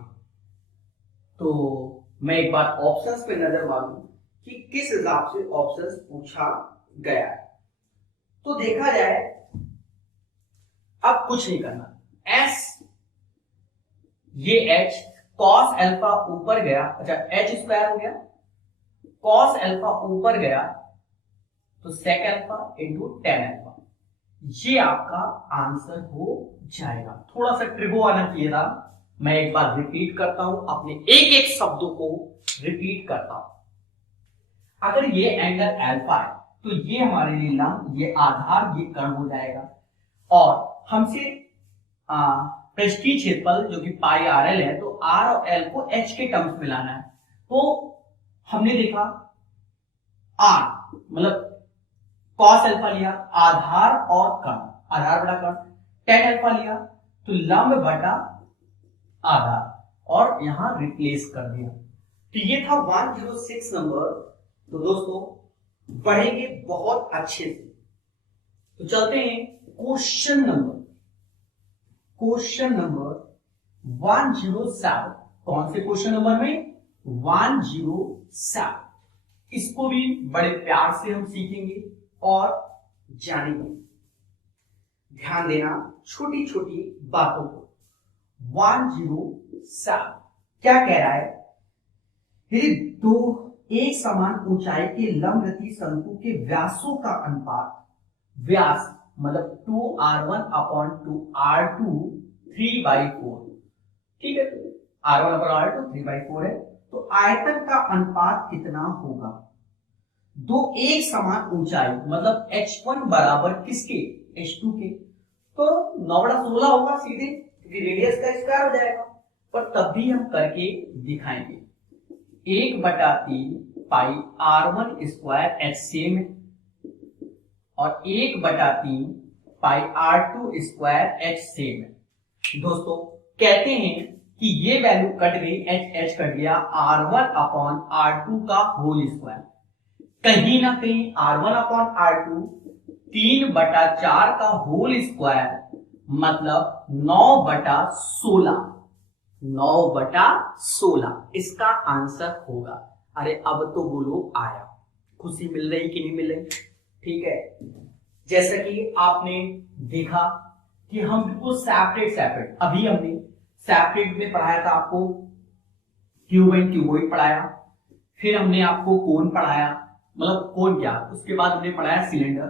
तो मैं एक बार ऑप्शंस पे नजर मारूं कि किस हिसाब से ऑप्शंस पूछा गया है। तो देखा जाए, अब कुछ नहीं करना, s ये h cos अल्फा ऊपर गया, अच्छा h स्क्वायर हो गया, cos अल्फा ऊपर गया, तो sec alpha into tan alpha, ये आपका आंसर हो जाएगा। थोड़ा सा ट्रिगो आना चाहिए था। मैं एक बार रिपीट करता हूं, अपने एक एक शब्दों को रिपीट करता हूं। अगर ये एंगल अल्फा है तो ये हमारे लिए लंब, ये आधार, ये कर्ण हो जाएगा। और हमसे पृष्ठीय क्षेत्रफल जो कि पाई आर एल है, तो आर और एल को एच के टर्म्स में लाना है। तो हमने देखा आर मतलब कॉस अल्फा लिया, आधार और कर्ण, आधार बटा कर्ण, टेन अल्फा लिया तो लंब बटा आधार, और यहां रिप्लेस कर दिया। तो ये था 106 नंबर। तो दोस्तों बढ़ेंगे बहुत अच्छे से। तो चलते हैं क्वेश्चन नंबर 107। कौन से क्वेश्चन नंबर में? 107। इसको भी बड़े प्यार से हम सीखेंगे और जानेंगे। ध्यान देना छोटी छोटी बातों को। 107 क्या कह रहा है? यदि दो एक समान ऊंचाई के लंबवृत्तीय शंकु के व्यासों का अनुपात, व्यास मतलब 2r1/2r2 3/4, ठीक है, r1/r2 3/4 है, तो आयतन का अनुपात कितना होगा? दो एक समान ऊंचाई मतलब h1 बराबर किसके? h2 के, तो 9/16 होगा सीधे, क्योंकि रेडियस का स्क्वायर हो जाएगा। पर तब भी हम करके दिखाएंगे। 1/3 पाई r1 स्क्वायर h सेम है, और 1/3 पाई r2 स्क्वायर h सेम है। दोस्तों कहते हैं कि ये वैल्यू कट गई, h कट गया, r1/r2 का होल स्क्वायर। कहीं ना कहीं r1/r2 3/4 का होल स्क्वायर मतलब 9/16, 9/16 इसका आंसर होगा। अरे अब तो बोलो आया। खुशी मिल रही कि नहीं मिल रही? ठीक है, जैसा कि आपने देखा कि हम बिल्कुल सेपरेट अभी हमने सेपरेट में पढ़ाया था आपको, क्यूब एंड क्यूबॉइड पढ़ाया, फिर हमने आपको कोन पढ़ाया, मतलब कोन क्या, उसके बाद हमने पढ़ाया सिलेंडर,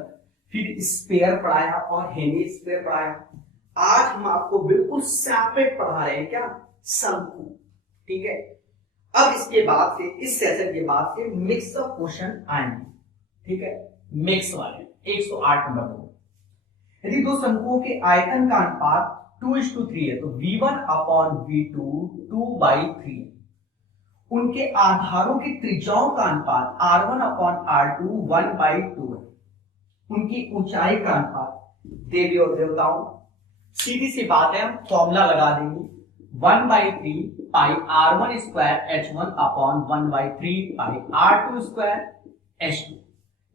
फिर स्फीयर पढ़ाया और हेमी स्फीयर पढ़ाया। आज हम आपको बिल्कुल सेपरेट पढ़ा रहे हैं, क्या? शंकु। ठीक है, अब इसके बाद से, इस सेशन के बाद से मिक्स ऑफ क्वेश्चन आएंगे। ठीक है, मिक्स वाले 108 नंबर को। यदि दो शंकुओं के आयतन का अनुपात 2:3 है तो v1/v2 2/3, उनके आधारों की त्रिज्याओं का अनुपात r1/r2 1/2 है, उनकी ऊंचाई का अनुपात देवी और देवताओं। सीधी सी बात है, हम फॉर्मूला लगा देंगे 1/3 पाई r1 स्क्वायर h1/1/3 पाई r2 स्क्वायर h2।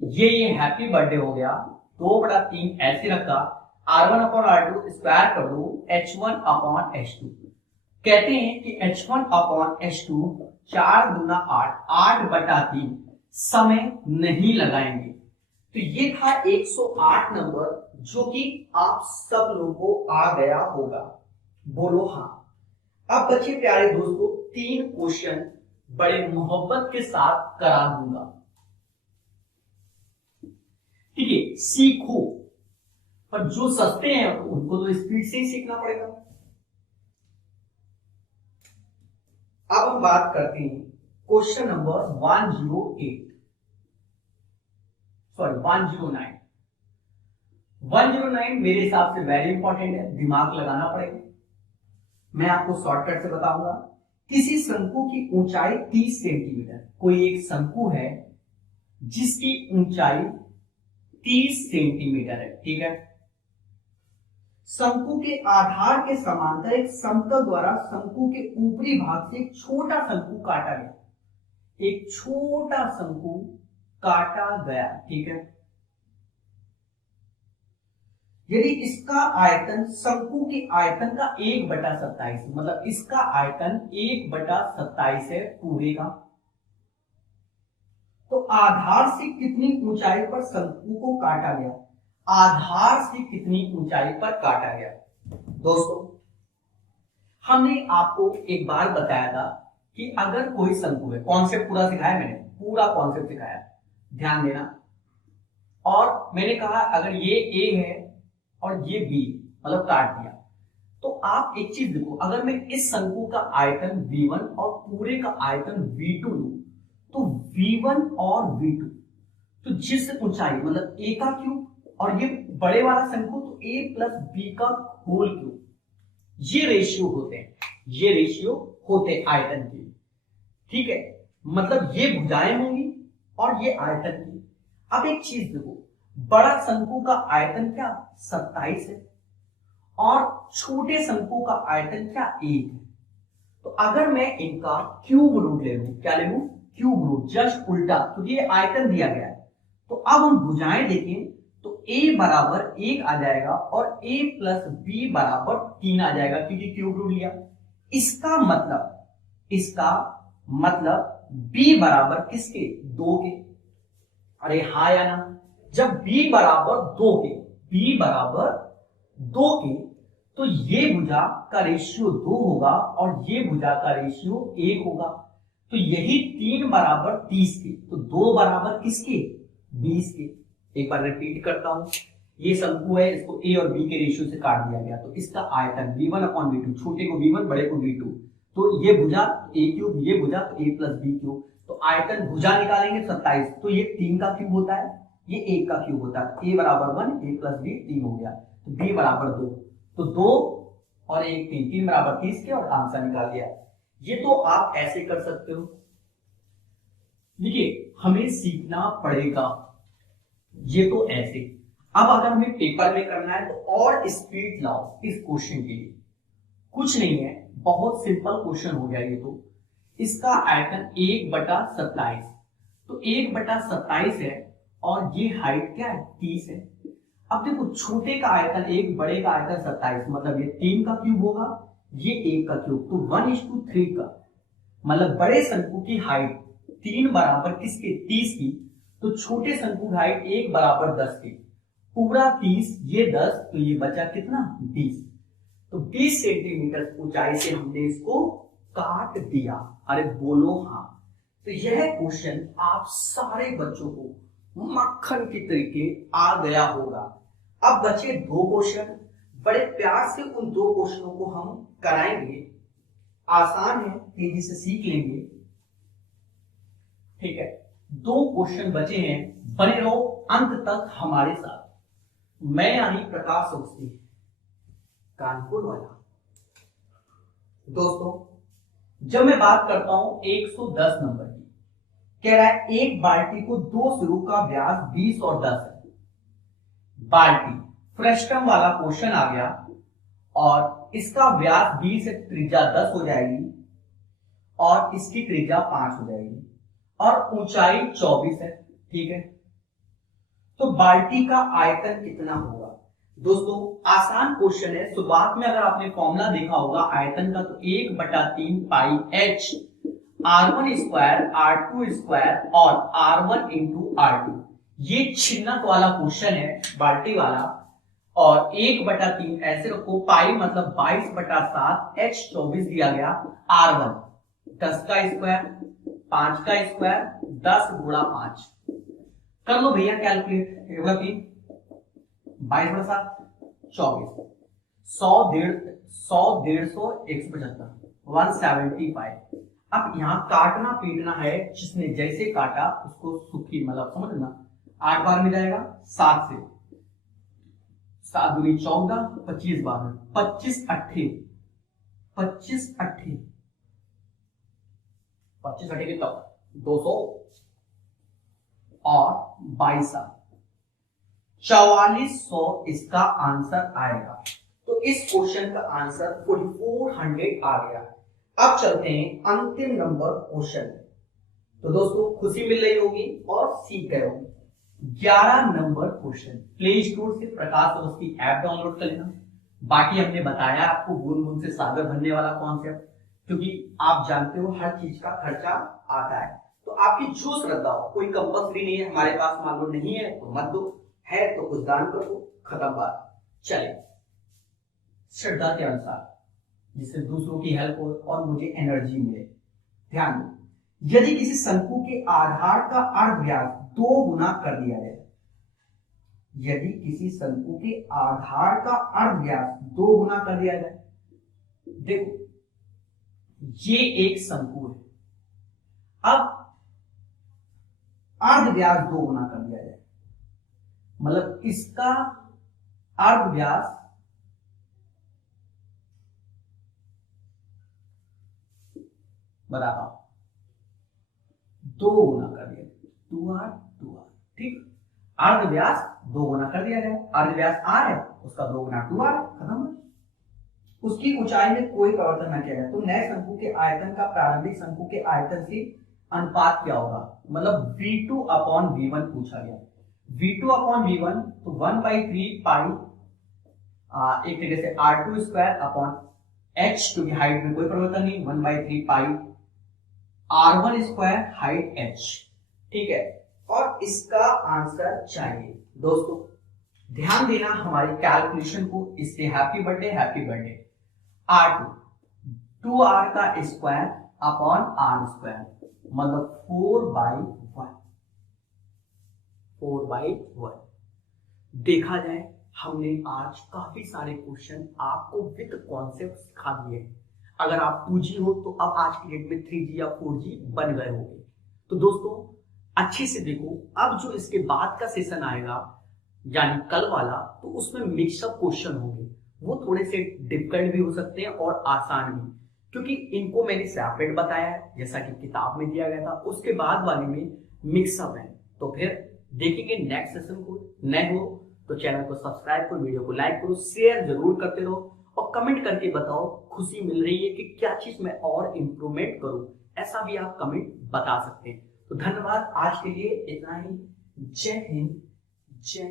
ये हैप्पी बर्थडे हो गया, 2/3 ऐसे रखा, r1/r2 स्क्वायर कर दो h1/h2। कहते हैं कि h1/h2 4 दूना 8, 8/3 समय नहीं लगाएंगे। तो ये था 108 नंबर, जो कि आप सब लोगों को आ गया होगा। बोलो हाँ। अब बच्चे प्यारे दोस्तों, 3 क्वेश्चन बड़े मोहब्बत के साथ करा दूंगा। ठीक है, सीखो, पर जो सस्ते हैं उनको तो स्पीड से ही सीखना पड़ेगा। अब हम बात करते हैं क्वेश्चन नंबर 109। 109 मेरे हिसाब से वेरी इंपॉर्टेंट है, दिमाग लगाना पड़ेगा। मैं आपको शॉर्टकट से बताऊंगा। किसी शंकु की ऊंचाई 30 सेंटीमीटर, कोई एक शंकु है जिसकी ऊंचाई 30 सेंटीमीटर है। ठीक है, शंकु के आधार के समांतर एक समतल द्वारा शंकु के ऊपरी भाग से एक छोटा शंकु काटा गया, एक छोटा शंकु काटा गया। ठीक है, यदि इसका आयतन शंकु के आयतन का 1/27, मतलब इसका आयतन 1/27 है पूरे का, तो आधार से कितनी ऊंचाई पर शंकु को काटा गया? आधार से कितनी ऊंचाई पर काटा गया? दोस्तों हमने आपको एक बार बताया था कि अगर कोई शंकु है, कॉन्सेप्ट पूरा सिखाया मैंने, पूरा कॉन्सेप्ट सिखाया, ध्यान देना। और मैंने कहा अगर ये ए है और ये बी, मतलब काट दिया। तो आप एक चीज देखो, अगर मैं इस शंकु का आयतन V1 और पूरे का आयतन V2 लूं, तो V1 और V2, तो जिस ऊंचाई मतलब a का क्यूब और ये बड़े वाला शंकु तो a प्लस b का होल क्यूब, ये रेशियो होते हैं, ये रेशियो होते हैं आयतन के। ठीक है, मतलब ये भुजाएं होंगी और ये आयतन की। अब एक चीज देखो, बड़ा शंकु का आयतन क्या 27 है और छोटे शंकु का आयतन क्या 1 है। तो अगर मैं इनका क्यूब रूट ले लूं, क्या ले लूं, क्यूब रूट, जस्ट उल्टा, क्योंकि ये आयतन दिया गया है। तो अब हम भुजाएं देखें तो a बराबर 1 आ जाएगा और a प्लस b बराबर 3 आ जाएगा, क्योंकि क्यूब रूट लिया। इसका मतलब b बराबर किसके, 2 के। अरे हाँ या ना, जब b बराबर 2 के, b बराबर 2 के, तो ये भुजा का रेशियो 2 होगा और ये भुजा का रेशियो 1 होगा। तो यही 3 बराबर 30 के, तो 2 बराबर किसके, 20 के। एक बार रिपीट करता हूं, ये शंकु है, इसको a और b के रेशियो से काट दिया गया, तो इसका आयतन v1 अपॉन v2, छोटे को v1 बड़े को v2, तो ये भुजा a क्यूब, ये भुजा तो a प्लस b क्यूब। तो आयतन भुजा निकालेंगे 27, तो ये 3 का क्यूब होता है, ये 1 का क्यूब होता है। a बराबर 1, a प्लस b 3 हो गया, तो b बराबर 2, तो 2 और 1 3, 3 बराबर 30 के, और आंसर निकाल लिया। ये तो आप ऐसे कर सकते हो। देखिए हमें सीखना पड़ेगा, ये तो ऐसे। अब अगर हमें पेपर में करना है तो और स्पीड लाओ इस क्वेश्चन के लिए। कुछ नहीं है, बहुत सिंपल क्वेश्चन हो गया ये तो। इसका आयतन 1/27, तो 1/27 है और ये हाइट क्या है, 30 है। अब देखो, छोटे का आयतन 1, बड़े का आयतन 27, मतलब ये 3 का क्यूब होगा, ये 1 का क्यूब, तो 1:3 का, मतलब बड़े शंकु की हाइट 3 बराबर किसके, 30 की, तो छोटे शंकु की हाइट 1 बराबर 10 की। पूरा 30, ये 10, तो ये बचा कितना, 20। तो 20 सेंटीमीटर ऊंचाई से हमने इसको काट दिया। अरे बोलो हाँ। तो यह क्वेश्चन आप सारे बच्चों को मक्खन की तरीके आ गया होगा। अब बचे 2 क्वेश्चन, बड़े प्यार से उन 2 क्वेश्चनों को हम कराएंगे। आसान है, तेजी से सीख लेंगे। ठीक है, 2 क्वेश्चन बचे हैं, बने रहो अंत तक हमारे साथ। मैं यानी प्रकाश अवस्थी, कानपुर वाला। दोस्तों, जब मैं बात करता हूं 110 नंबर की, कह रहा है एक बाल्टी को 2 सिरों का व्यास 20 और 10 है। बाल्टी फ्रस्टम वाला क्वेश्चन आ गया और इसका व्यास 20 है, त्रिज्या 10 हो जाएगी और इसकी त्रिज्या 5 हो जाएगी और ऊंचाई 24 है। ठीक है, तो बाल्टी का आयतन कितना होगा। दोस्तों आसान क्वेश्चन है। शुरुआत में अगर आपने फॉर्मूला देखा होगा आयतन का, तो 1/3 पाई h r1 square r2 square और r1 इंटू r2। ये छिन्नक वाला क्वेश्चन है, बाल्टी वाला। और 1/3 ऐसे रखो, पाई मतलब 22/7, h 24 दिया गया, r1 10 का स्क्वायर, 5 का स्क्वायर, 10 गुणा 5 कर लो भैया कैलकुलेट। 22/7 24, 100 150 175 175। अब यहाँ काटना पीटना है, जिसने जैसे काटा उसको सुखी, मतलब समझना। 8 बार में जाएगा, 7 से 7 दूनी 14, 25 बार में 25 अट्ठे 25 अट्ठे 25 अट्ठे कितना, 200 और 22 4400 इसका आंसर आएगा। तो इस क्वेश्चन का आंसर 4400 आ गया। अब चलते हैं अंतिम नंबर क्वेश्चन। तो दोस्तों खुशी मिल रही होगी और सीख गए होंगे। 11 नंबर क्वेश्चन, प्ले स्टोर से प्रकाश अवस्थी ऐप डाउनलोड कर लेना। बाकी हमने बताया आपको बूंद बूंद से सागर भरने वाला कॉन्सेप्ट, क्योंकि आप जानते हो हर चीज का खर्चा आता है। तो आपकी जो श्रद्धा हो, कोई कंपल्सरी नहीं है। हमारे पास मान लो नहीं है तो मत दो, है तो कुछ दान कर दो, खत्म बात। चले श्रद्धा के अनुसार, जिससे दूसरों की हेल्प हो और मुझे एनर्जी मिले। ध्यान दो, यदि किसी शंकु के आधार का अर्धव्यास 2 गुना कर दिया जाए, यदि किसी शंकु के आधार का अर्ध व्यास 2 गुना कर दिया जाए, देखो ये एक शंकु है, अब अर्ध व्यास 2 गुना कर दिया जाए, मतलब इसका अर्ध व्यास बराबर 2 गुना कर दिया, 2r 2r, ठीक। अर्ध व्यास 2 गुना कर दिया जाए, अर्ध व्यास r है, उसका 2 गुना 2r, खत्म। उसकी ऊंचाई में कोई परिवर्तन न किया जाए तो नए शंकु के आयतन का प्रारंभिक शंकु के आयतन से अनुपात क्या होगा, मतलब v2 अपॉन v1 पूछा गया। v2 अपॉन v1 तो 1/3 पाई एक तरीके से r2 स्क्वायर अपॉन h, क्योंकि हाइट में कोई परिवर्तन नहीं, 1/3 पाई r1 स्क्वायर हाइट h, ठीक है। और इसका आंसर चाहिए दोस्तों, ध्यान देना हमारी कैलकुलेशन को, इसलिए happy birthday happy birthday. r2 2r का स्क्वायर अपॉन r स्क्वायर, मतलब 4/1। देखा जाए हमने आज काफी सारे क्वेश्चन आपको विद कॉन्सेप्ट सिखा दिए। अगर आप 2G हो तो अब आज की डेट में 3G या 4G बन गए होंगे। तो दोस्तों अच्छे से देखो, अब जो इसके बाद का सेशन आएगा यानी कल वाला, तो उसमें मिक्सअप क्वेश्चन होंगे, वो थोड़े से डिफिकल्ट भी हो सकते हैं और आसान भी, क्योंकि इनको मैंने सेपरेट बताया है जैसा कि किताब में दिया गया था, उसके बाद वाले में मिक्सअप है। तो फिर देखेंगे नेक्स्ट सेशन को। नए हो तो चैनल को सब्सक्राइब करो, वीडियो को लाइक करो, शेयर जरूर करते रहो और कमेंट करके बताओ खुशी मिल रही है कि क्या चीज मैं और इम्प्रूवमेंट करूं, ऐसा भी आप कमेंट बता सकते हैं। तो धन्यवाद, आज के लिए इतना ही। जय हिंद, जय